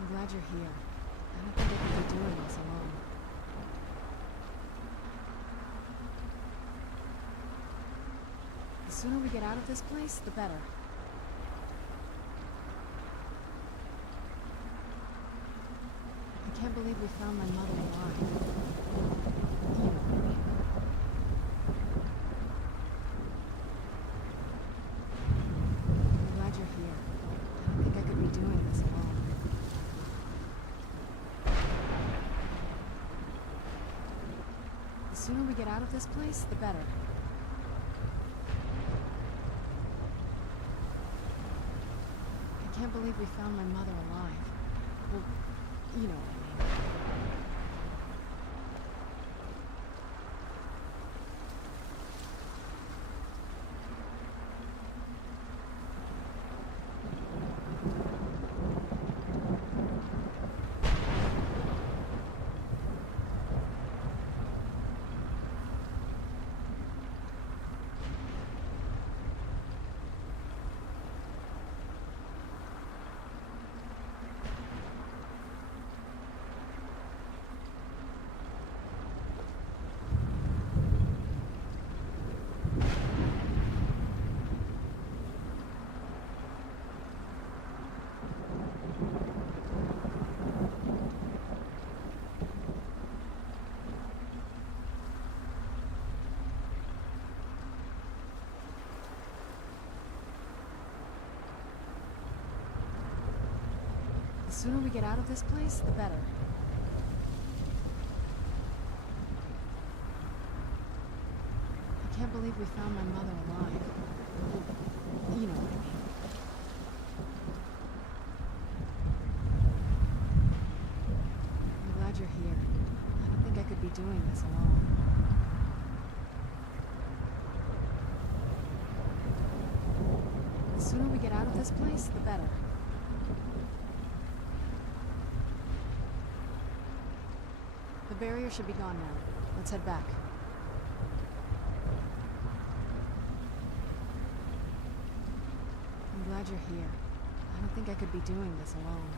I'm glad you're here. I don't think I could be doing this alone. The sooner we get out of this place, the better. I can't believe we found my mother alive. You know what I mean. I'm glad you're here. I don't think I could be doing this alone. The sooner we get out of this place, the better. I can't believe we found my mother alive. Well, you know what I mean. The sooner we get out of this place, the better. I can't believe we found my mother alive. Well, you know what I mean. I'm glad you're here. I don't think I could be doing this alone. The sooner we get out of this place, the better. barrier should be gone now. Let's head back. I'm glad you're here. I don't think I could be doing this alone.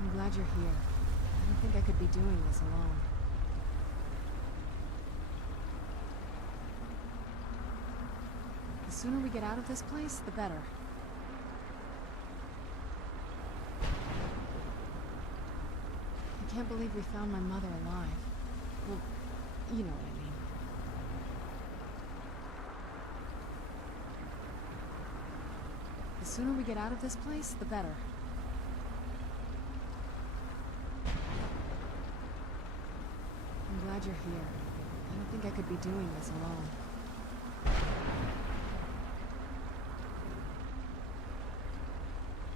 I'm glad you're here. I don't think I could be doing this alone. The sooner we get out of this place, the better. I can't believe we found my mother alive. Well, you know what I mean. The sooner we get out of this place, the better. I'm glad you're here. I don't think I could be doing this alone.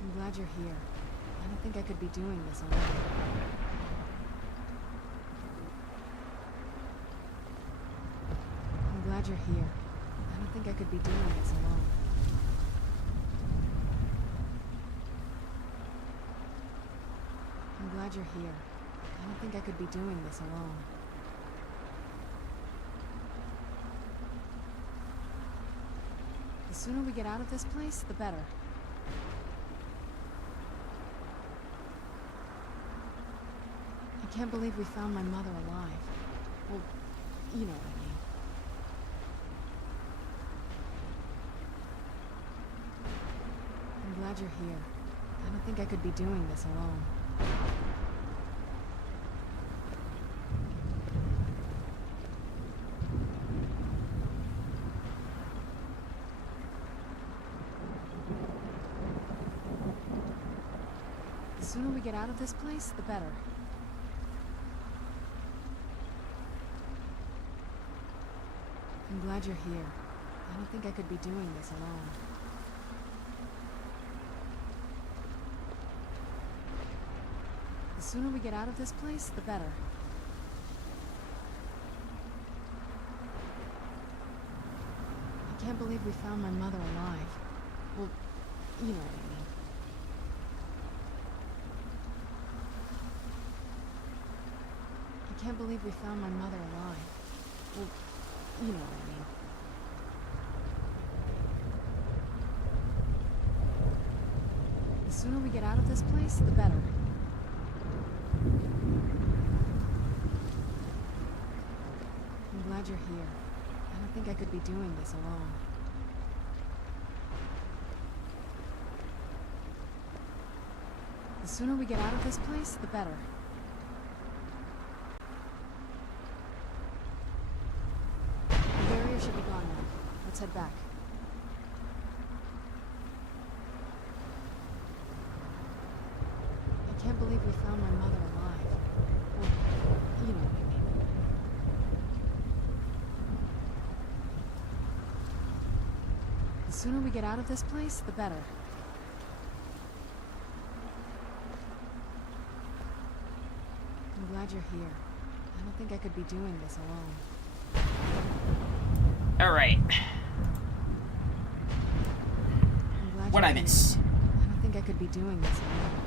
I'm glad you're here. I don't think I could be doing this alone. I'm glad you're here. I don't think I could be doing this alone. I'm glad you're here. I don't think I could be doing this alone. The sooner we get out of this place, the better. I can't believe we found my mother alive. Well, you know what I mean. I'm glad you're here. I don't think I could be doing this alone. The sooner we get out of this place, the better. I'm glad you're here. I don't think I could be doing this alone. The sooner we get out of this place, the better. I can't believe we found my mother alive. Well, you know what I mean. I can't believe we found my mother alive. Well, you know what I mean. The sooner we get out of this place, the better. I'm glad you're here. I don't think I could be doing this alone. The sooner we get out of this place, the better. The barrier should be gone now. Let's head back. I can't believe we found my mother alive. Well, you know what I mean. The sooner we get out of this place, the better. I'm glad you're here. I don't think I could be doing this alone. Alright. What'd I miss? I don't think I could be doing this alone.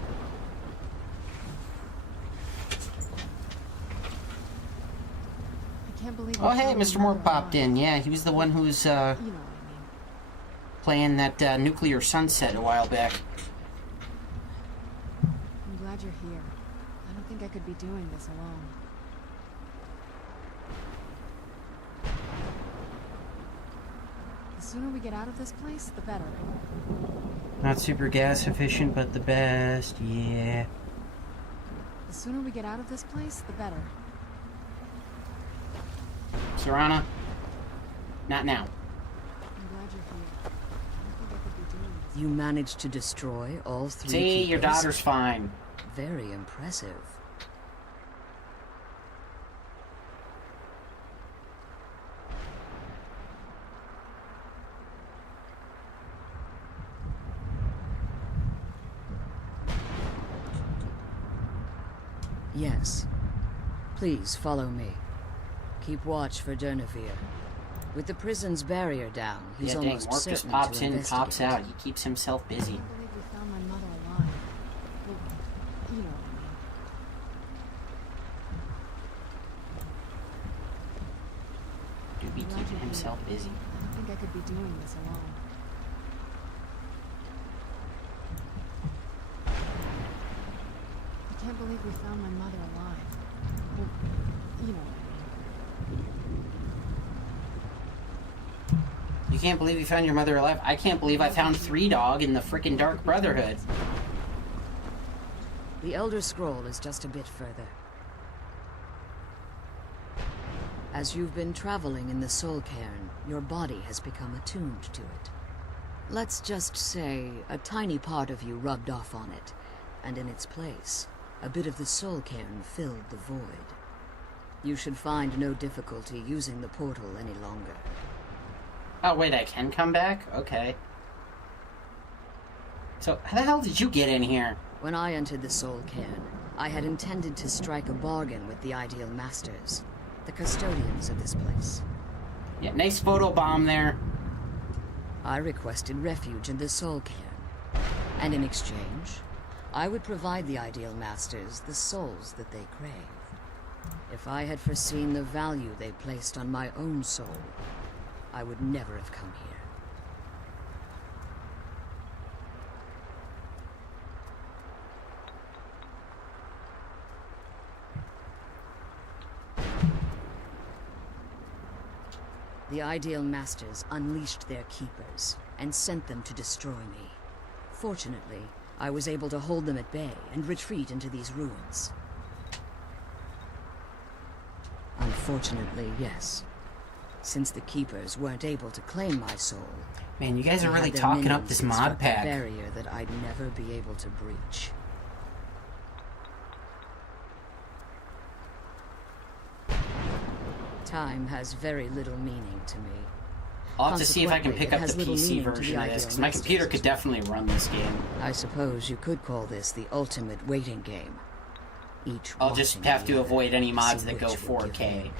I can't believe. Oh, hey, Mr. Moore popped in. Yeah, he was the one who was, You know what I mean. playing that Nuclear Sunset a while back. I'm glad you're here. I don't think I could be doing this alone. The sooner we get out of this place, the better. Not super gas efficient, but the best, yeah. The sooner we get out of this place, the better. Serana? Not now. I'm glad you're here. I don't think I could be doing this. You managed to destroy all three See, your keepers? daughter's fine. Very impressive. Yes. Please follow me. Keep watch for Durnevere. With the prison's barrier down, he's Yeah, dang, almost Mark just certain pops to in and pops investigate. out. He keeps himself busy. I can't believe we found my mother alive. be keeping himself busy. I don't think I could be doing this alone. I can't believe we found my mother alive. Well, you know what I mean. You can't believe you found your mother alive? I can't believe I found Three Dog in the frickin' Dark Brotherhood. The Elder Scroll is just a bit further. As you've been traveling in the Soul Cairn, your body has become attuned to it. Let's just say a tiny part of you rubbed off on it, and in its place, a bit of the Soul Cairn filled the void. You should find no difficulty using the portal any longer. Oh, wait, I can come back? Okay. So, how the hell did you get in here? When I entered the Soul Cairn, I had intended to strike a bargain with the Ideal Masters, the custodians of this place. Yeah, nice photo bomb there. I requested refuge in the Soul Cairn, and in exchange, I would provide the Ideal Masters the souls that they crave. If I had foreseen the value they placed on my own soul, I would never have come here. The Ideal Masters unleashed their keepers and sent them to destroy me. Fortunately, I was able to hold them at bay and retreat into these ruins. Unfortunately, yes. Since the Keepers weren't able to claim my soul... Man, you guys are really their talking up minions this mod construct a pack. barrier that I'd never be able to breach. Time has very little meaning to me. I'll have to see if I can pick up the Consequently, it has PC little version meaning of to the this, because Ideal my computer Masters could as definitely run this game. I suppose you could call this the ultimate waiting game. Each I'll just watching have the to other, avoid any mods see that go which will give 4K. in.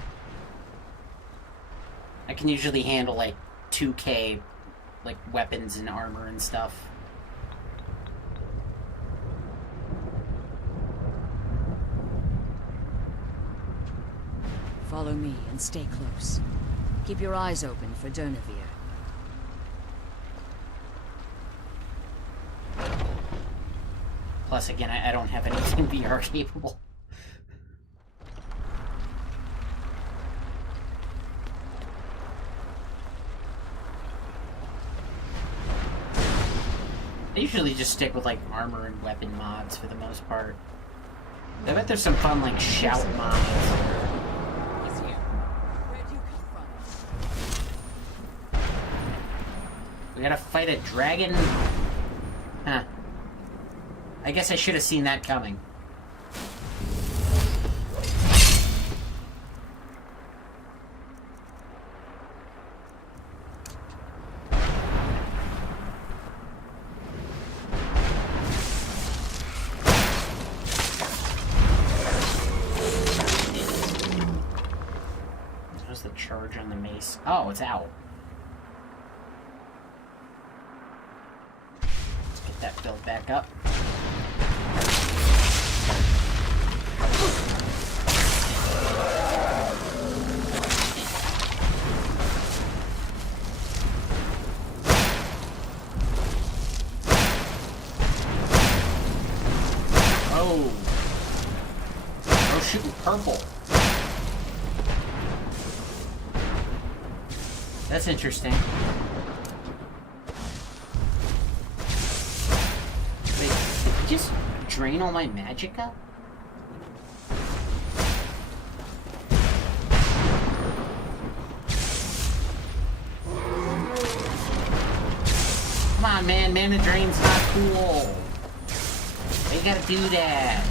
I can usually handle, like, 2K, like, weapons and armor and stuff. Follow me and stay close. Keep your eyes open for Durnevere. Plus, again, I don't have anything VR capable. I usually just stick with, like, armor and weapon mods for the most part. I bet there's some fun, like, shout mods. He's here. Where'd you come from? We gotta fight a dragon? Huh. I guess I should have seen that coming. How's the charge on the mace? Oh, it's out. Let's get that built back up. Oh. Oh, shooting purple. That's interesting. Wait, did he just drain all my magicka? Come on, man. Mana drain's not cool. You gotta do that.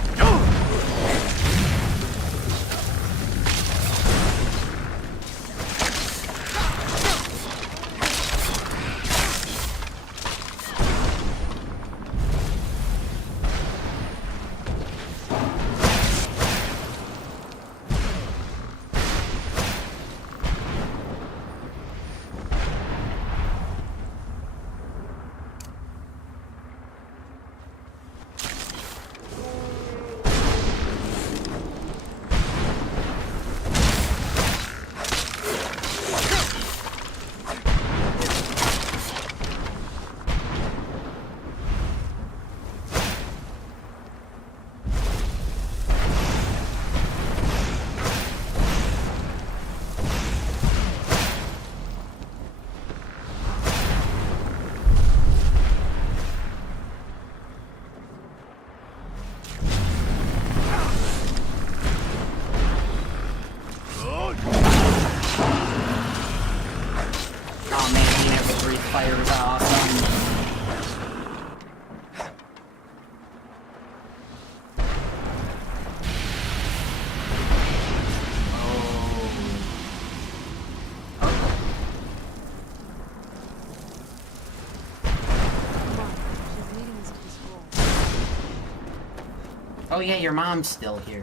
Oh yeah, your mom's still here.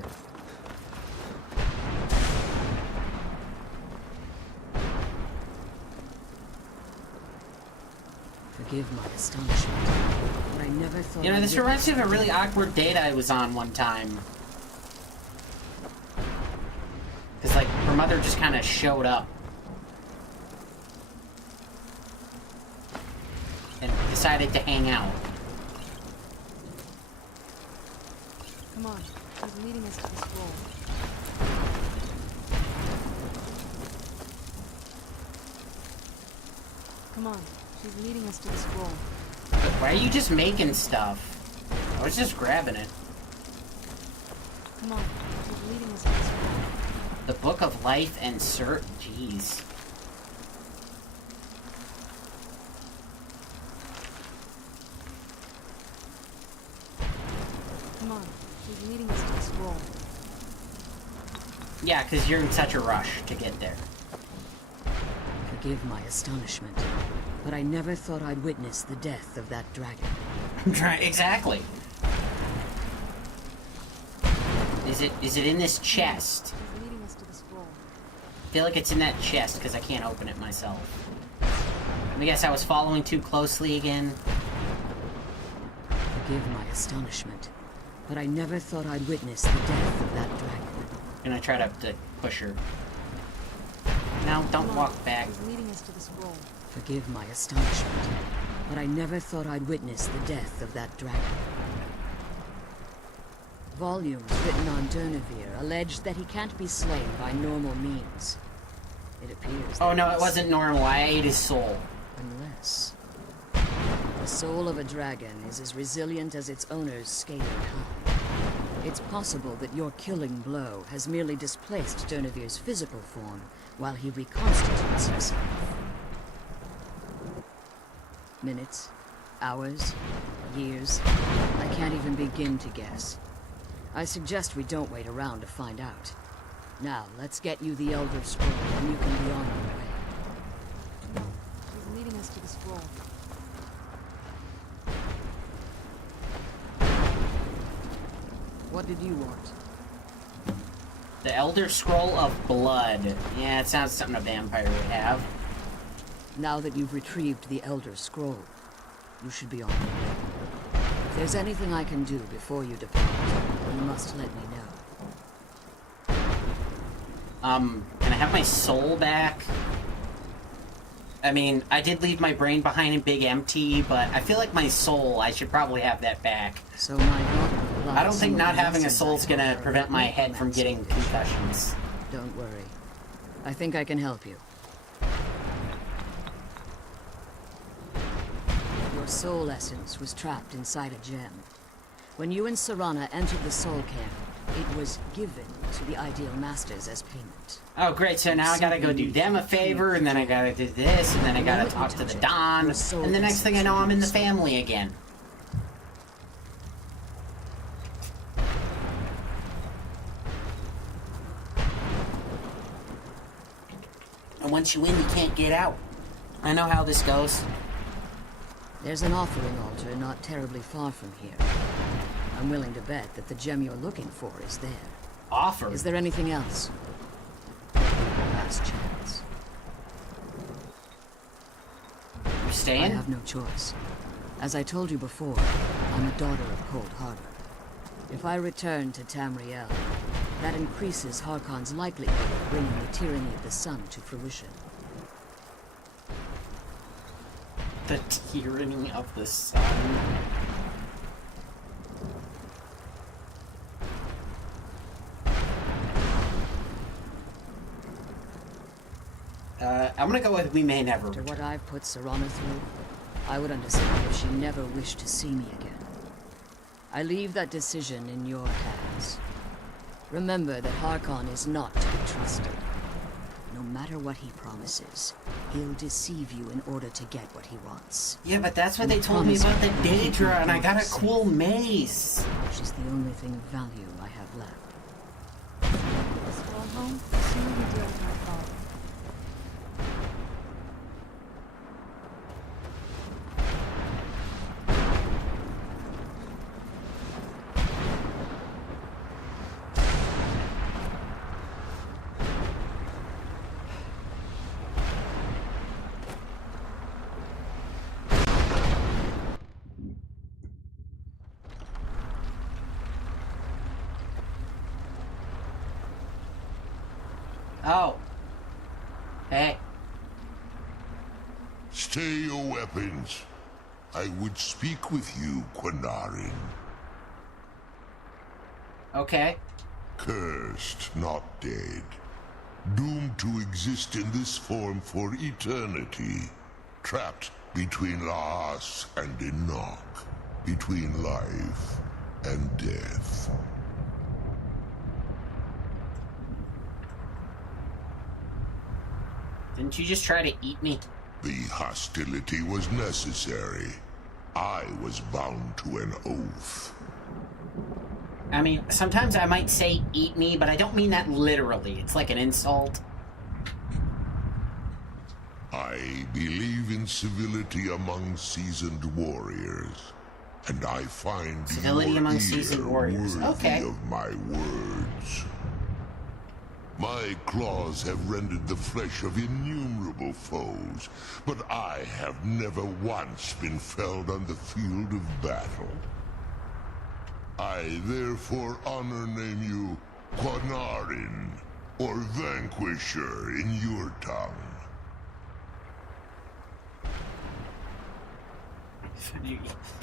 Forgive my astonishment, but I never thought. You know, this reminds me of a really awkward date I was on one time. Because, like, her mother just kind of showed up. And decided to hang out. Come on, he's leading us to the scroll. Come on, she's leading us to the scroll. Why are you just making stuff? I was just grabbing it. Come on, she's leading us to the scroll. The Book of Life and Cert. Jeez. Come on, she's leading us to the scroll. Yeah, because you're in such a rush to get there. Forgive my astonishment, but I never thought I'd witness the death of that dragon. Exactly. Is it in this chest? She's leading us to the scroll. I feel like it's in that chest because I can't open it myself. I guess I was following too closely again. Forgive my astonishment, but I never thought I'd witness the death of that dragon. And I tried to push her. Now, don't walk back. She's leading us to the scroll. Forgive my astonishment, but I never thought I'd witness the death of that dragon. Volumes written on Durnevere allege that he can't be slain by normal means. It appears. Oh no, it wasn't normal. I ate his soul. Unless the soul of a dragon is as resilient as its owner's scaly hide. It's possible that your killing blow has merely displaced Durnevere's physical form while he reconstitutes himself. Minutes, hours, years. I can't even begin to guess. I suggest we don't wait around to find out. Now, let's get you the Elder Scroll, and you can be on your way. She's leading us to the scroll. What did you want? The Elder Scroll of Blood. Yeah, it sounds something a vampire would have. Now that you've retrieved the Elder Scroll, you should be on your way. If there's anything I can do before you depart, you must let me know. Can I have my soul back? I mean, I did leave my brain behind in Big Empty, but I feel like my soul, I should probably have that back. So my daughter, I don't think not having a soul's gonna prevent my head from getting concussions. Don't worry. I think I can help you. Your soul essence was trapped inside a gem. When you and Serana entered the soul camp, it was given to the Ideal Masters as payment. Oh, great. So now I gotta go do them a favor, and then I gotta do this, and then I gotta talk to the Don, and the next thing I know, I'm in the family again. And once you in, you can't get out. I know how this goes. There's an offering altar not terribly far from here. I'm willing to bet that the gem you're looking for is there. Offer? Is there anything else? Last chance. You staying? I have no choice. As I told you before, I'm a daughter of Cold Harbor. If I return to Tamriel, that increases Harkon's likelihood of bringing the tyranny of the sun to fruition. The tyranny of the sun. I'm gonna go with we may never. After what I've put Serana through, I would understand if she never wished to see me again. I leave that decision in your hands. Remember that Harkon is not to be trusted. No matter what he promises, he'll deceive you in order to get what he wants. Yeah, but that's what they told me about the Daedra, and I got a cool mace. She's the only thing of value I have left. Let's go home. Soon we deal with my father. Oh. Hey. Stay your weapons. I would speak with you, Quinarin. Okay. Cursed, not dead. Doomed to exist in this form for eternity. Trapped between Laas and Enoch. Between life and death. Didn't you just try to eat me? The hostility was necessary. I was bound to an oath. I mean, sometimes I might say eat me, but I don't mean that literally. It's like an insult. I believe in civility among seasoned warriors. And I find civility your among ear seasoned warriors. worthy Okay. of my words. My claws have rendered the flesh of innumerable foes, but I have never once been felled on the field of battle. I therefore honor name you Quinarin, or Vanquisher in your tongue.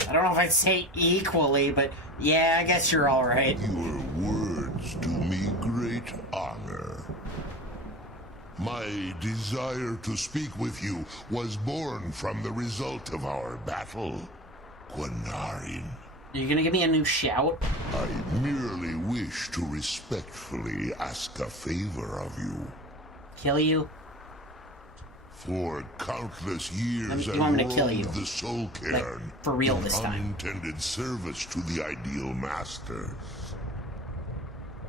I don't know if I'd say equally, but yeah, I guess you're all right. Your words do me great honor. My desire to speak with you was born from the result of our battle, Quinarin. Are you gonna give me a new shout? I merely wish to respectfully ask a favor of you. Kill you? For countless years, you want me to kill you? The Soul Cairn, like, for real this time. Unintended service to the ideal masters.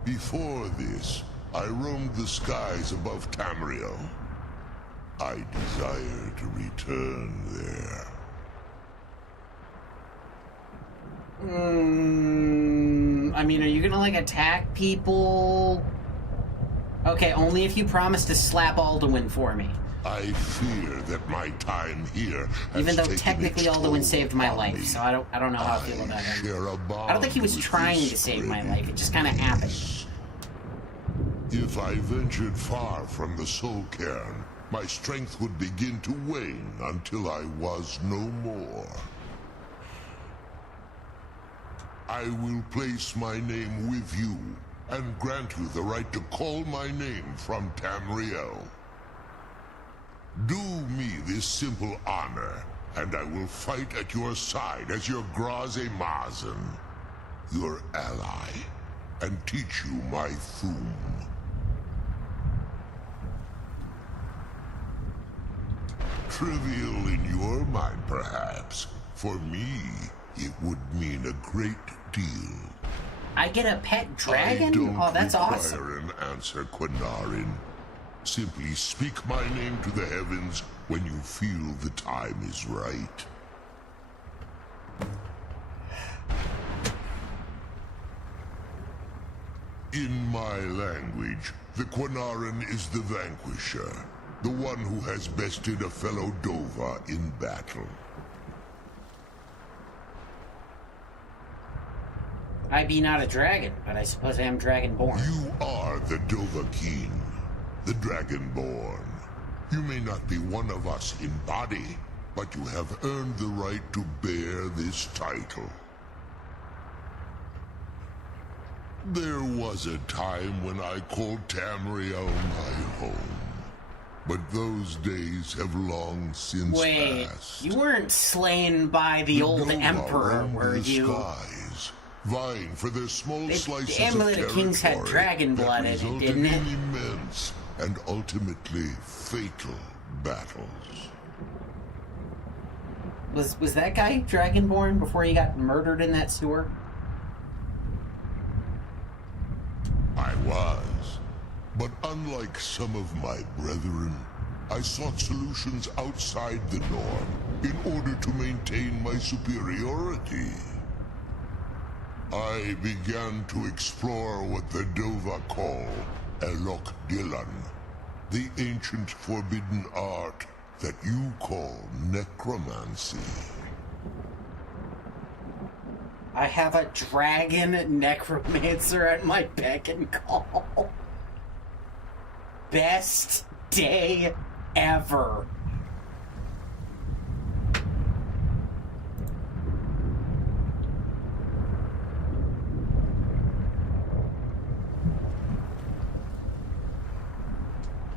Before this, I roamed the skies above Tamriel. I desire to return there. I mean, are you gonna, like, attack people? Okay, only if you promise to slap Alduin for me. I fear that my time here has even though taken technically its Alduin toll saved my on life, me. so I don't know how I feel about him. Share a I don't think he was bond trying with to save my this life, it just kind of happened. If I ventured far from the Soul Cairn, my strength would begin to wane until I was no more. I will place my name with you, and grant you the right to call my name from Tamriel. Do me this simple honor, and I will fight at your side as your Graze Mazen, your ally, and teach you my Thum. Trivial in your mind, perhaps. For me, it would mean a great deal. I get a pet dragon? I don't Oh, that's require awesome. an answer, Quinarin. Simply speak my name to the heavens when you feel the time is right. In my language, the Quinarin is the vanquisher, the one who has bested a fellow Dova in battle. I be not a dragon, but I suppose I am dragonborn. You are the Dovahkiin, the Dragonborn. You may not be one of us in body, but you have earned the right to bear this title. There was a time when I called Tamriel my home, but those days have long since passed. You weren't slain by the old Dova emperor, roamed were the you? skies, vying for their small slices The Amulet of of Kings had territory dragon that blood in it, resulted didn't it? in immense and ultimately fatal battles. Was that guy dragonborn before he got murdered in that sewer? I was. But unlike some of my brethren, I sought solutions outside the norm in order to maintain my superiority. I began to explore what the Dova call Elok Dylan, the ancient forbidden art that you call necromancy. I have a dragon necromancer at my beck and call. best day ever.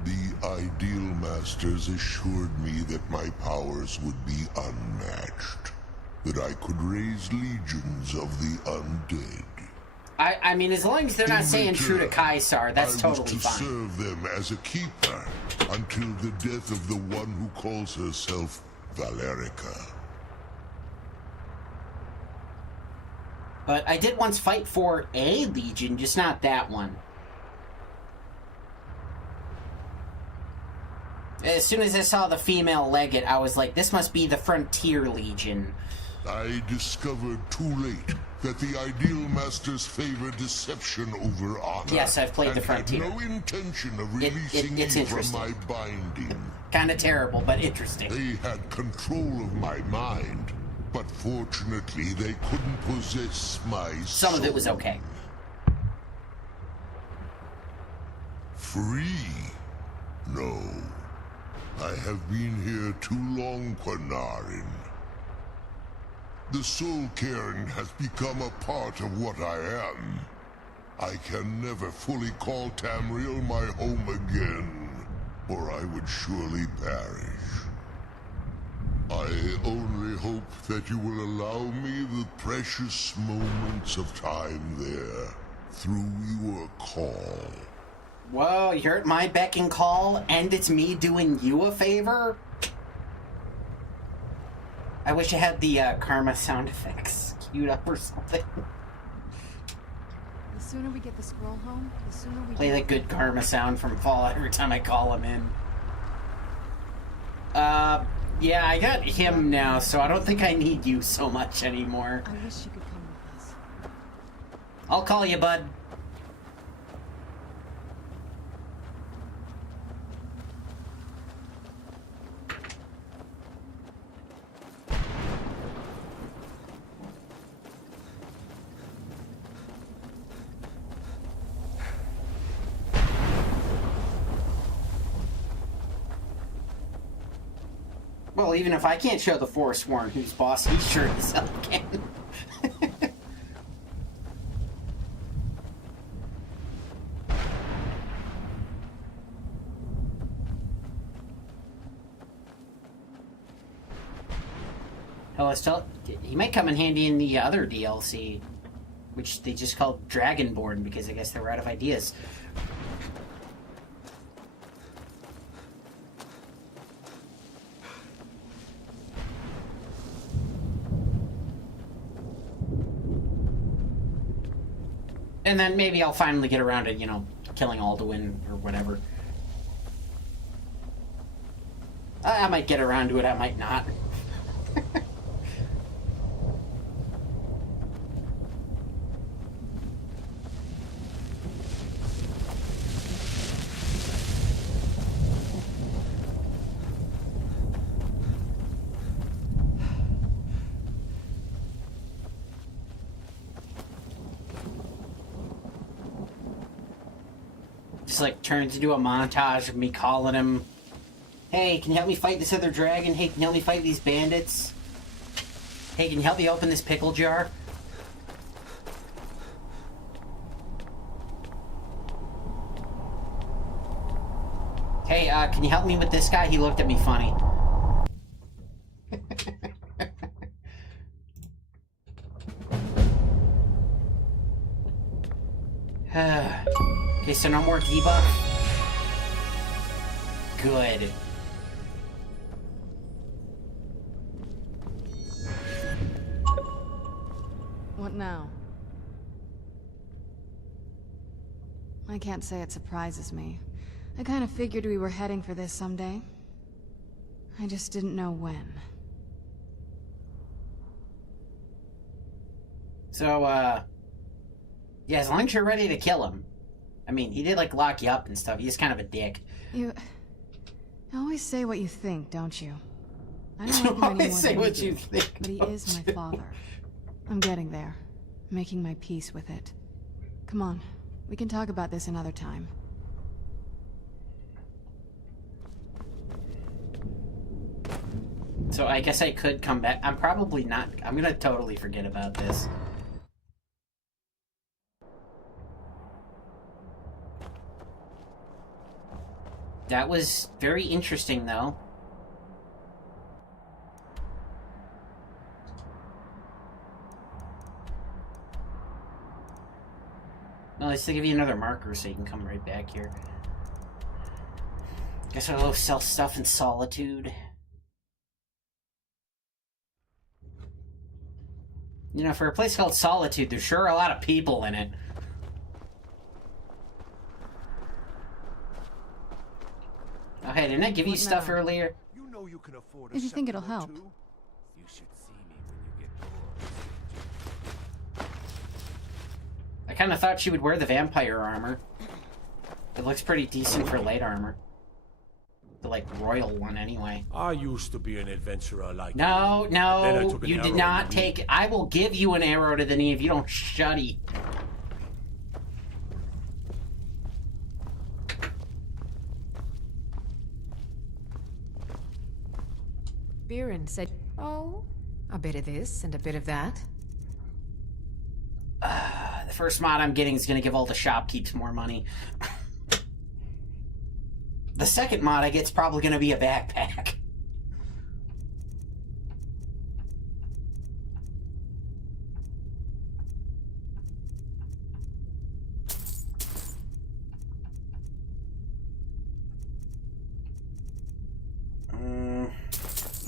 The Ideal Masters assured me that my powers would be unmatched, that I could raise legions of the undead. I mean, as long as they're not saying true to Caesar, that's totally fine. I was to serve them as a keeper until the death of the one who calls herself Valerica. But I did once fight for a legion, just not that one. As soon as I saw the female legate, I was like, this must be the Frontier Legion. I discovered too late that the Ideal Masters favor deception over honor. Yes, I've played the Frontier. Had no intention of releasing me from my binding. Kind of terrible, but interesting. They had control of my mind, but fortunately they couldn't possess my soul. Some of it was okay. Free? No. I have been here too long, Quanarin. The Soul Cairn has become a part of what I am. I can never fully call Tamriel my home again, or I would surely perish. I only hope that you will allow me the precious moments of time there, through your call. Whoa, you're at my beck and call, and it's me doing you a favor? I wish I had the karma sound effects queued up or something. The sooner we get the scroll home, the sooner we play that good karma sound from Fallout every time I call him in. Yeah, I got him now, so I don't think I need you so much anymore. I wish you could come with us. I'll call you, bud. Well, even if I can't show the Forsworn who's boss, he sure as hell can. Hell, he might come in handy in the other DLC, which they just called Dragonborn because I guess they were out of ideas. And then maybe I'll finally get around to, killing Alduin or whatever. I might get around to it, I might not. Like turns into a montage of me calling him, hey, can you help me fight this other dragon? Hey, can you help me fight these bandits? Hey, can you help me open this pickle jar? Hey, can you help me with this guy? He looked at me funny. Okay, so no more debuff? Good. What now? I can't say it surprises me. I kind of figured we were heading for this someday. I just didn't know when. So, yeah, as long as you're ready to kill him. I mean, he did, lock you up and stuff. He's kind of a dick. You always say what you think, don't you? I don't like him any more say than what you you do, think, but he is my father. I'm getting there. Making my peace with it. Come on. We can talk about this another time. So I guess I could come back. I'm probably not. I'm gonna totally forget about this. That was very interesting, though. Well, let's give you another marker so you can come right back here. Guess I'll sell stuff in Solitude. You know, for a place called Solitude, there's sure a lot of people in it. Oh, hey, didn't I give you stuff earlier? You know you can afford if you think it'll help. You should see me when you get bored. I kind of thought she would wear the vampire armor. It looks pretty decent for light armor. The, like, royal one, anyway. I used to be an adventurer like No, you. Then I no, took an you arrow did in not the take... knee. I will give you an arrow to the knee if you don't shuddy. Biren said, oh, a bit of this and a bit of that. The first mod I'm getting is going to give all the shopkeeps more money. The second mod I get's probably going to be a backpack.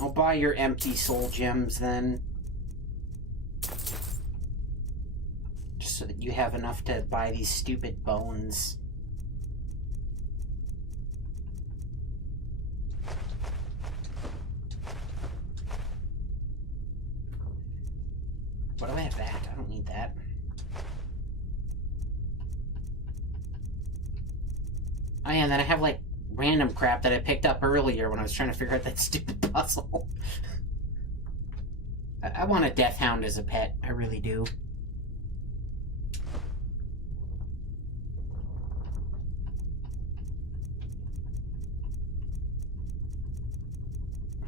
I'll buy your empty soul gems then. Just so that you have enough to buy these stupid bones. What do I have that? I don't need that. Oh yeah, and then I have like random crap that I picked up earlier when I was trying to figure out that stupid puzzle. I want a death hound as a pet. I really do.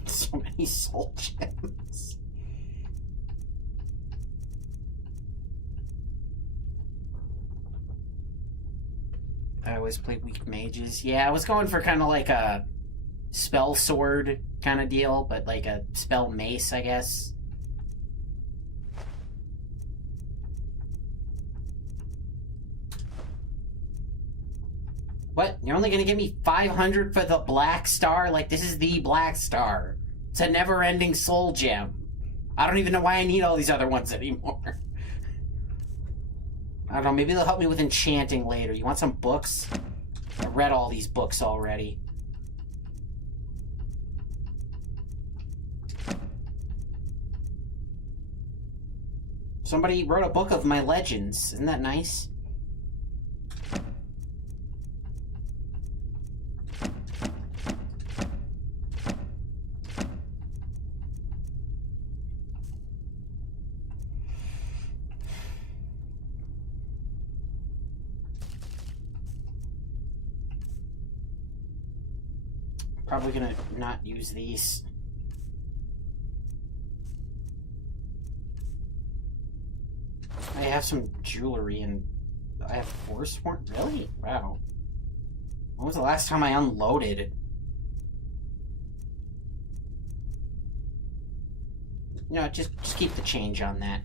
So many soul gems. I always play weak mages. Yeah, I was going for kind of like a spell sword kind of deal, but like a spell mace, I guess. What? You're only gonna give me 500 for the Black Star? Like, this is the Black Star. It's a never-ending soul gem. I don't even know why I need all these other ones anymore. I don't know, maybe they'll help me with enchanting later. You want some books? I read all these books already. Somebody wrote a book of my legends. Isn't that nice? Probably gonna not use these. I have some jewelry and I have Forsworn. Really? Wow. When was the last time I unloaded? You know, just keep the change on that.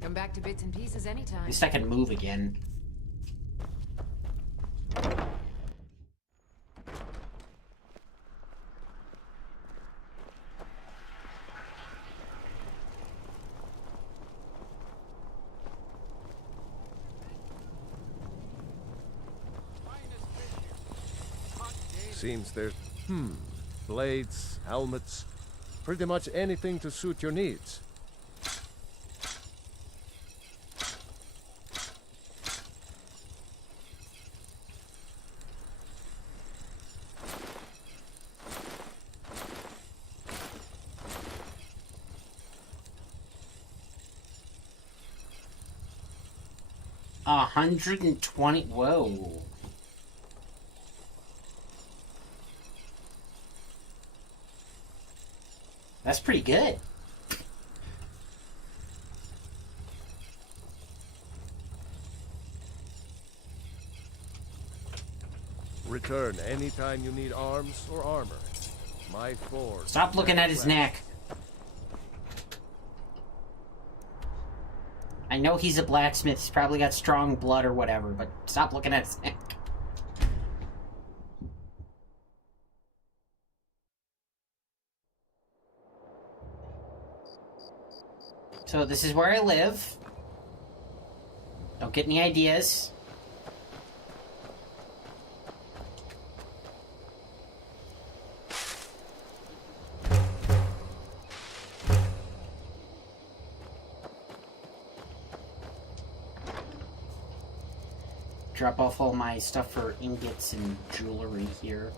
Come back to bits and pieces anytime. At least I can move again. Seems there's, blades, helmets, pretty much anything to suit your needs. $120. Whoa. That's pretty good. Return anytime you need arms or armor. My force. Stop looking at his neck. I know he's a blacksmith. He's probably got strong blood or whatever, but stop looking at his neck. So this is where I live. Don't get any ideas. Drop off all my stuff for ingots and jewelry here.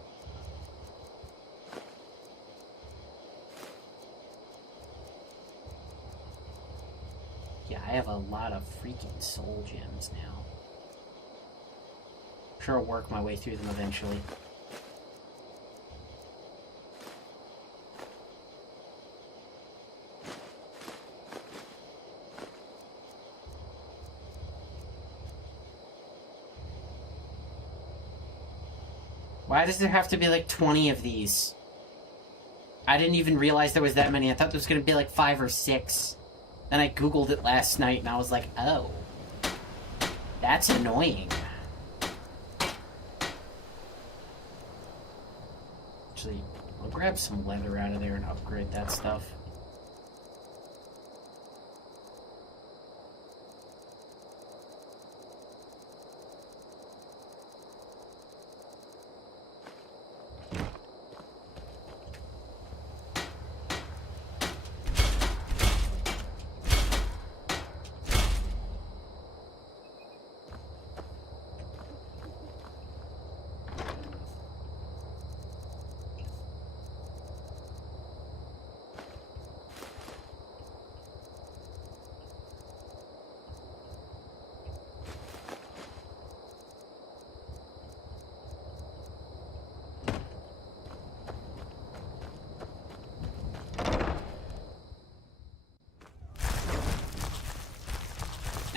Yeah, I have a lot of freaking soul gems now. I'm sure I'll work my way through them eventually. Why does there have to be like 20 of these? I didn't even realize there was that many. I thought there was going to be like 5 or 6. Then I googled it last night and I was like, oh. That's annoying. Actually, I'll grab some leather out of there and upgrade that stuff.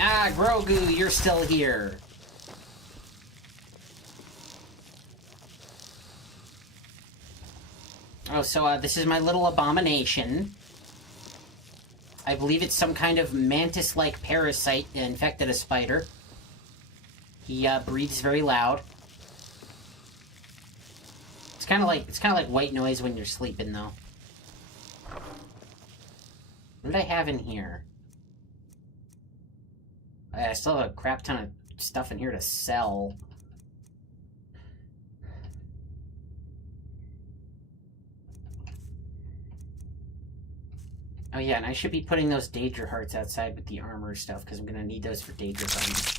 Ah, Grogu, you're still here. Oh, so this is my little abomination. I believe it's some kind of mantis-like parasite that infected a spider. He breathes very loud. It's kind of like white noise when you're sleeping, though. What did I have in here? I still have a crap ton of stuff in here to sell. Oh yeah, and I should be putting those Daedra hearts outside with the armor stuff, because I'm going to need those for Daedra guns.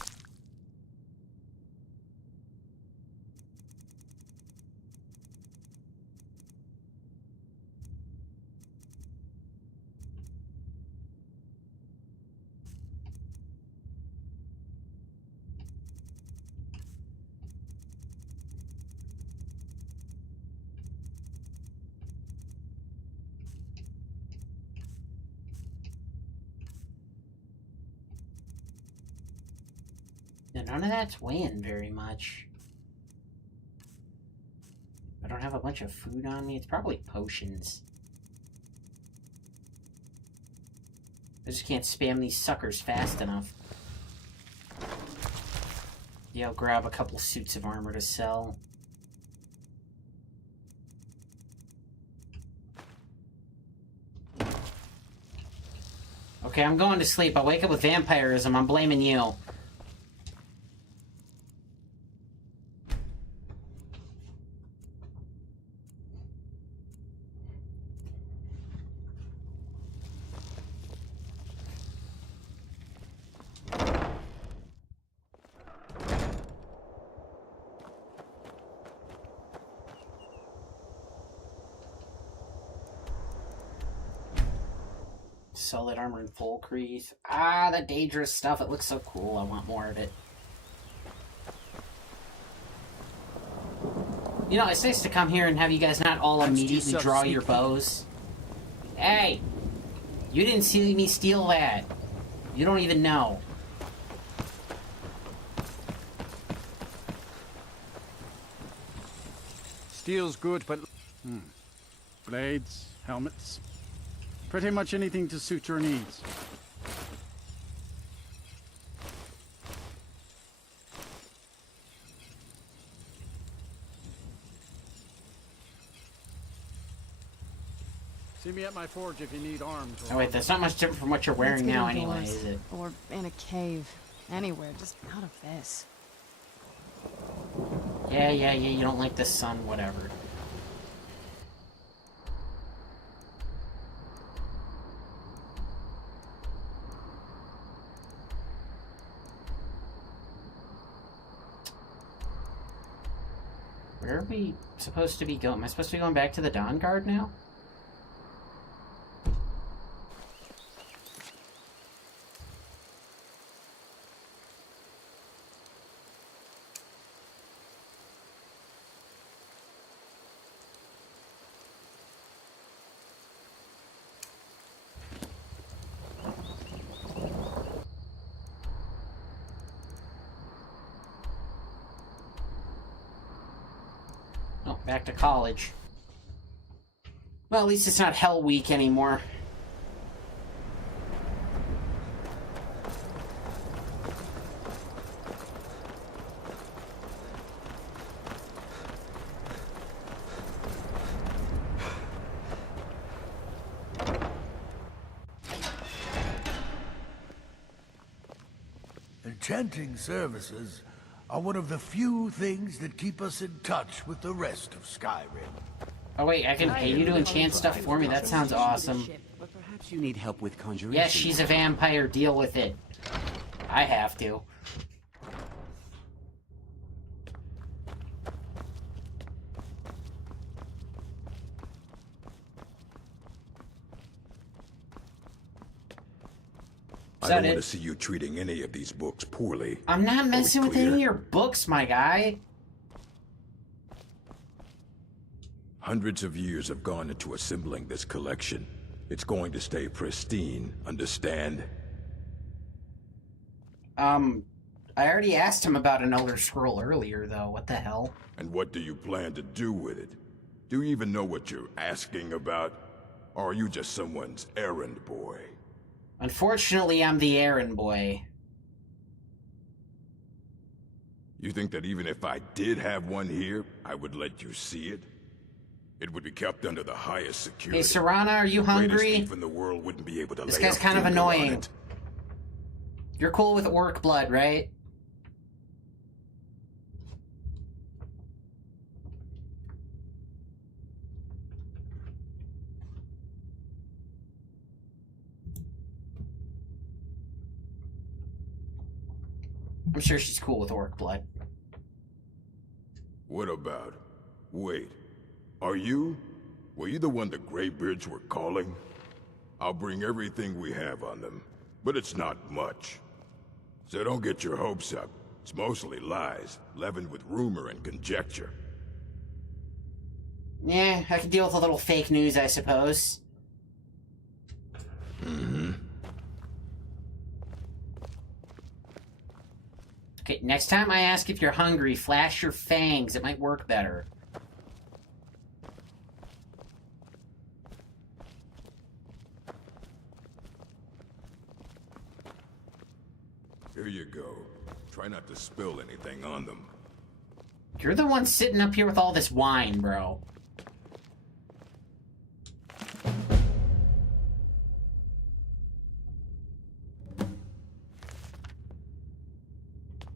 Now, none of that's weighing very much. I don't have a bunch of food on me. It's probably potions. I just can't spam these suckers fast enough. Yeah, I'll grab a couple suits of armor to sell. Okay, I'm going to sleep. I'll wake up with vampirism. I'm blaming you. Solid armor and full crease. Ah, the Daedra stuff. It looks so cool. I want more of it. You know, it's nice to come here and have you guys not all immediately draw your bows. Hey! You didn't see me steal that. You don't even know. Steel's good, but... Blades, helmets. Pretty much anything to suit your needs. See me at my forge if you need arms. Oh wait, that's not much different from what you're wearing now anyway, is it? Or in a cave. Anywhere, just out of this. Yeah, you don't like the sun, whatever. Where are we supposed to be going? Am I supposed to be going back to the Dawnguard now? Oh, back to college. Well, at least it's not Hell Week anymore. Enchanting services are one of the few things that keep us in touch with the rest of Skyrim. Oh wait, I can pay you to enchant stuff for me? That sounds awesome. But perhaps you need help with conjuration. Yes, she's a vampire. Deal with it. I have to. I don't want to see you treating any of these books poorly. I'm not messing with any of your books, my guy. Hundreds of years have gone into assembling this collection. It's going to stay pristine, understand? I already asked him about an Elder Scroll earlier, though. What the hell? And what do you plan to do with it? Do you even know what you're asking about? Or are you just someone's errand boy? Unfortunately, I'm the errand boy. You think that even if I did have one here, I would let you see it? It would be kept under the highest security. Hey, Serana, are you hungry? Thief in the world wouldn't be able to This lay guy's a kind of finger on annoying. it. You're cool with orc blood, right? I'm sure she's cool with orc blood. What about? Wait. Are you? Were you the one the Greybridge were calling? I'll bring everything we have on them, but it's not much. So don't get your hopes up. It's mostly lies, leavened with rumor and conjecture. Yeah, I can deal with a little fake news, I suppose. Mm-hmm. Okay, next time I ask if you're hungry, flash your fangs. It might work better. Here you go. Try not to spill anything on them. You're the one sitting up here with all this wine, bro.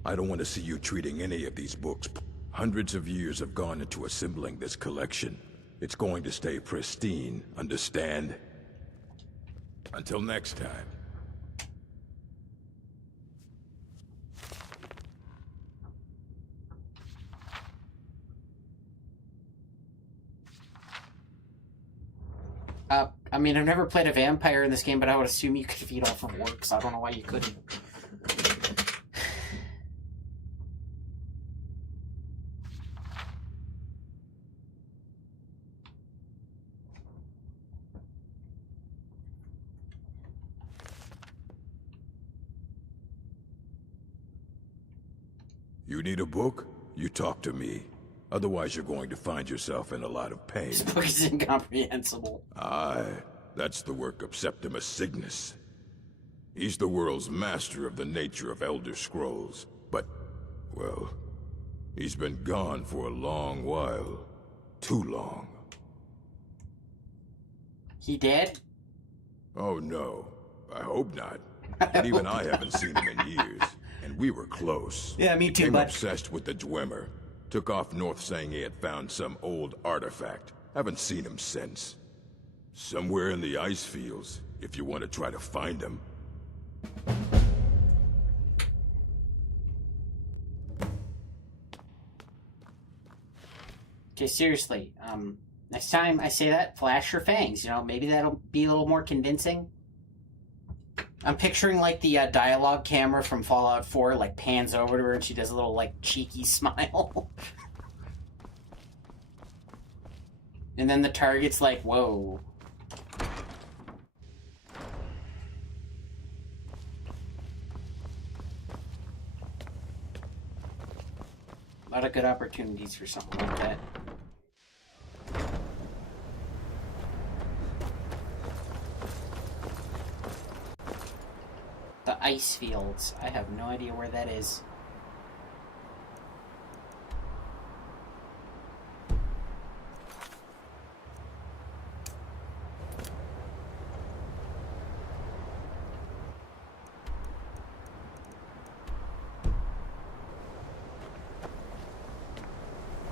I don't want to see you treating any of these books. Hundreds of years have gone into assembling this collection. It's going to stay pristine, understand? Until next time. I mean, I've never played a vampire in this game, but I would assume you could feed off of orcs. I don't know why you couldn't. You need a book? You talk to me. Otherwise you're going to find yourself in a lot of pain. This book is incomprehensible. Aye, that's the work of Septimus Cygnus. He's the world's master of the nature of Elder Scrolls. But, well, he's been gone for a long while. Too long. He dead? Oh no, I hope not. And even I haven't seen him in years. And we were close. Yeah, me too, Became bud. obsessed with the Dwemer. Took off north saying he had found some old artifact. Haven't seen him since. Somewhere in the ice fields, if you want to try to find him. Okay, seriously, next time I say that, flash your fangs, you know, maybe that'll be a little more convincing. I'm picturing, like, the dialogue camera from Fallout 4, like, pans over to her and she does a little, like, cheeky smile. And then the target's like, whoa. A lot of good opportunities for something like that. The ice fields. I have no idea where that is.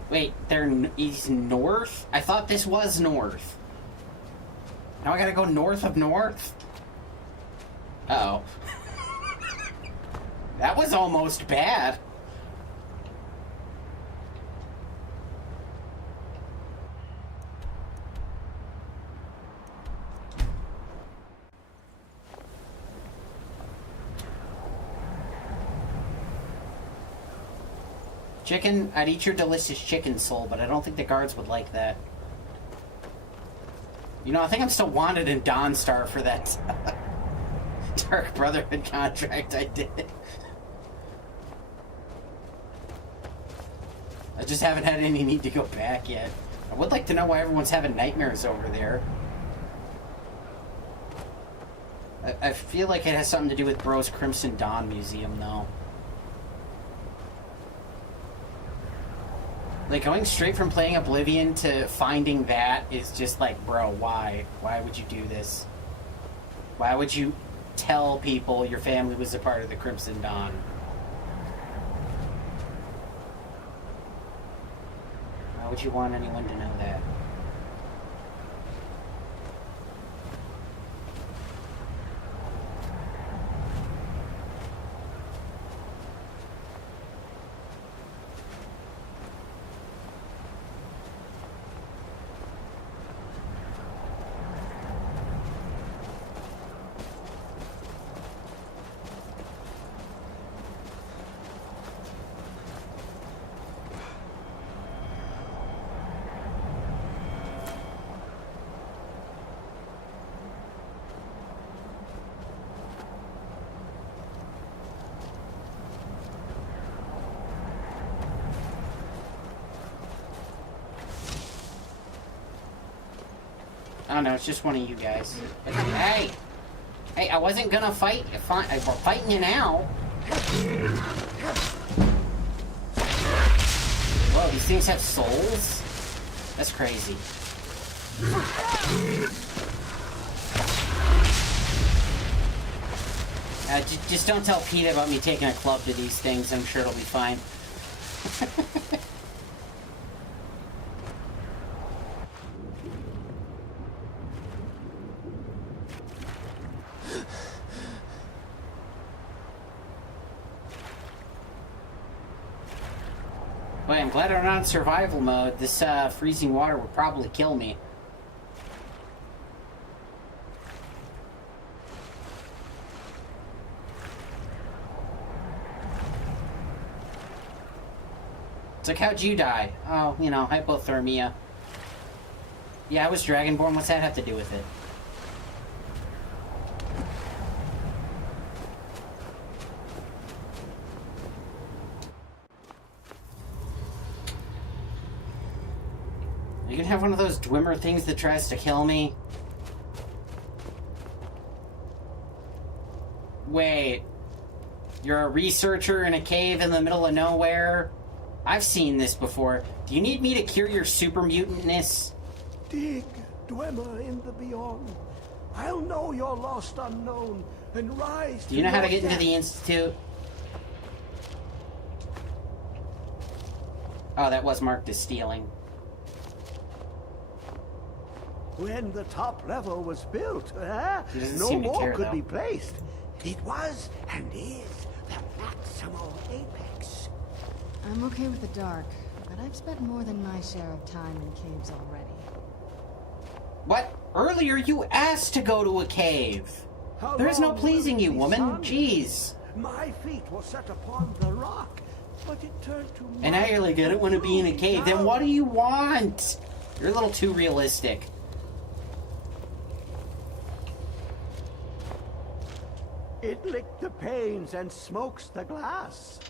Wait, he's north? I thought this was north. Now I gotta go north of north? Uh-oh. That was almost bad. Chicken, I'd eat your delicious chicken soul, but I don't think the guards would like that. You know, I think I'm still wanted in Dawnstar for that Dark Brotherhood contract I did. I just haven't had any need to go back yet. I would like to know why everyone's having nightmares over there. I feel like it has something to do with Bro's Crimson Dawn Museum, though. Like, going straight from playing Oblivion to finding that is just like, bro, why? Why would you do this? Why would you tell people your family was a part of the Crimson Dawn? Why would you want anyone to know that? I don't know, it's just one of you guys. Hey! Hey, I wasn't gonna fight. We're fighting you now. Whoa, these things have souls? That's crazy. Just don't tell Pete about me taking a club to these things. I'm sure it'll be fine. Boy, I'm glad I'm not in survival mode. This freezing water would probably kill me. It's like, how'd you die? Oh, you know, hypothermia. Yeah, I was Dragonborn. What's that have to do with it? You can have one of those Dwemer things that tries to kill me. Wait. You're a researcher in a cave in the middle of nowhere? I've seen this before. Do you need me to cure your super mutantness? Dig, Dwemer in the beyond. I'll know your lost unknown and rise. Do you know how to get into the Institute? Oh, that was marked as stealing. When the top level was built, no more could be placed. It was and is the maximal apex. I'm okay with the dark, but I've spent more than my share of time in caves already. What? Earlier you asked to go to a cave. There's no pleasing you, woman. Jeez. My feet were set upon the rock, but it turned to... And now you're like, I don't want to be in a cave. Then what do you want? You're a little too realistic. It licked the panes and smokes the glass.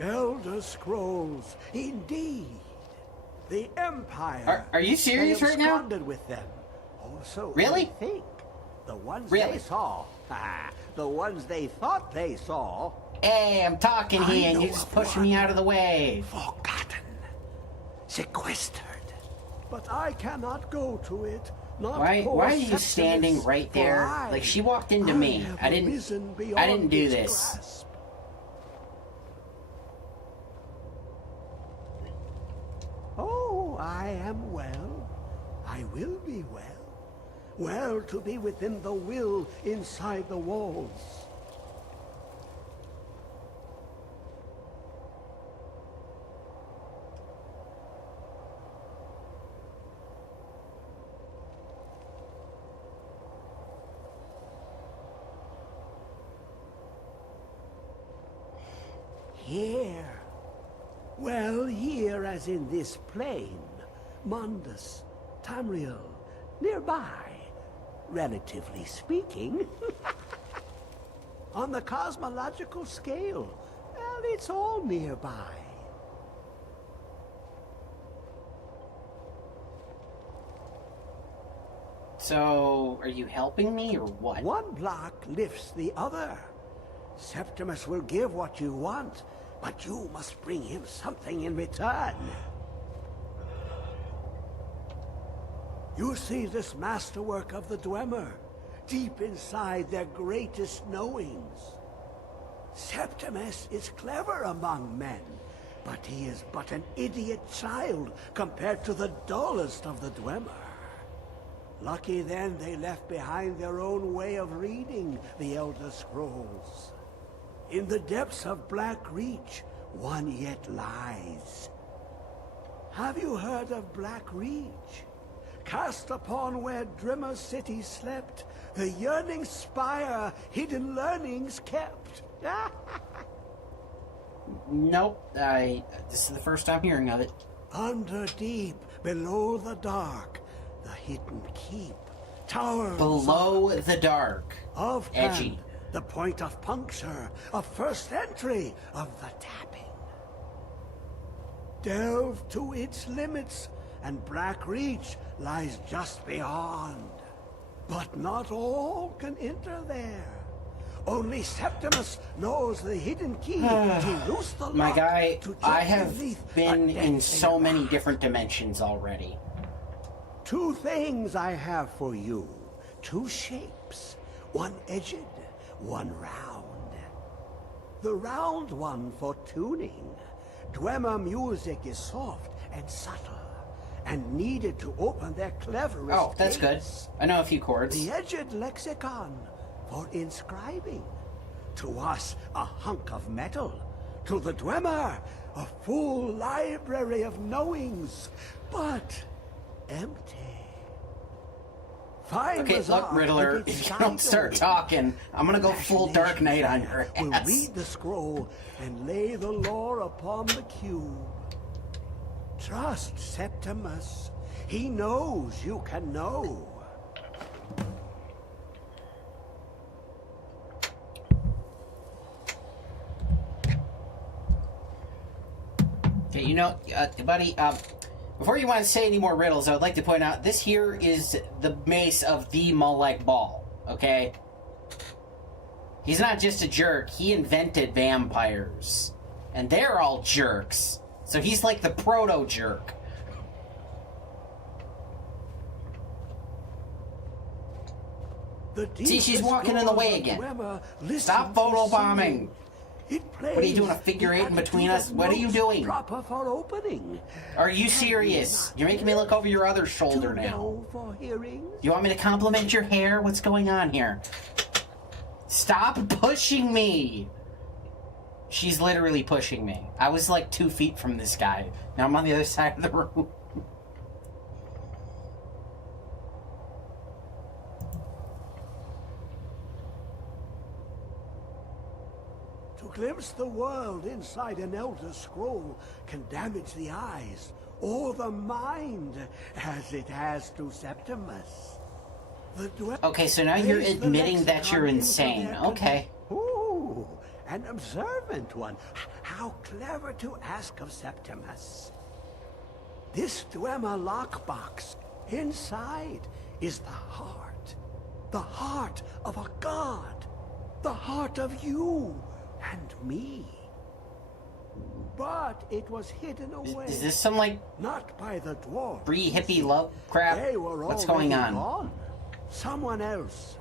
Elder Scrolls, indeed. The Empire. Are you serious right now? With them. Also, really? I think the ones really? They saw. The ones they thought they saw. Hey, I'm talking here, and you're just pushing me out of the way. Forgotten, sequestered. But I cannot go to it. Why are you standing right there? Like, she walked into me. I didn't do this. Grasp. Oh, I am well. I will be well. Well to be within the will inside the walls. Here. Well, here as in this plain. Mundus, Tamriel, nearby, relatively speaking. On the cosmological scale, well, it's all nearby. So, are you helping me, or what? One block lifts the other. Septimus will give what you want, but you must bring him something in return. You see this masterwork of the Dwemer, deep inside their greatest knowings. Septimus is clever among men, but he is but an idiot child compared to the dullest of the Dwemer. Lucky then they left behind their own way of reading the Elder Scrolls. In the depths of Black Reach, one yet lies. Have you heard of Black Reach? Cast upon where Drimmer City slept, the yearning spire hidden learnings kept. Nope, this is the first time hearing of it. Under deep, below the dark, the hidden keep, tower below the dark. Of edgy. Hand, the point of puncture, of first entry of the tapping. Delve to its limits, and Black Reach lies just beyond. But not all can enter there. Only Septimus knows the hidden key to loose the lock. My guy, I have been in so many different dimensions already. Two things I have for you. Two shapes. One edged, one round. The round one for tuning. Dwemer music is soft and subtle, and needed to open their cleverest Oh, that's gates. good. I know a few chords. The edged lexicon for inscribing. To us, a hunk of metal. To the Dwemer, a full library of knowings, but empty. Fine okay, look, Riddler, if you don't start talking, I'm gonna go full Dark Knight on your ass. We'll read the scroll and lay the lore upon the cube. Trust Septimus. He knows you can know. Okay, you know, buddy, before you want to say any more riddles, I would like to point out this here is the mace of the Molag Bal, okay? He's not just a jerk, he invented vampires. And they're all jerks. So he's like the proto-jerk. See, she's walking in the way again. Stop photobombing. What are you doing, a figure eight in between us? What are you doing? Proper for opening. Are you serious? You're making me look over your other shoulder now. You want me to compliment your hair? What's going on here? Stop pushing me! She's literally pushing me. I was like 2 feet from this guy. Now I'm on the other side of the room. To glimpse the world inside an Elder Scroll can damage the eyes or the mind, as it has to Septimus. Okay, so now you're admitting that you're insane. Okay. Ooh, an observant one. How clever to ask of Septimus. This Dwemer lockbox, inside is the heart of a god, the heart of you and me. But it was hidden away. Is this some, like, not by the dwarf, free hippie love crap? What's going on? Gone. Someone else,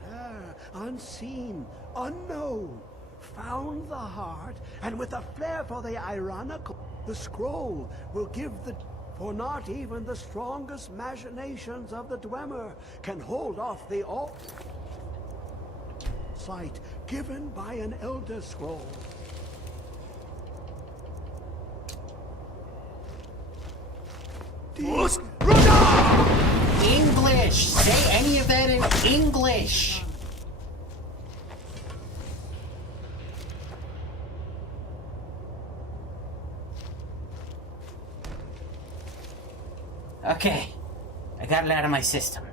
unseen, unknown, found the heart, and with a flair for the ironical, the scroll will give the... For not even the strongest machinations of the Dwemer can hold off the all sight given by an Elder Scroll. English! Say any of that in English! Okay. I got it out of my system.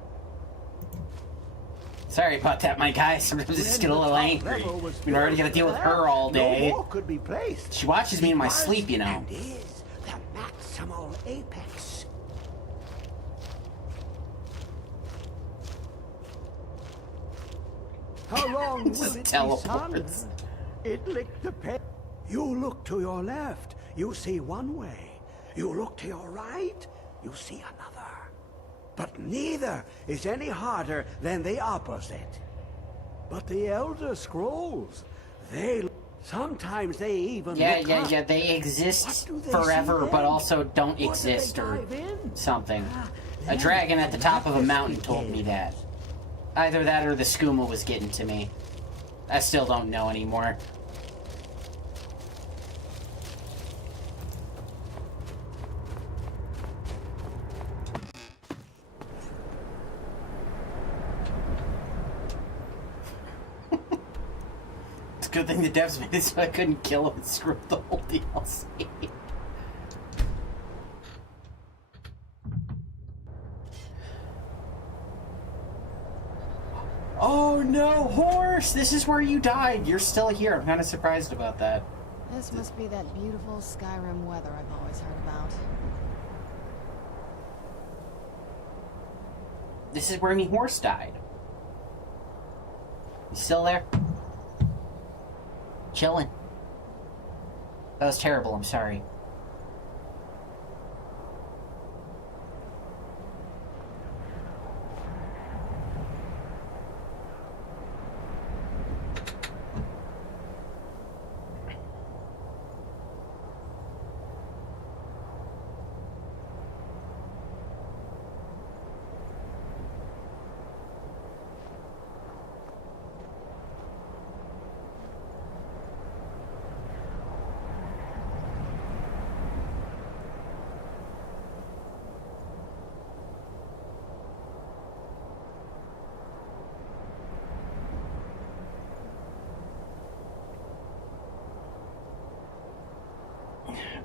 Sorry about that, my guy. Sometimes I just get a little angry. We already gotta deal with her all day. She watches me in my sleep, you know. Is the maximal apex. How long will it be, son? It licked the pen. You look to your left, you see one way. You look to your right, you see another. But neither is any harder than the opposite. But the Elder Scrolls, sometimes they even yeah, they exist forever, but also don't exist or something. A dragon at the top of a mountain told me that. Either that or the skooma was getting to me. I still don't know anymore. It's a good thing the devs made it so I couldn't kill him and screw up the whole DLC. Oh no, horse! This is where you died. You're still here. I'm kind of surprised about that. This must be that beautiful Skyrim weather I've always heard about. This is where me horse died. You still there? Chilling. That was terrible, I'm sorry.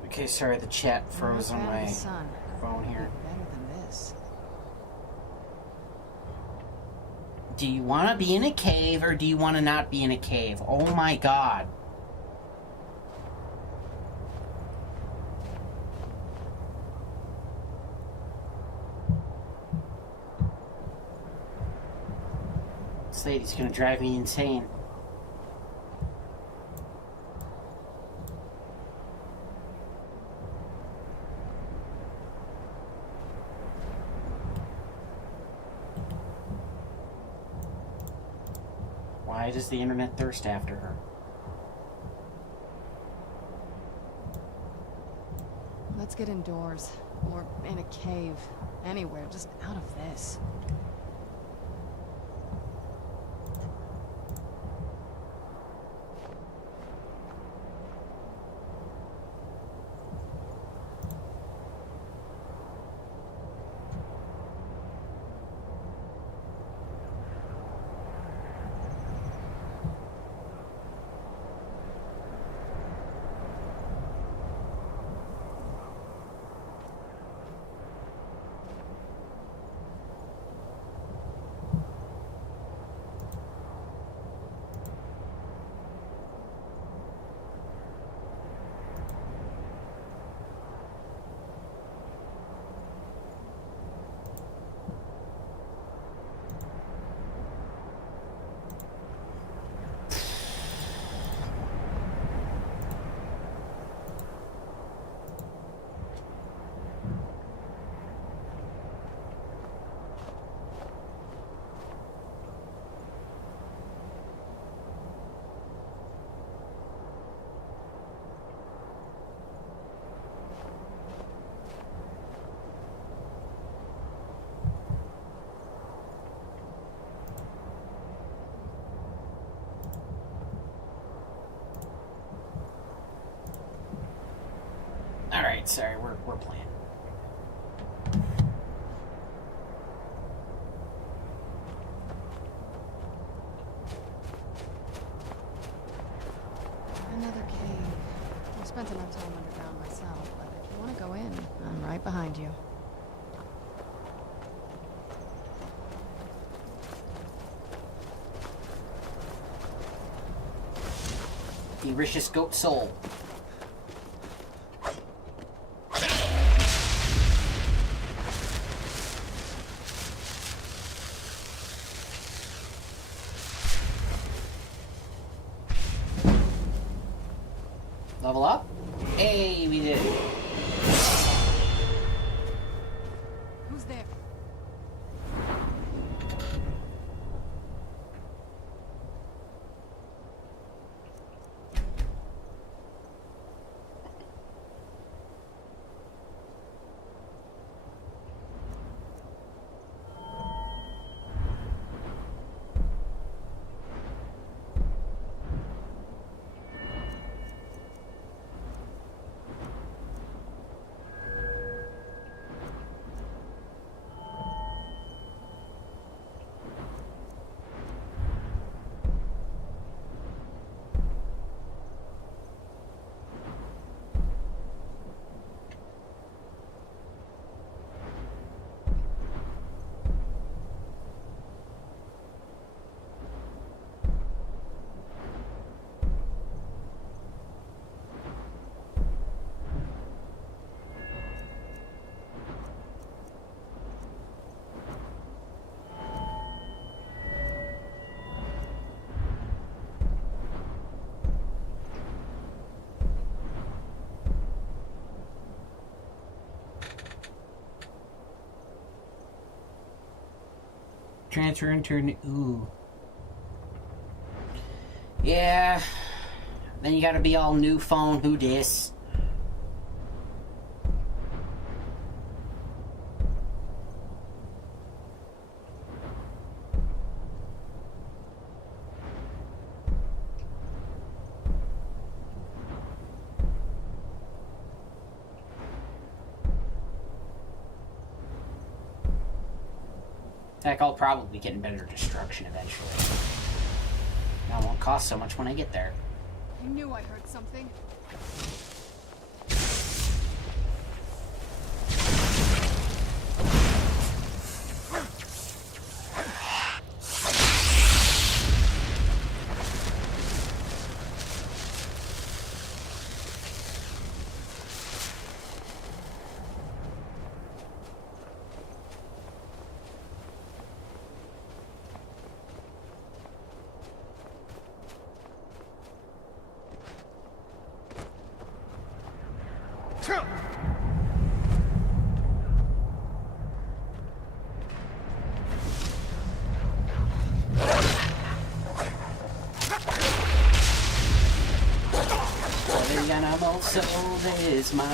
Okay, sorry, the chat froze on my phone here. Better than this. Do you want to be in a cave or do you want to not be in a cave? Oh my god. This lady's gonna drive me insane. Why does the internet thirst after her? Let's get indoors. Or in a cave. Anywhere, just out of this. Alright, sorry, we're playing. Another cave. I've spent enough time underground myself, but if you want to go in, I'm right behind you. Delicious goat soul. Level up? Hey, we did it. Who's there? Transfer into an... Ooh. Yeah. Then you gotta be all new phone, who dis? Heck, I'll probably be getting better destruction eventually. Now it won't cost so much when I get there. I knew I heard something. The animal soul is mine.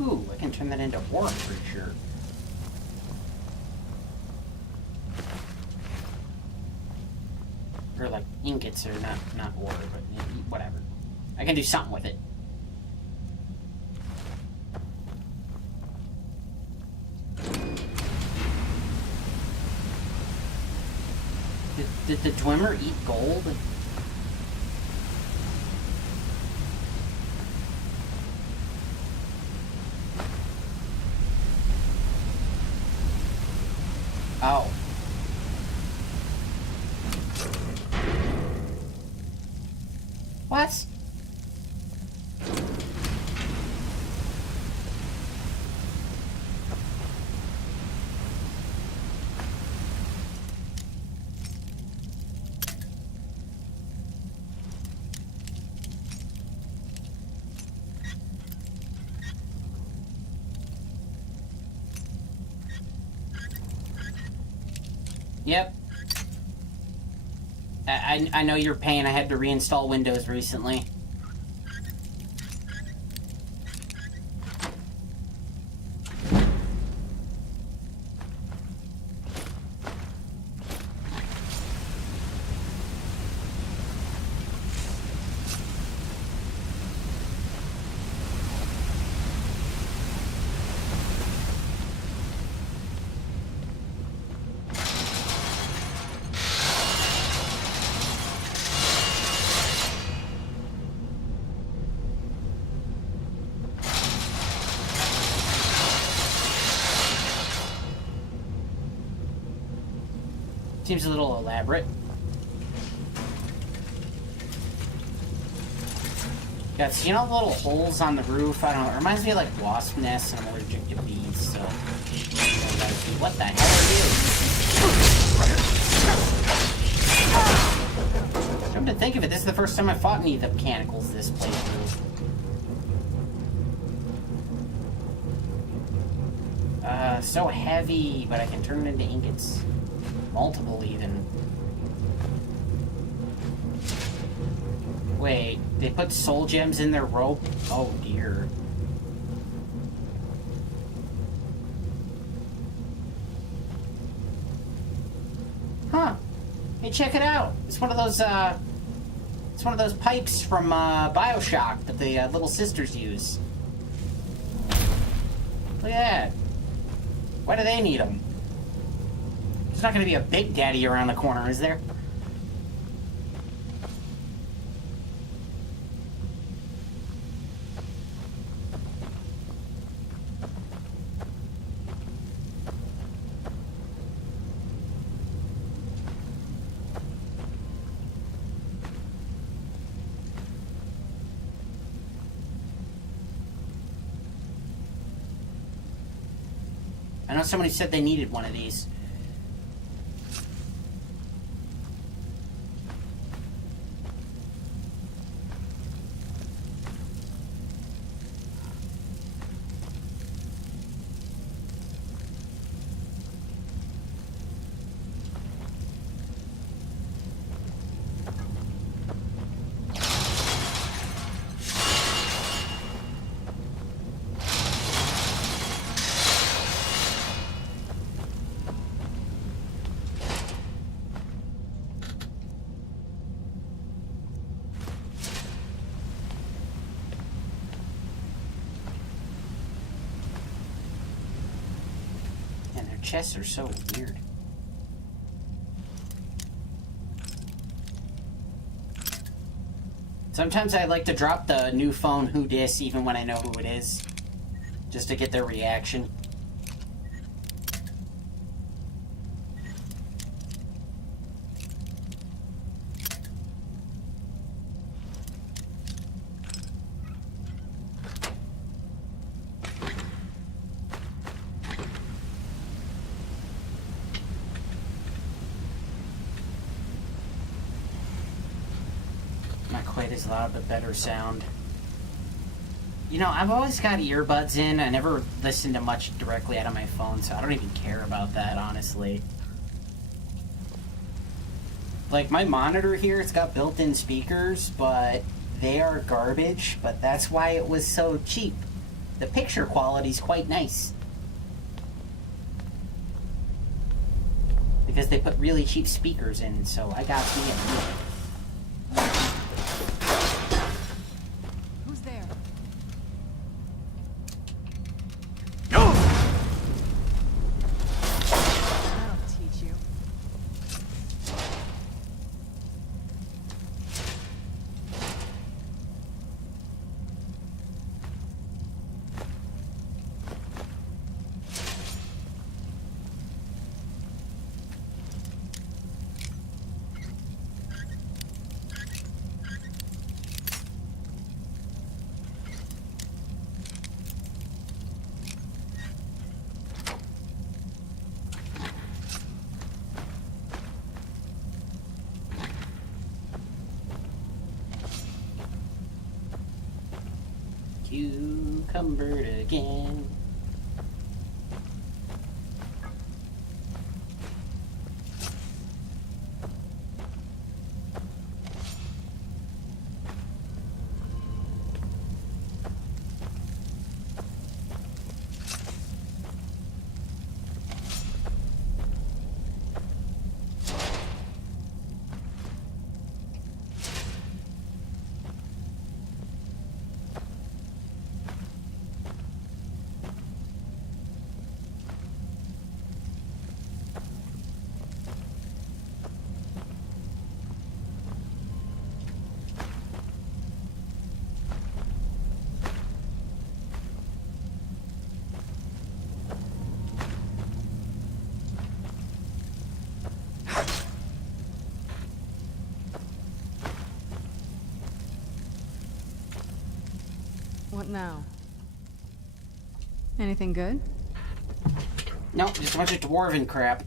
Ooh, I can turn that into ore for sure. Or like ingots, or not ore, but whatever. I can do something with it. Did the Dwemer eat gold? Oh. What? Yep. I know your pain. I had to reinstall Windows recently. Seems a little elaborate. Yeah, see, you know the little holes on the roof? I don't know. It reminds me of like wasp nests, and I'm allergic to bees, so. What the hell are you? Come to think of it, this is the first time I fought any of the mechanicals this playthrough. So heavy, but I can turn it into ingots. Multiple, even. Wait, they put soul gems in their rope? Oh, dear. Huh. Hey, check it out. It's one of those pipes from, BioShock that the, little sisters use. Look at that. Why do they need them? There's not going to be a Big Daddy around the corner, is there? I know somebody said they needed one of these. chests are so weird. Sometimes I like to drop the new phone who dis even when I know who it is, just to get their reaction. Quite as loud, but better sound. You know, I've always got earbuds in. I never listen to much directly out of my phone, so I don't even care about that, honestly. Like, my monitor here, it's got built-in speakers, but they are garbage, but that's why it was so cheap. The picture quality's quite nice. Because they put really cheap speakers in, so I got me a... Cucumbered again. What now? Anything good? Nope, just a bunch of dwarven crap.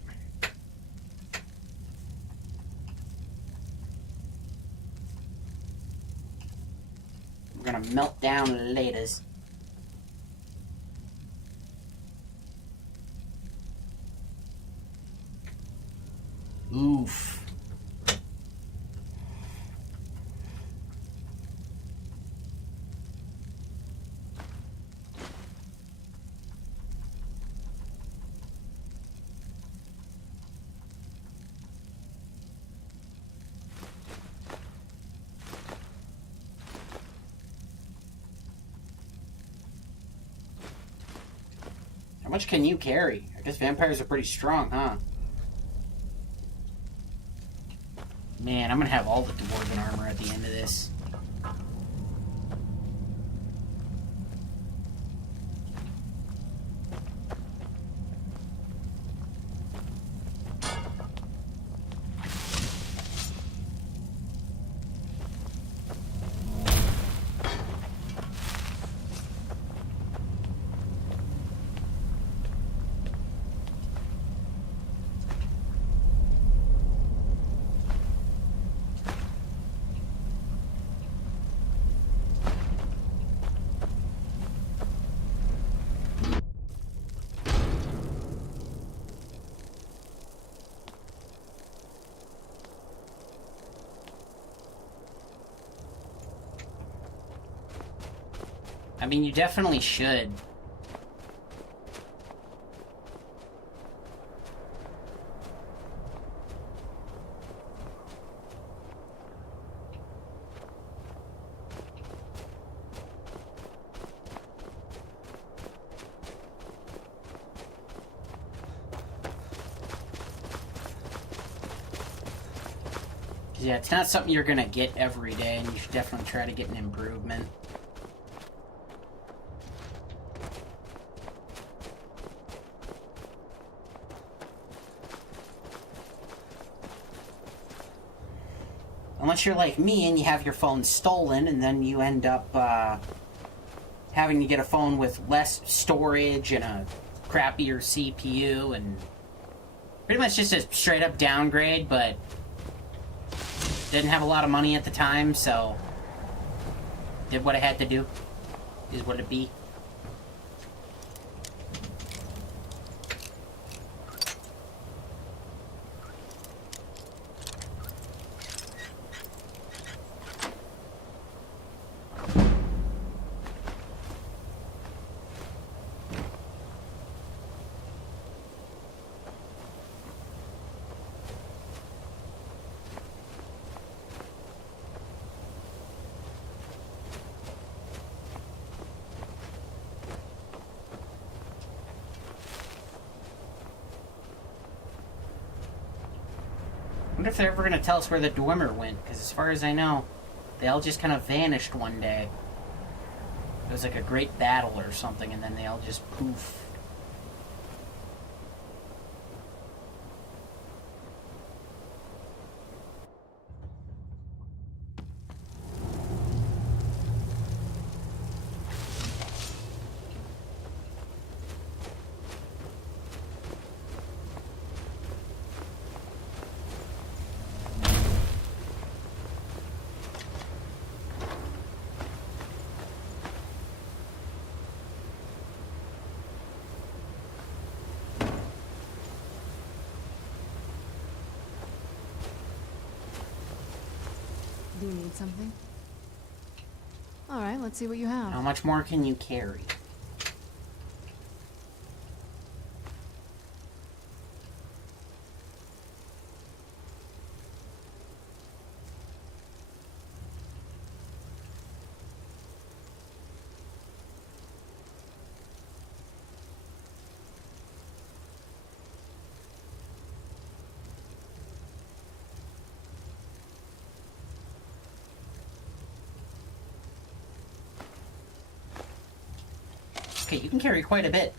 We're gonna melt down laters. Oof. How much can you carry? I guess vampires are pretty strong, huh? Man, I'm gonna have all the dwarven armor at the end of this. I mean, you definitely should. Yeah, it's not something you're gonna get every day, and you should definitely try to get an improvement. Unless you're like me and you have your phone stolen, and then you end up having to get a phone with less storage and a crappier CPU, and pretty much just a straight up downgrade, but didn't have a lot of money at the time, so did what I had to do. Is what it be. I wonder if they're ever going to tell us where the Dwemer went, because as far as I know, they all just kind of vanished one day. It was like a great battle or something, and then they all just poof. Do you need something? Alright, let's see what you have. How much more can you carry? Okay, you can carry quite a bit.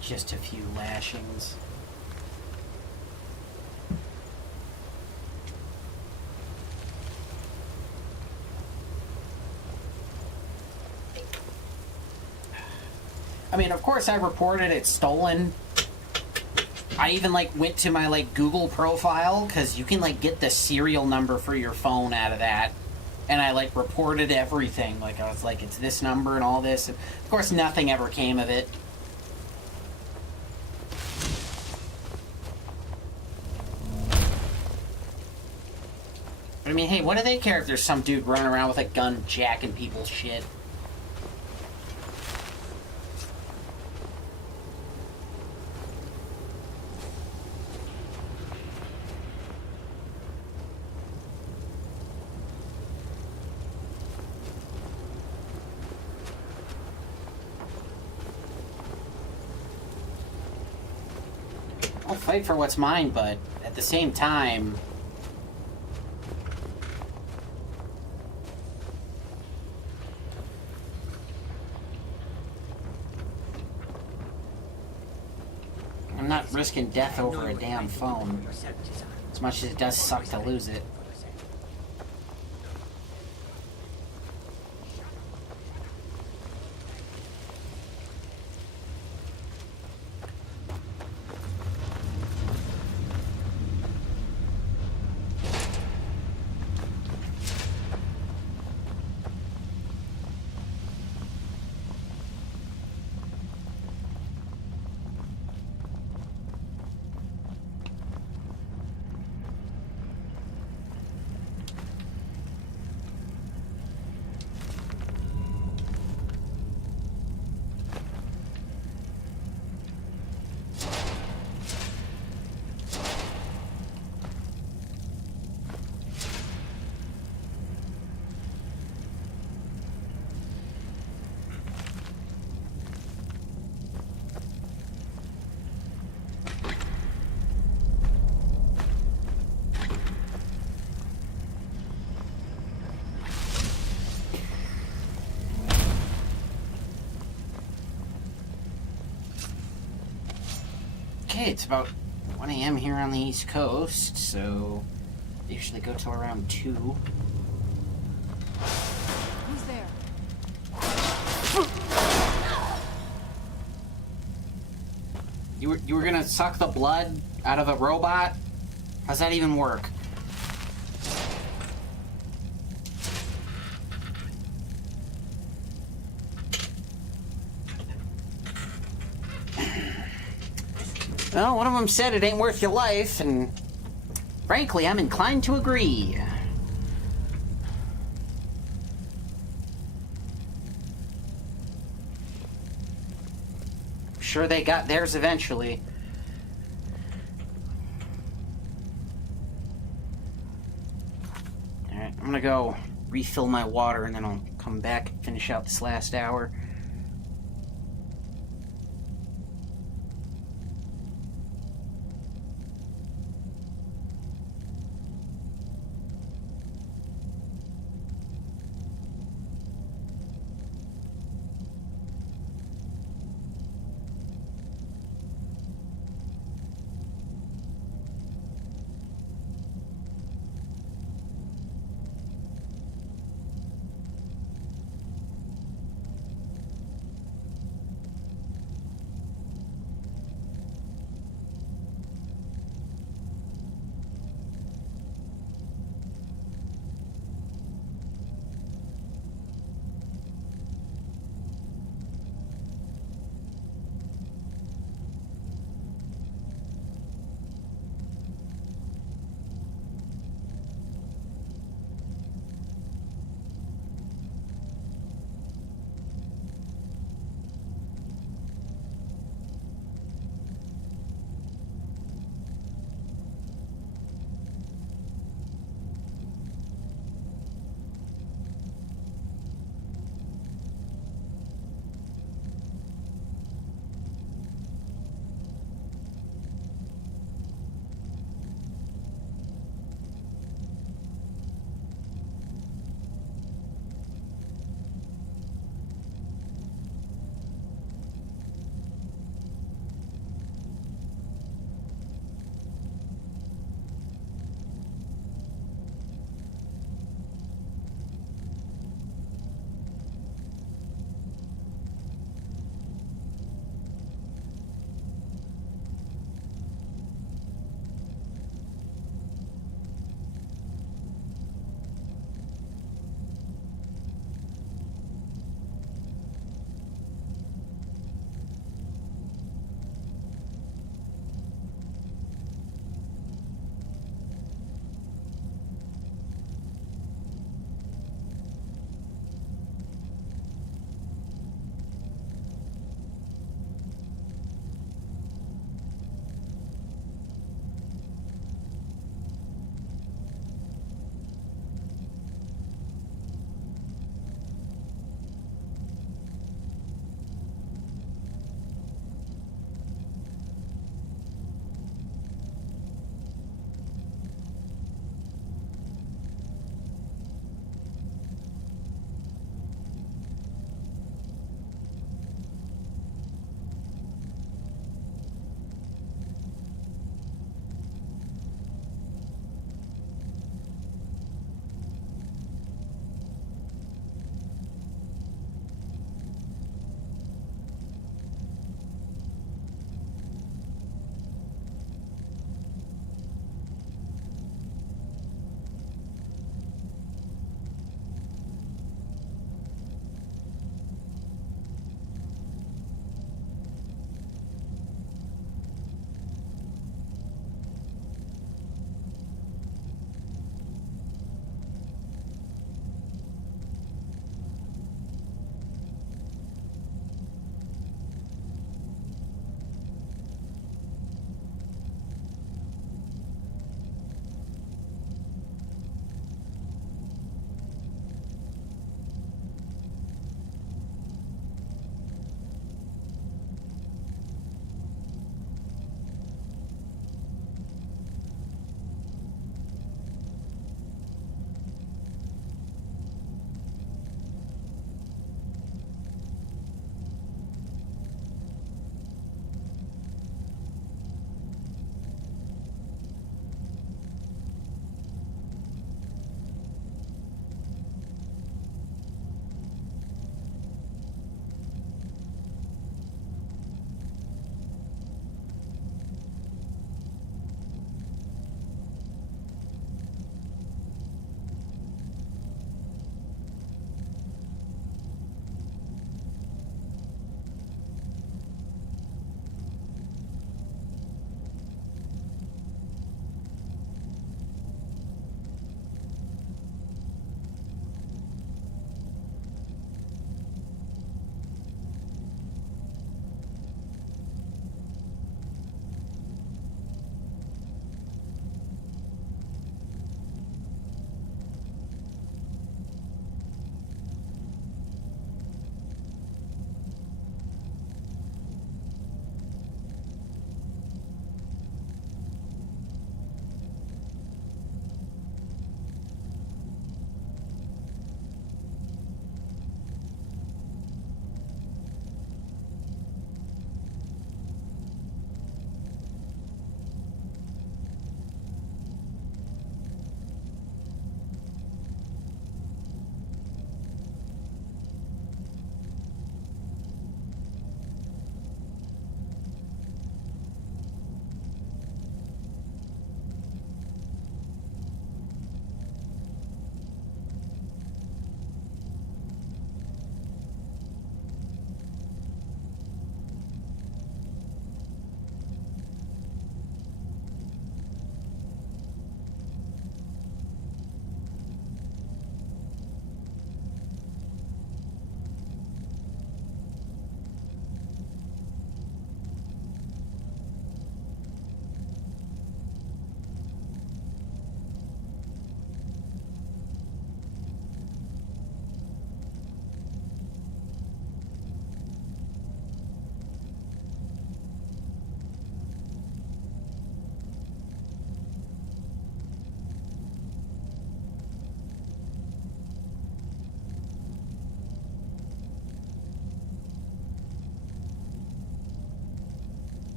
Just a few lashings. I mean, of course I reported it stolen. I even, like, went to my, like, Google profile, because you can, like, get the serial number for your phone out of that. And I, like, reported everything. Like, I was like, it's this number and all this. And of course, nothing ever came of it. But, I mean, hey, what do they care if there's some dude running around with a gun jacking people's shit? I'll fight for what's mine, but at the same time... I'm not risking death over a damn phone. As much as it does suck to lose it. Okay, it's about 1 a.m. here on the East Coast, so they usually go till around 2. Who's there? You were gonna suck the blood out of a robot? How's that even work? Well, one of them said it ain't worth your life, and frankly, I'm inclined to agree. Sure they got theirs eventually. Alright, I'm gonna go refill my water and then I'll come back and finish out this last hour.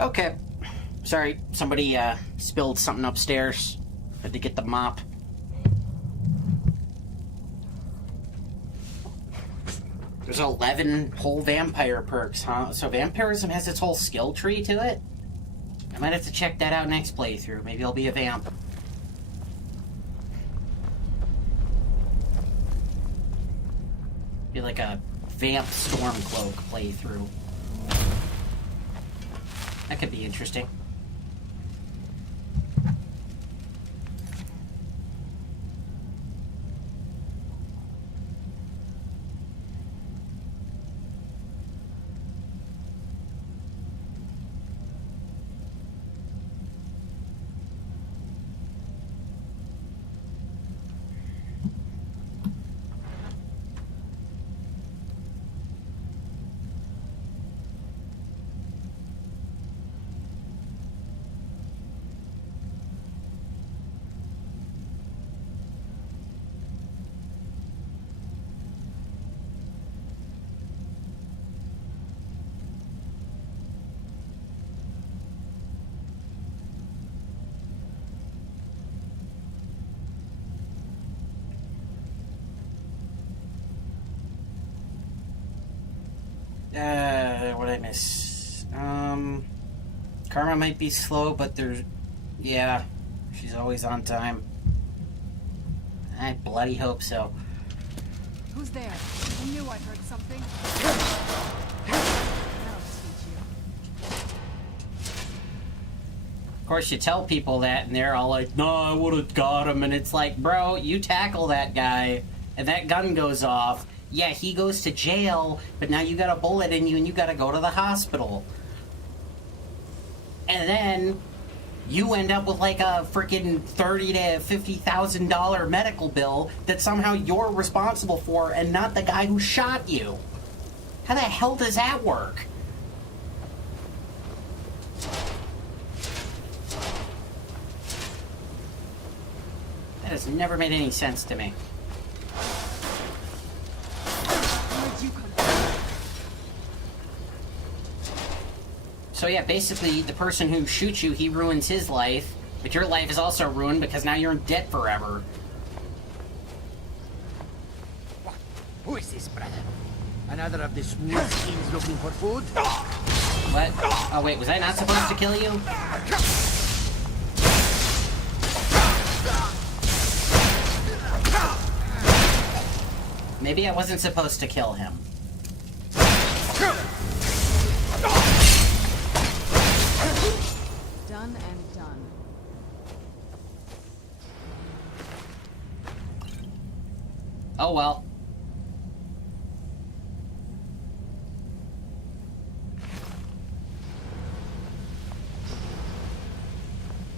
Okay. Sorry, somebody spilled something upstairs. Had to get the mop. There's 11 whole vampire perks, huh? So vampirism has its whole skill tree to it? I might have to check that out next playthrough. Maybe I'll be a vamp. Be like a vamp Stormcloak playthrough. That could be interesting. What did I miss? Karma might be slow, but there's... Yeah, she's always on time. I bloody hope so. Who's there? I knew I heard something. Of course, you tell people that, and they're all like, no, I would have got him. And it's like, bro, you tackle that guy, and that gun goes off. Yeah, he goes to jail, but now you got a bullet in you, and you got to go to the hospital. And then you end up with like a freaking $30,000 to $50,000 medical bill that somehow you're responsible for, and not the guy who shot you. How the hell does that work? That has never made any sense to me. So yeah, basically, the person who shoots you, he ruins his life, but your life is also ruined because now you're in debt forever. Who is this, brother? Another of the smooth skins looking for food? What? Oh wait, was I not supposed to kill you? Maybe I wasn't supposed to kill him. Done and done. Oh well.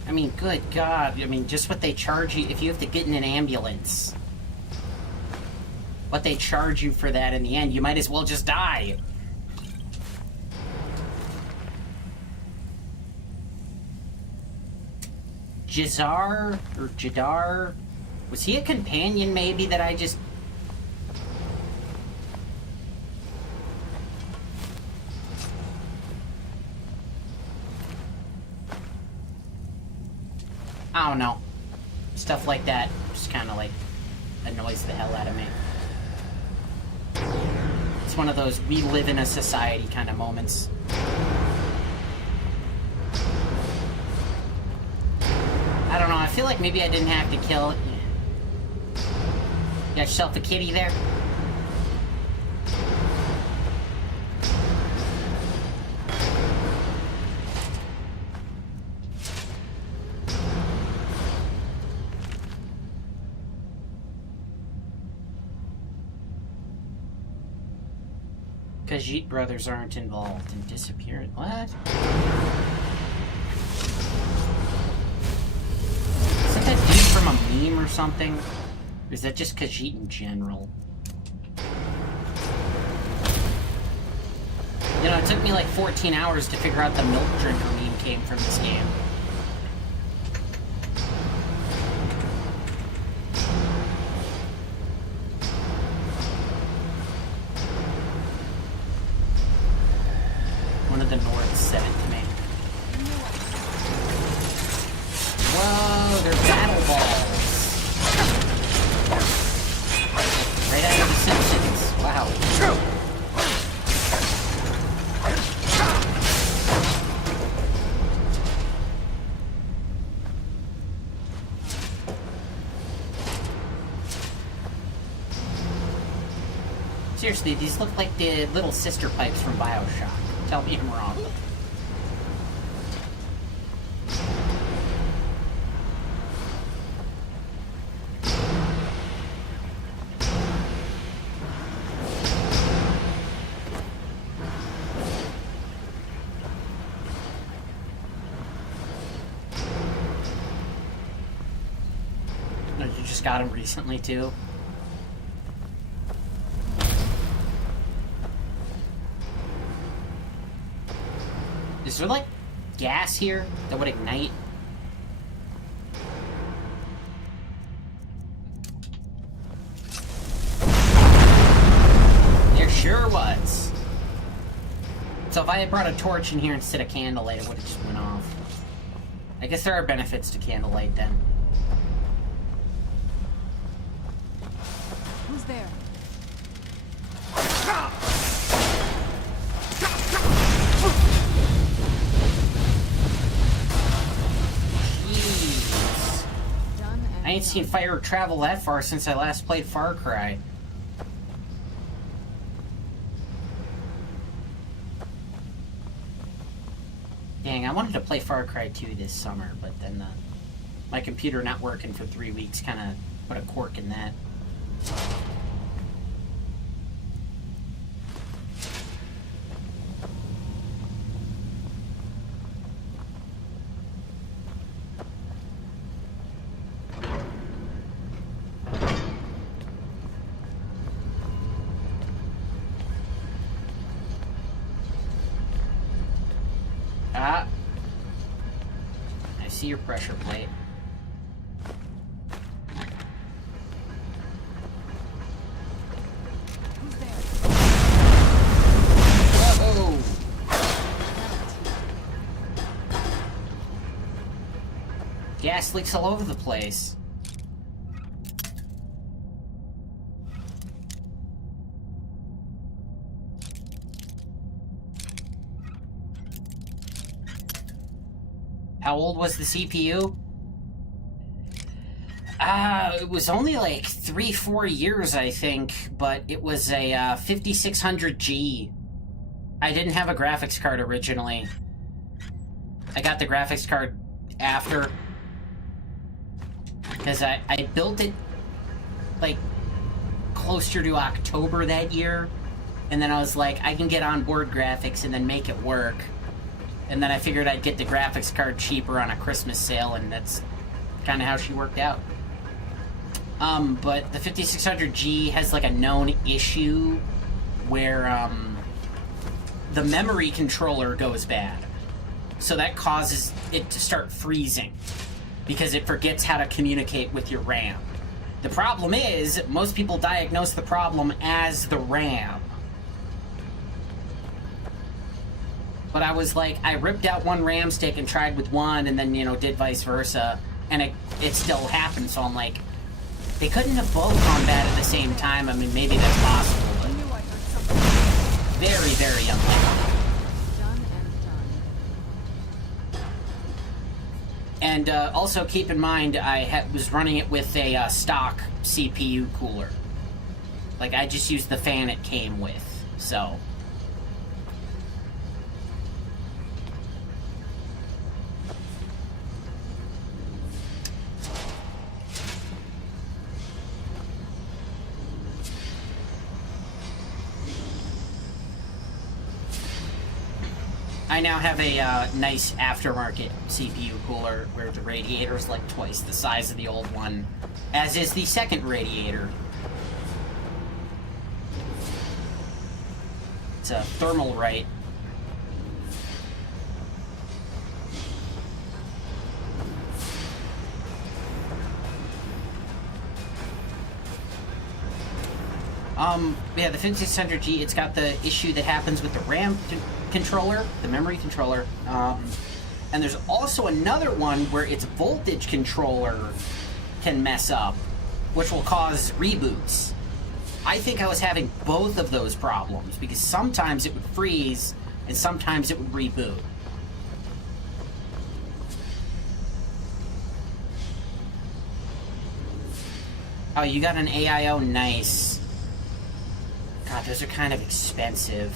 I mean, good God. I mean, just what they charge you if you have to get in an ambulance. What they charge you for that in the end, you might as well just die. Jazar or Jadar, was he a companion maybe that I just... I don't know. Stuff like that just kind of like annoys the hell out of me. It's one of those we live in a society kind of moments. I don't know, I feel like maybe I didn't have to kill it. Got yourself a kitty there? Khajiit brothers aren't involved in disappearance. What? Isn't that dude from a meme or something? Or is that just Khajiit in general? You know, it took me like 14 hours to figure out the milk drinker meme came from this game. One of the Nords said it to me. they're battle balls. Right out of The Simpsons. Wow. Seriously, these look like the little sister pipes from BioShock. Tell me I'm wrong. No, you just got them recently, too? Is there, like, gas here that would ignite? There sure was. So if I had brought a torch in here instead of candlelight, it would have just went off. I guess there are benefits to candlelight, then. Who's there? I ain't seen fire travel that far since I last played Far Cry. Dang, I wanted to play Far Cry 2 this summer, but then my computer not working for 3 weeks kind of put a cork in that. I see your pressure plate. Who's there? Whoa! Gas leaks all over the place. How old was the CPU? It was only like 3-4 years, I think, but it was a 5600G. I didn't have a graphics card originally. I got the graphics card after. Because I built it, like, closer to October that year. And then I was like, I can get onboard graphics and then make it work. And then I figured I'd get the graphics card cheaper on a Christmas sale, and that's kind of how she worked out. But the 5600G has like a known issue where the memory controller goes bad. So that causes it to start freezing because it forgets how to communicate with your RAM. The problem is, most people diagnose the problem as the RAM. But I was like, I ripped out one RAM stick and tried with one, and then, you know, did vice versa, and it still happened. So I'm like, they couldn't have both gone bad at the same time. I mean, maybe that's possible, but very, very unlikely. And also keep in mind, I was running it with a stock CPU cooler. Like, I just used the fan it came with, so... I now have a nice aftermarket CPU cooler where the radiator is like twice the size of the old one, as is the second radiator. It's a thermal right. Yeah, the 5600G, it's got the issue that happens with the RAM controller, the memory controller. And there's also another one where its voltage controller can mess up, which will cause reboots. I think I was having both of those problems because sometimes it would freeze and sometimes it would reboot. Oh, you got an AIO? Nice. God, those are kind of expensive.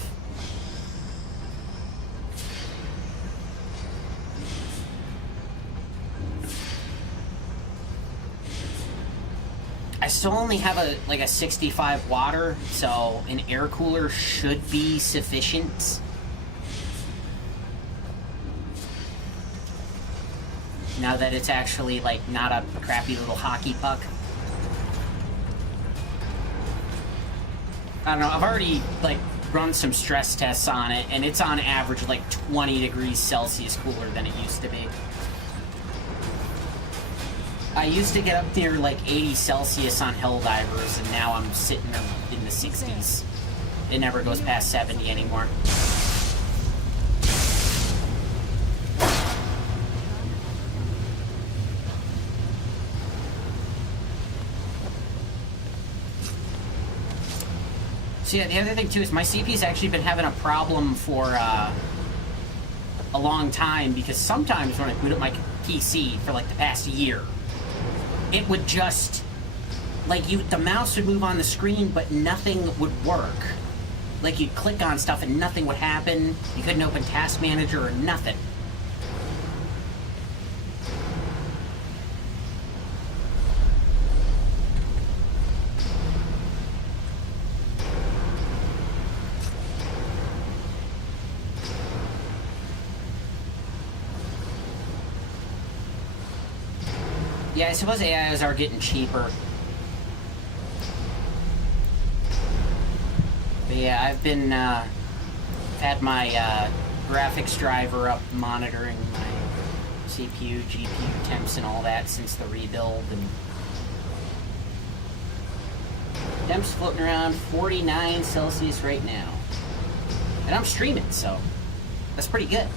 I still only have a 65 water, so an air cooler should be sufficient. Now that it's actually like not a crappy little hockey puck. I don't know, I've already like run some stress tests on it, and it's on average like 20 degrees Celsius cooler than it used to be. I used to get up near like 80 Celsius on Helldivers, and now I'm sitting in the 60s. It never goes past 70 anymore. So yeah, the other thing too is my CP's actually been having a problem for a long time, because sometimes when I boot up my PC for like the past year, it would just, like, the mouse would move on the screen, but nothing would work. Like, you'd click on stuff and nothing would happen. You couldn't open Task Manager or nothing. Yeah, I suppose AIs are getting cheaper. But yeah, I've been, had my, graphics driver up monitoring my CPU, GPU temps and all that since the rebuild, and temps floating around 49 Celsius right now. And I'm streaming, so that's pretty good.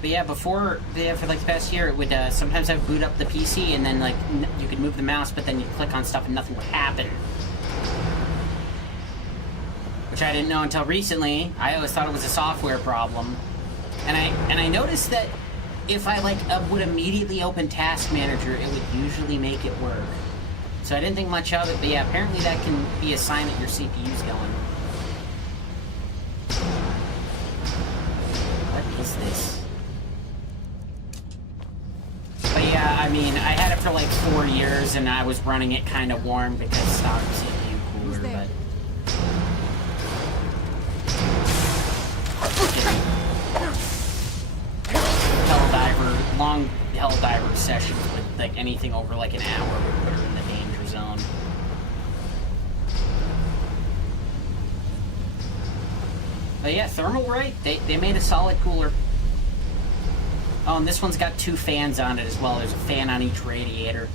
But yeah, before, for like the past year, it would sometimes I would boot up the PC and then like you could move the mouse, but then you'd click on stuff and nothing would happen. Which I didn't know until recently. I always thought it was a software problem, and I noticed that if I like would immediately open Task Manager, it would usually make it work. So I didn't think much of it, but yeah, apparently that can be a sign that your CPU's going. What is this? But yeah, I mean, I had it for like 4 years, and I was running it kind of warm because stock CPU cooler, but... Helldiver, long Helldiver sessions with like anything over like an hour would put her in the danger zone. But yeah, thermal right, they made a solid cooler. Oh, and this one's got 2 fans on it as well. There's a fan on each radiator.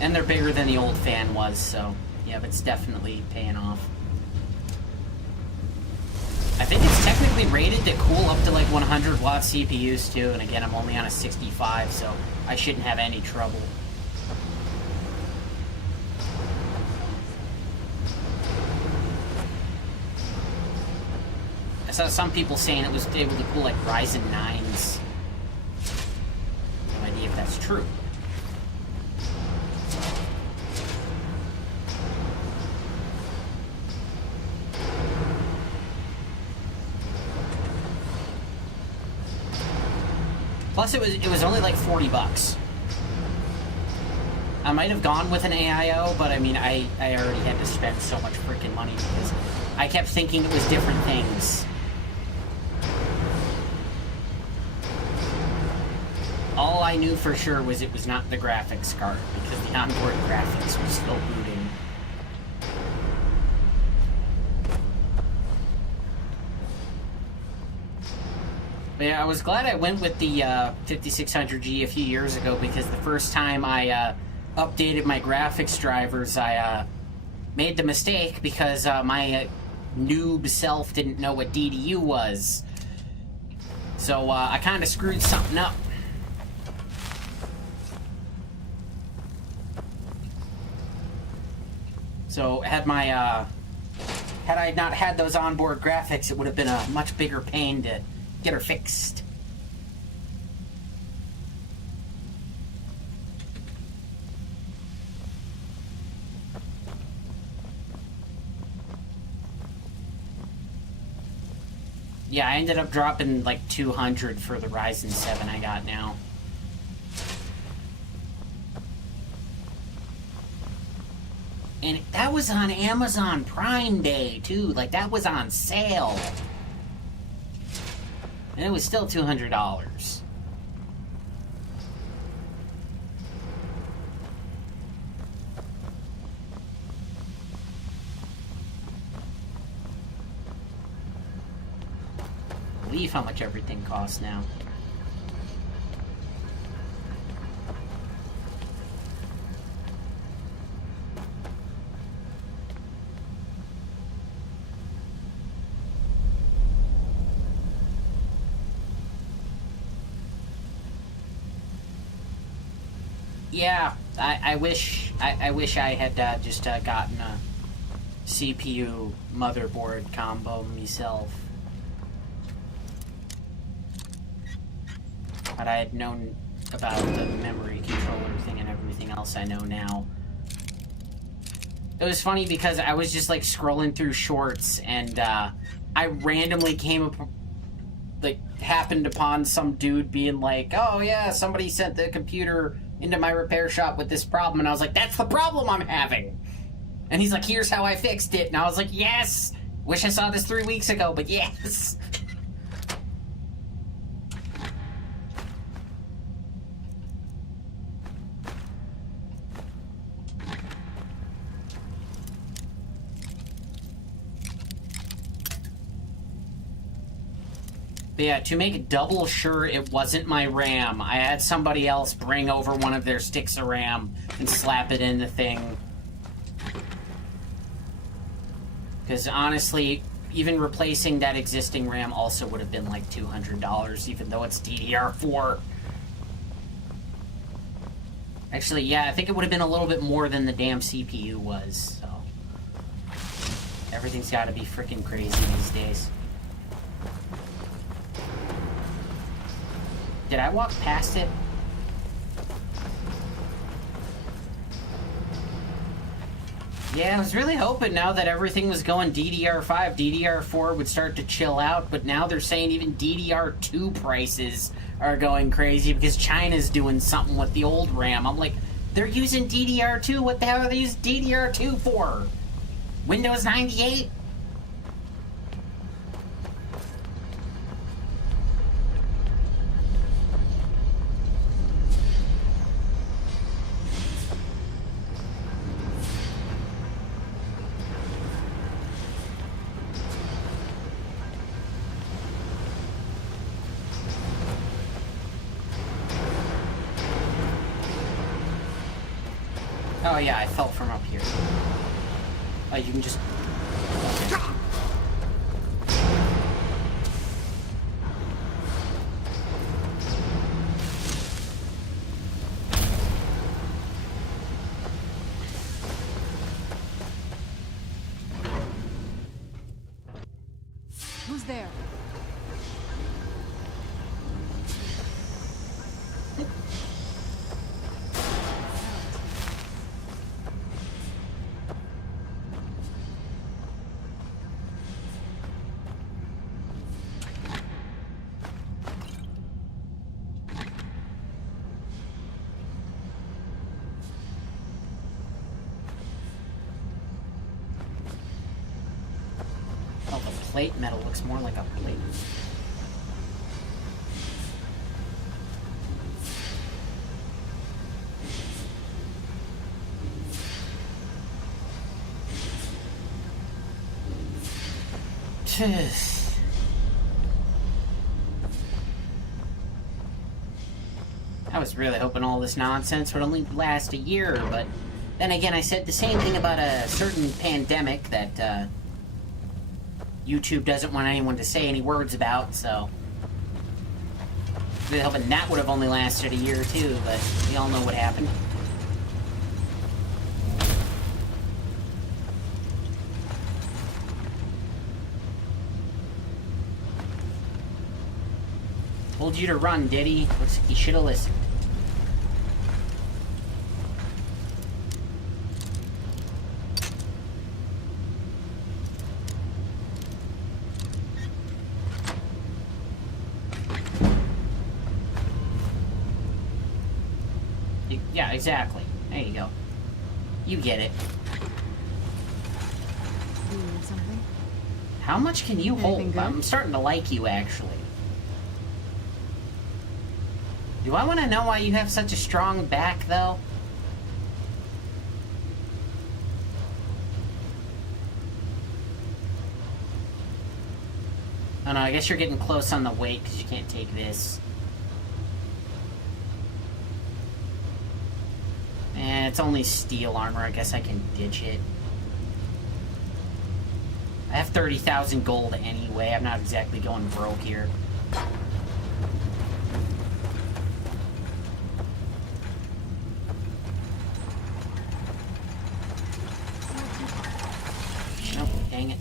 And they're bigger than the old fan was, so yeah, but it's definitely paying off. I think it's technically rated to cool up to like 100 watt CPUs too, and again, I'm only on a 65, so I shouldn't have any trouble. I saw some people saying it was able to cool like Ryzen 9s. No idea if that's true. Plus, it was only like $40. I might have gone with an AIO, but I mean, I already had to spend so much freaking money because I kept thinking it was different things. All I knew for sure was it was not the graphics card, because the onboard graphics were still booting But yeah, I was glad I went with the 5600G a few years ago, because the first time I updated my graphics drivers, I made the mistake because my noob self didn't know what DDU was. So I kind of screwed something up. So had my had I not had those onboard graphics, it would have been a much bigger pain to get her fixed. Yeah, I ended up dropping like 200 for the Ryzen 7 I got now. And that was on Amazon Prime Day, too. Like, that was on sale. And it was still $200. Believe how much everything costs now. Yeah, I wish I had just gotten a CPU motherboard combo myself. But I had known about the memory controller thing and everything else I know now. It was funny because I was just like scrolling through shorts, and I randomly happened upon some dude being like, oh yeah, somebody sent the computer into my repair shop with this problem, and I was like, that's the problem I'm having. And he's like, here's how I fixed it. And I was like, yes! Wish I saw this 3 weeks ago, but yes! But yeah, to make double sure it wasn't my RAM, I had somebody else bring over one of their sticks of RAM and slap it in the thing. Because honestly, even replacing that existing RAM also would have been like $200, even though it's DDR4. Actually, yeah, I think it would have been a little bit more than the damn CPU was, so. Everything's gotta be freaking crazy these days. Did I walk past it? Yeah, I was really hoping now that everything was going DDR5, DDR4 would start to chill out, but now they're saying even DDR2 prices are going crazy because China's doing something with the old RAM. I'm like, they're using DDR2? What the hell are they using DDR2 for? Windows 98? Oh yeah, I fell from up here. Oh, you can just... Okay. Who's there? Plate metal looks more like a plate. was really hoping all this nonsense would only last a year, but then again, I said the same thing about a certain pandemic that YouTube doesn't want anyone to say any words about, so... Really hoping that would have only lasted a year or two, but we all know what happened. Told you to run, did he? Looks like he should have listened. Yeah, exactly. There you go. You get it. You need something? How much can you hold? Good? I'm starting to like you, actually. Do I want to know why you have such a strong back, though? Oh no, I guess you're getting close on the weight because you can't take this. Eh, it's only steel armor. I guess I can ditch it. I have 30,000 gold anyway. I'm not exactly going broke here. Nope, dang it.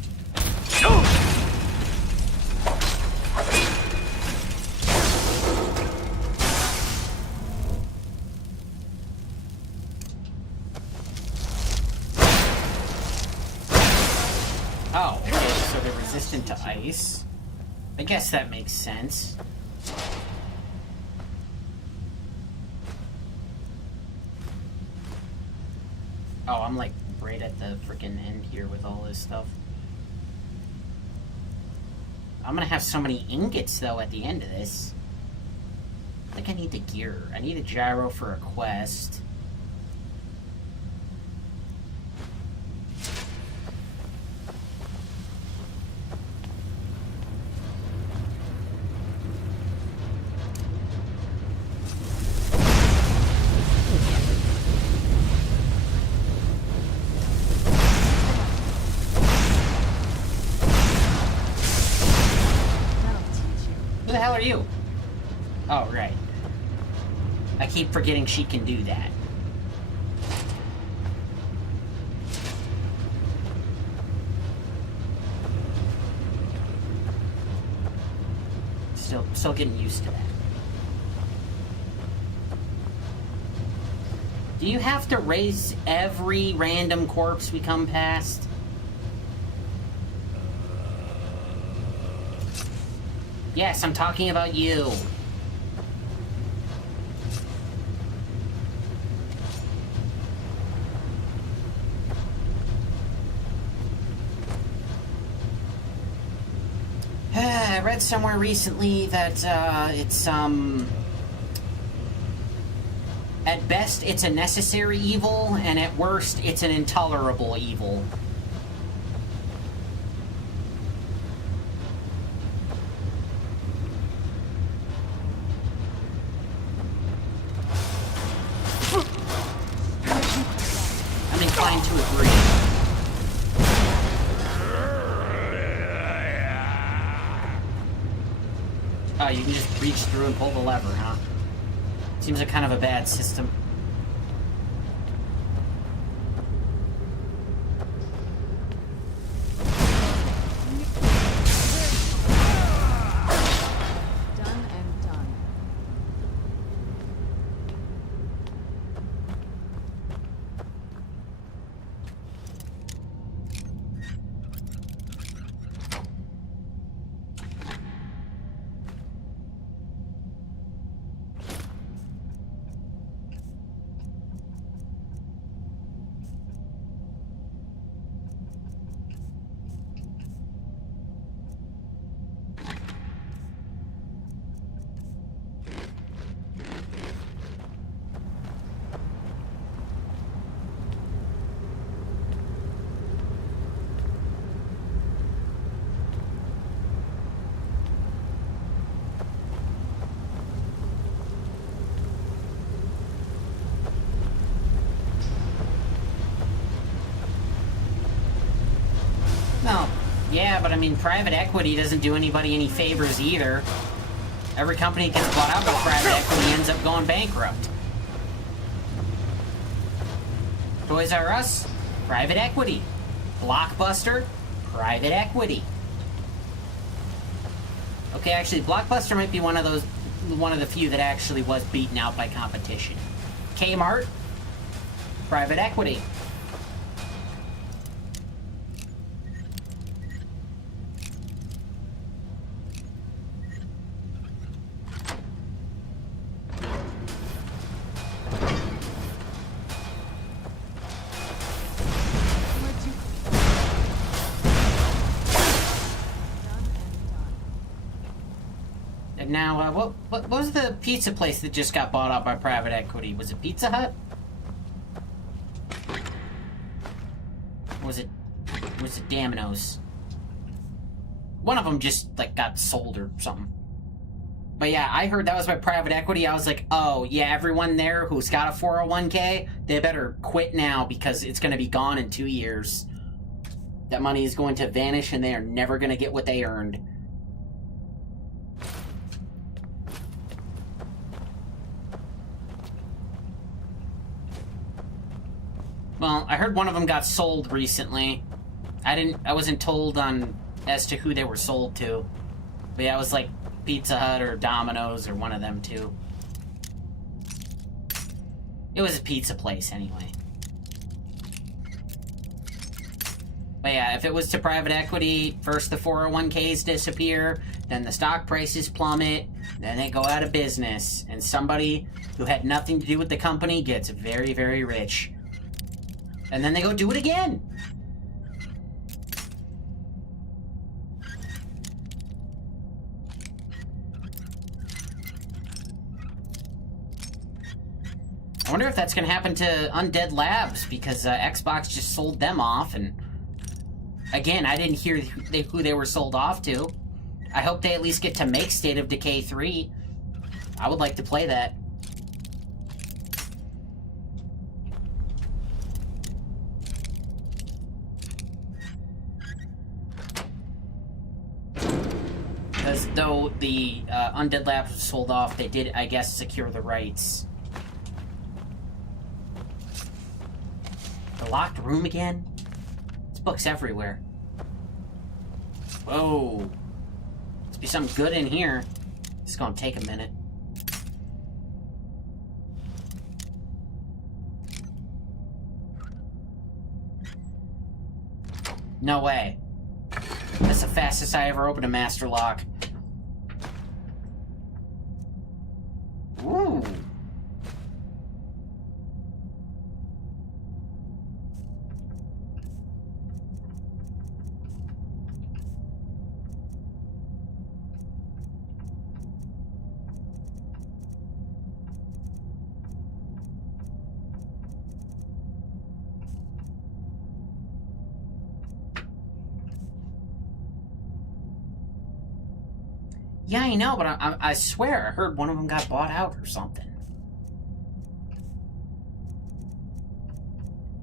Oh, okay, so they're resistant to ice. I guess that makes sense. Oh, I'm like right at the freaking end here with all this stuff. I'm gonna have so many ingots though at the end of this. I think I need the gear. I need a gyro for a quest. Who the hell are you? Oh, right. I keep forgetting she can do that. Still getting used to that. Do you have to raise every random corpse we come past? Yes, I'm talking about you. I read somewhere recently that it's at best it's a necessary evil, and at worst it's an intolerable evil. I'm inclined to agree. Oh, you can just reach through and pull the lever, huh? Seems like kind of a bad system. Done and done. No, yeah, but I mean, private equity doesn't do anybody any favors either. Every company that gets bought out by private equity ends up going bankrupt. Toys R Us, private equity. Blockbuster, private equity. Okay, actually, Blockbuster might be one of the few that actually was beaten out by competition. Kmart, private equity. And now, what was the pizza place that just got bought out by private equity? Was it Pizza Hut? Was it Domino's? One of them just, like, got sold or something. But yeah, I heard that was by private equity. I was like, oh, yeah, everyone there who's got a 401k, they better quit now because it's going to be gone in 2 years. That money is going to vanish and they are never going to get what they earned. Well, I heard one of them got sold recently. I wasn't told as to who they were sold to. But yeah, it was like Pizza Hut or Domino's or one of them too. It was a pizza place anyway. But yeah, if it was to private equity, first the 401ks disappear, then the stock prices plummet, then they go out of business, and somebody who had nothing to do with the company gets very, very rich. And then they go do it again. I wonder if that's going to happen to Undead Labs, because Xbox just sold them off, and again, I didn't hear who they were sold off to. I hope they at least get to make State of Decay 3. I would like to play that. Because though the Undead Labs was sold off, they did, I guess, secure the rights. The locked room again? There's books everywhere. Whoa. Must be something good in here. It's gonna take a minute. No way. That's the fastest I ever opened a master lock. Ooh. Yeah, I know, but I swear I heard one of them got bought out or something.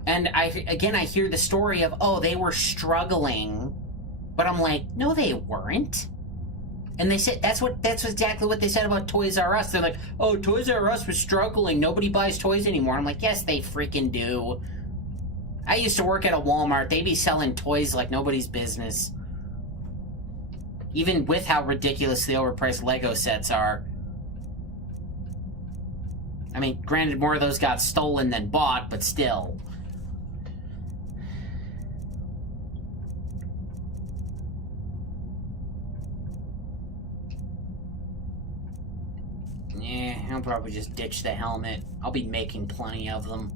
And I hear the story of, oh, they were struggling, but I'm like, no, they weren't. And they said that's exactly what they said about Toys R Us. They're like, oh, Toys R Us was struggling. Nobody buys toys anymore. I'm like, yes, they freaking do. I used to work at a Walmart. They'd be selling toys like nobody's business. Even with how ridiculously overpriced Lego sets are. I mean, granted, more of those got stolen than bought, but still. Yeah, I'll probably just ditch the helmet. I'll be making plenty of them.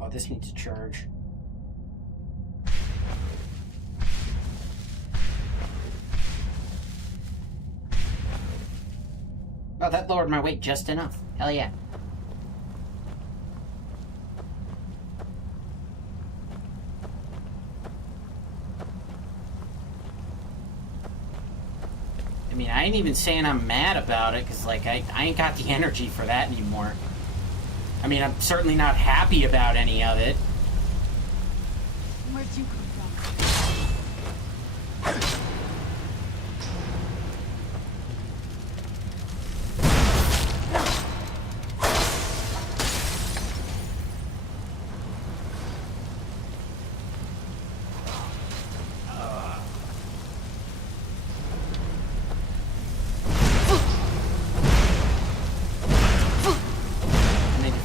Oh, this needs to charge. Oh, that lowered my weight just enough. Hell yeah. I mean, I ain't even saying I'm mad about it, because, like, I ain't got the energy for that anymore. I mean, I'm certainly not happy about any of it. Where'd you come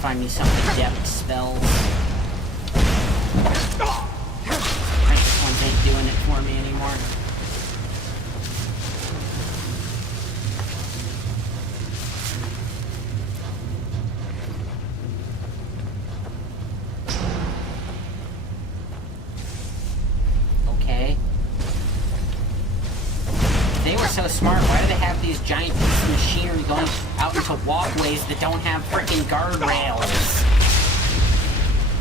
Find me some adept spells. This ones ain't doing it for me anymore. Okay. If they were so smart, why do they have these giant pieces of machinery going out into walkways that don't have frickin' guardrails?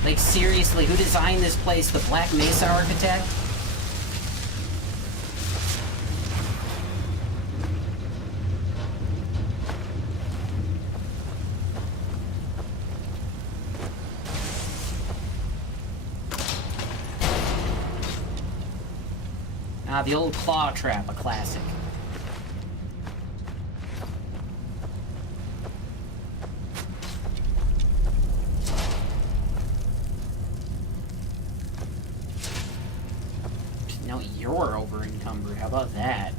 Like, seriously, who designed this place? The Black Mesa architect? Ah, the old claw trap, a classic. No, you're over encumbered. How about that?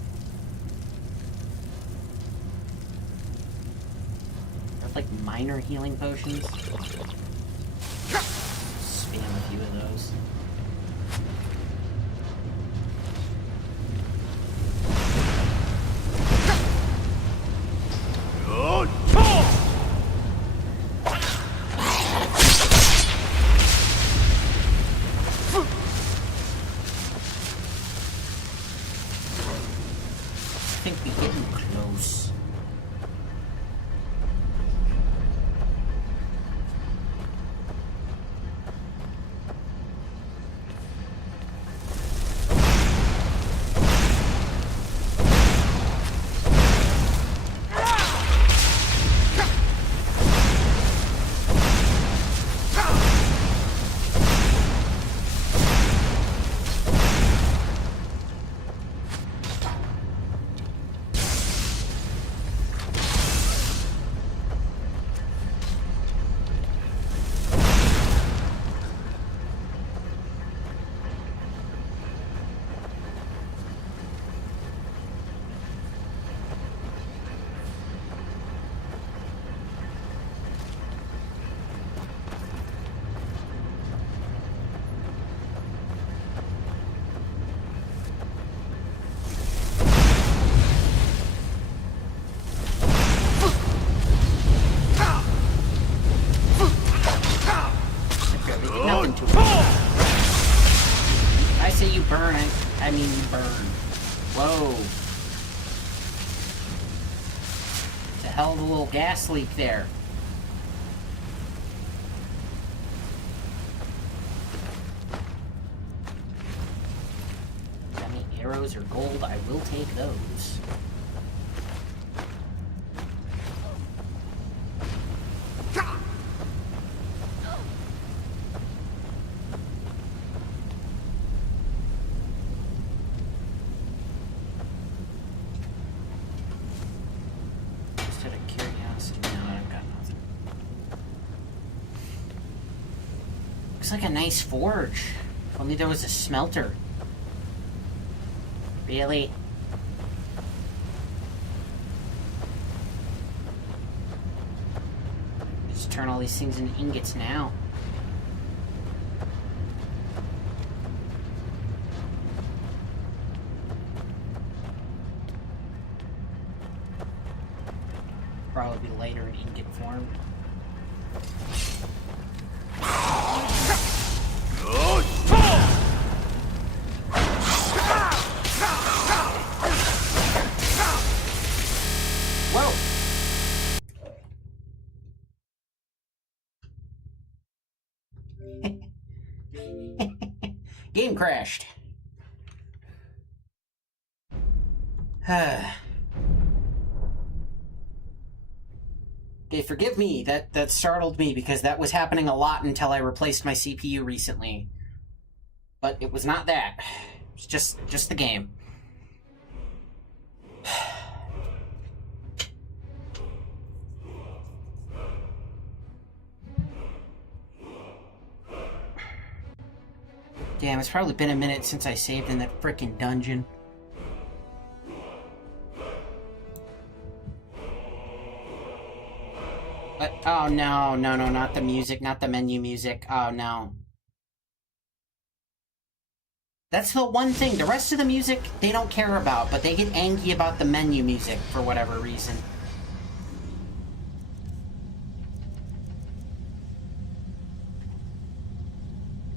That's like minor healing potions. Spam a few of those. I mean, burn. Whoa. It's a hell of a little gas leak there. Got any arrows or gold? I will take those. Looks like a nice forge. If only there was a smelter. Really? Just turn all these things into ingots now. Probably be later in ingot form. Game crashed. Okay, forgive me. That startled me because that was happening a lot until I replaced my CPU recently. But it was not that. It's just the game. Damn, it's probably been a minute since I saved in that frickin' dungeon. But, oh no, not the music, not the menu music. Oh no. That's the one thing. The rest of the music, they don't care about, but they get angry about the menu music for whatever reason.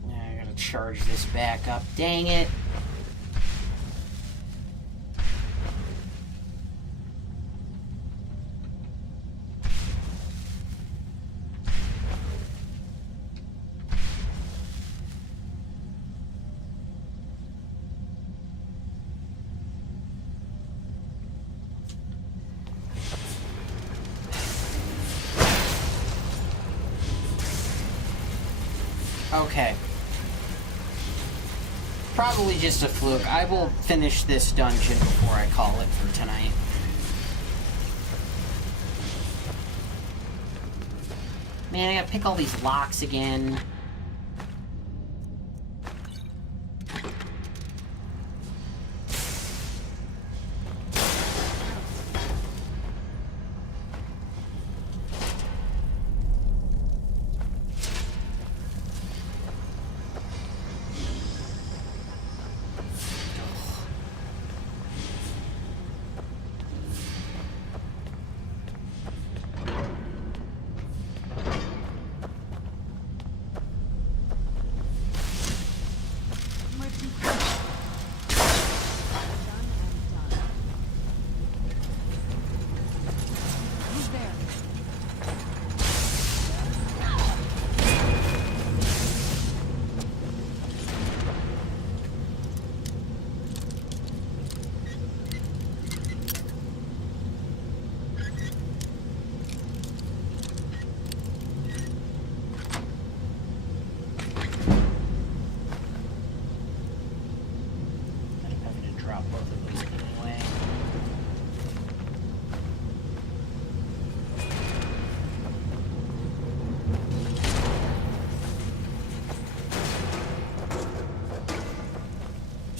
I gotta charge this back up. Dang it. Okay. Probably just a fluke. I will finish this dungeon before I call it for tonight. Man, I gotta pick all these locks again.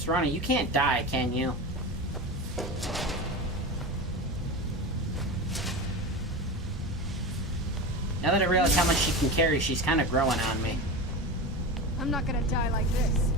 Ronnie, you can't die, can you? Now that I realize how much she can carry, she's kind of growing on me. I'm not gonna die like this.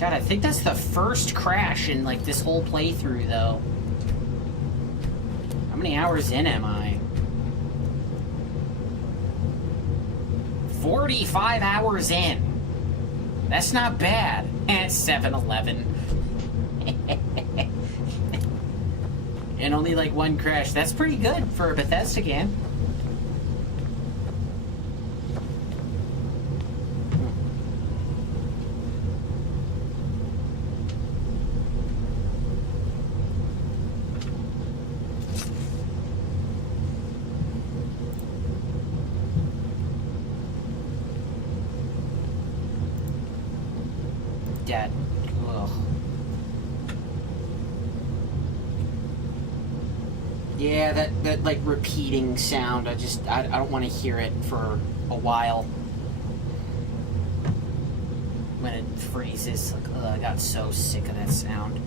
God, I think that's the first crash in, like, this whole playthrough, though. How many hours in am I? 45 hours in. That's not bad. And 7-Eleven. And only, like, one crash. That's pretty good for a Bethesda game. Dead. Ugh. Yeah, that like repeating sound, I don't want to hear it for a while. When it freezes, like, ugh, I got so sick of that sound.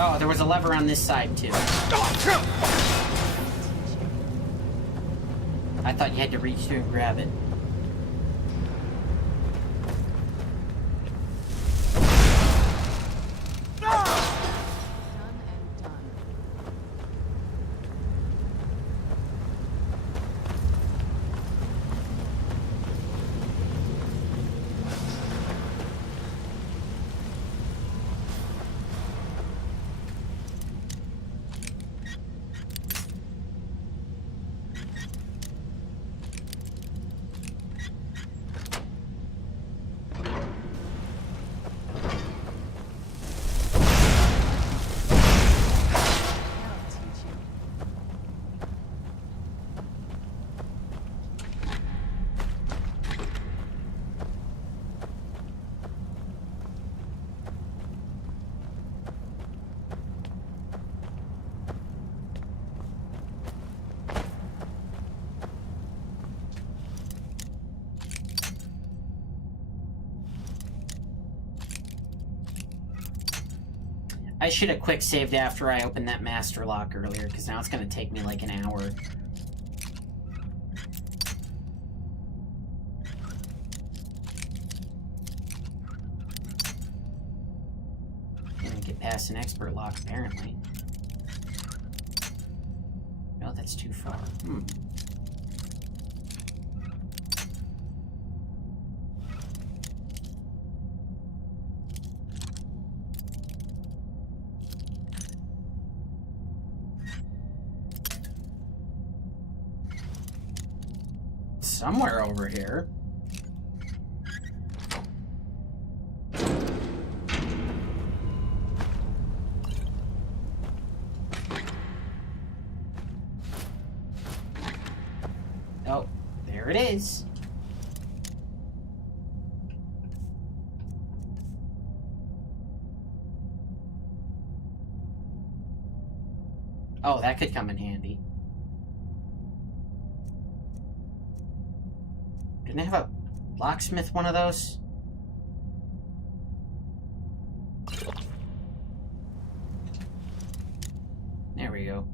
Oh, there was a lever on this side, too. I thought you had to reach through and grab it. I should have quick saved after I opened that master lock earlier, because now it's going to take me like an hour. Can't get past an expert lock, apparently. No, that's too far. Somewhere over here. Oh, there it is. Oh, that could come in handy. Didn't I have a locksmith one of those? There we go.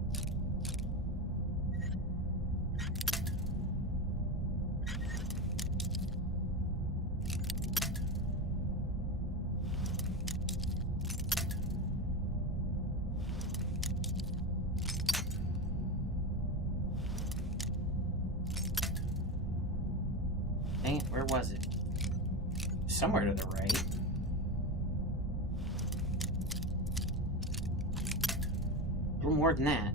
Dang it, where was it? Somewhere to the right. A little more than that.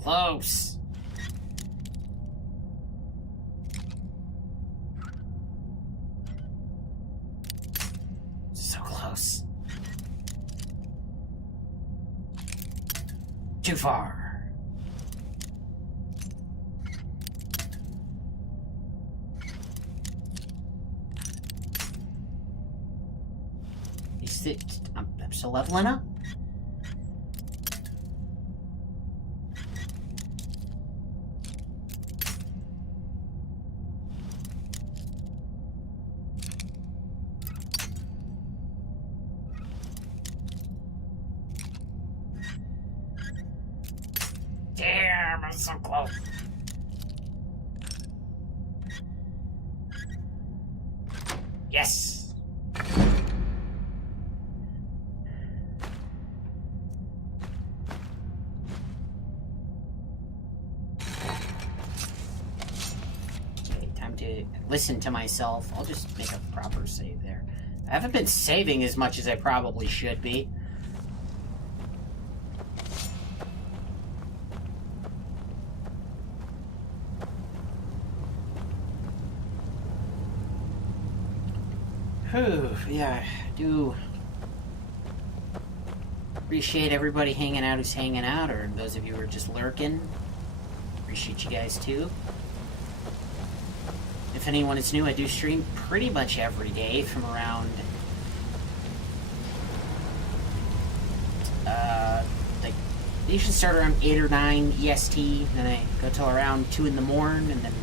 Close. So close. Too far. Is it? I'm still leveling up. Damn, I'm so close. Yes. Okay, time to listen to myself. I'll just make a proper save there. I haven't been saving as much as I probably should be. Whew, yeah, I do appreciate everybody hanging out who's hanging out, or those of you who are just lurking. Appreciate you guys too. if anyone is new, I do stream pretty much every day from around like they usually start around 8 or 9 EST, then I go till around 2 in the morning, and then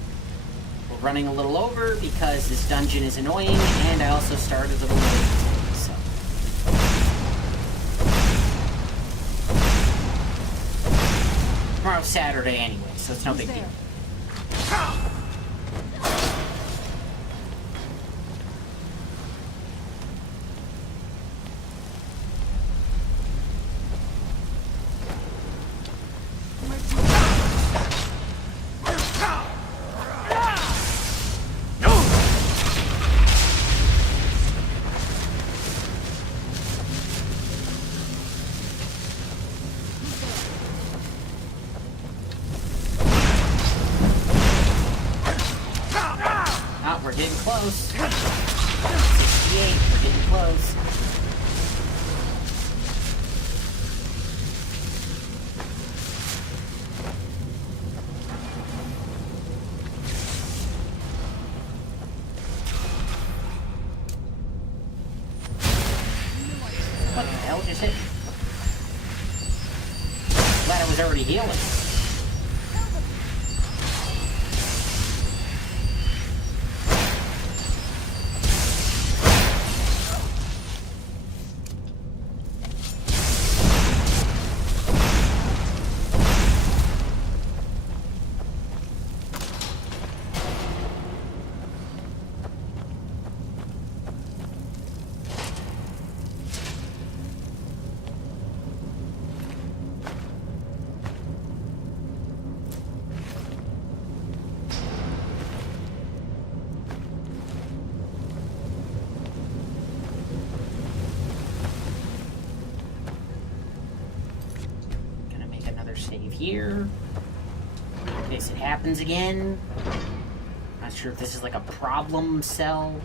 we're running a little over because this dungeon is annoying, and I also started a little late today, so. Tomorrow's Saturday anyway, so it's no big deal. We're getting close. 68, we're getting close. What the hell just hit? Glad I was already healing. Save here in case it happens again. Not sure if this is like a problem cell,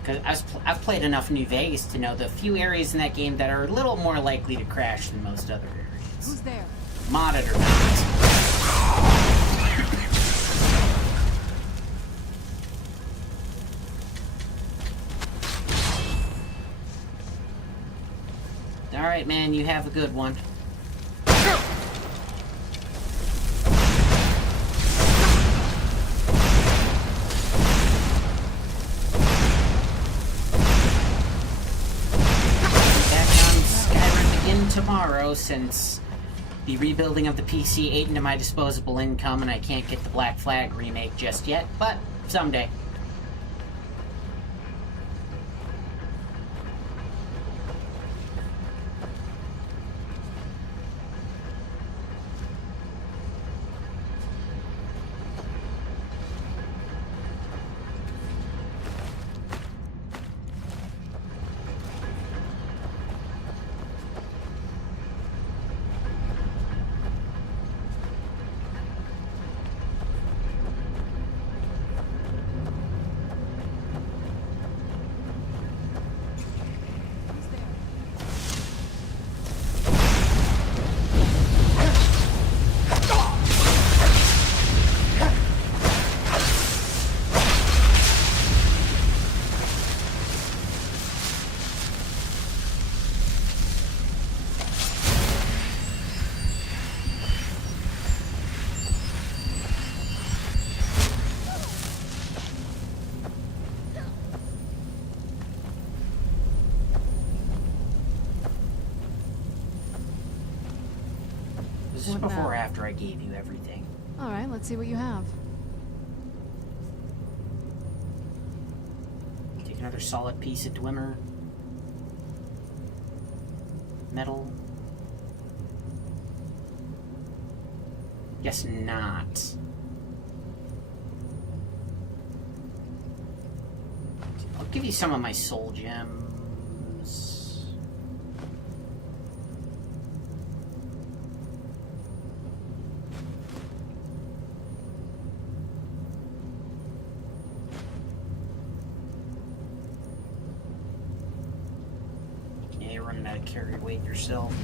because I've played enough New Vegas to know the few areas in that game that are a little more likely to crash than most other areas. Who's there? Modded or not. Alright, man, you have a good one. Back on Skyrim again tomorrow, since the rebuilding of the PC ate into my disposable income and I can't get the Black Flag remake just yet, but someday. This is before or after I gave you everything. Alright, let's see what you have. Take another solid piece of Dwemer. Metal. Guess not. I'll give you some of my soul gems. Yeah, you're running out of carry weight yourself.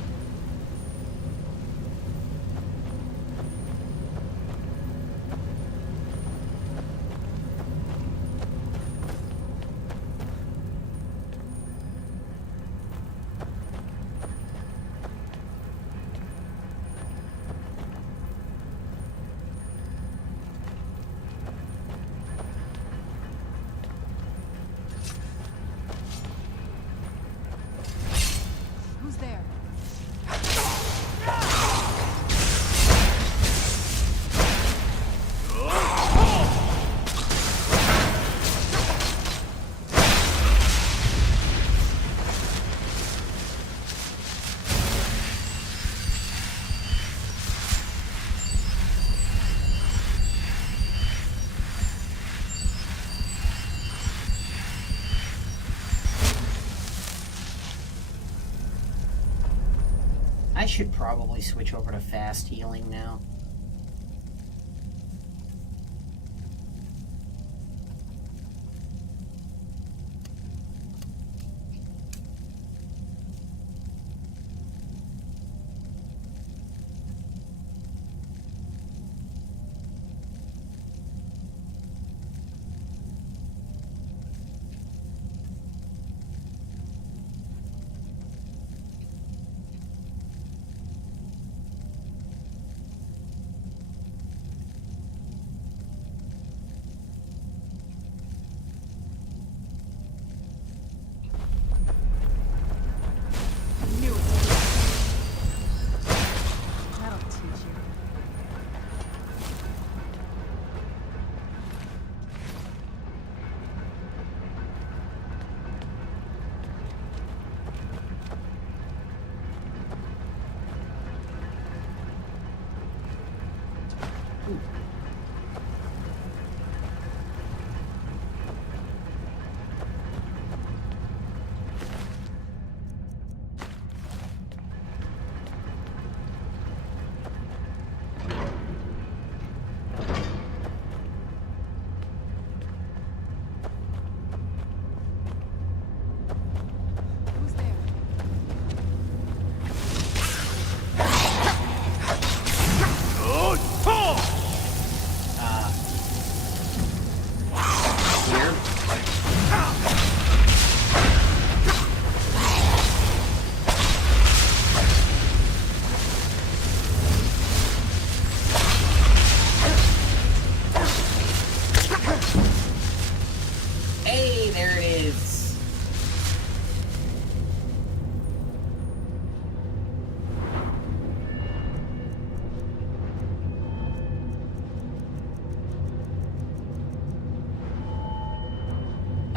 I should probably switch over to fast healing now.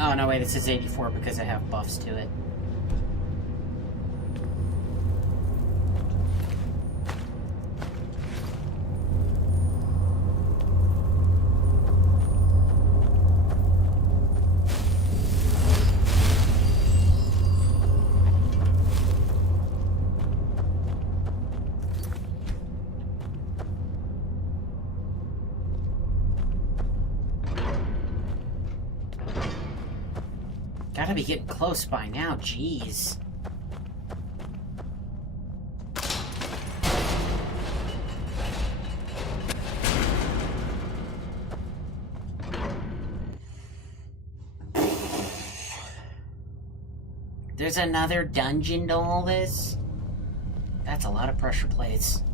Oh, no, wait, it says 84 because I have buffs to it. Gotta be getting close by now, jeez. There's another dungeon to all this? That's a lot of pressure plates.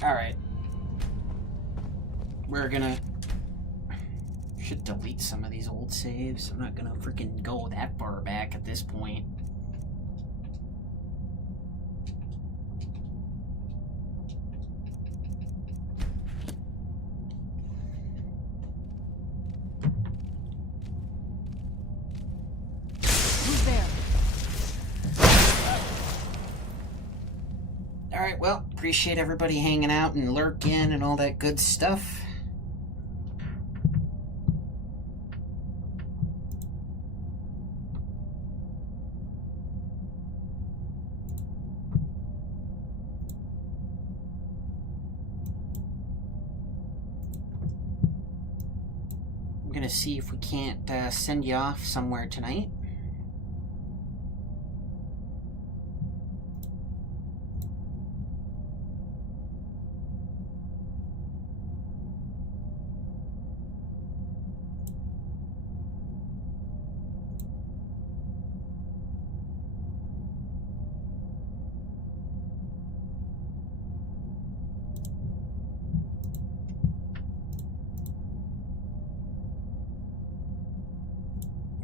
Alright. We're gonna... should delete some of these old saves. I'm not gonna freaking go that far back at this point. Who's there? Alright, well, appreciate everybody hanging out and lurking and all that good stuff. I'm gonna see if we can't send you off somewhere tonight.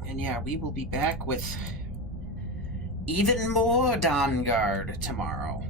And yeah, we will be back with even more Dawnguard tomorrow.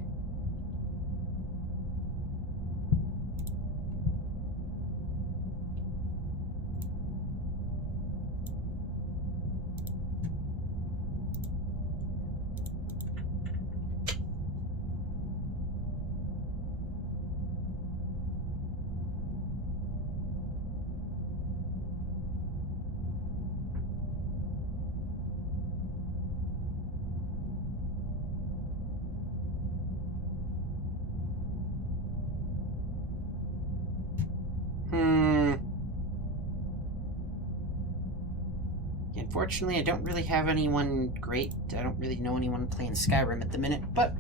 Unfortunately, I don't really have anyone great. I don't really know anyone playing Skyrim at the minute, but...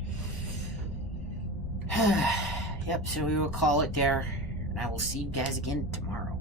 Yep, so we will call it there, and I will see you guys again tomorrow.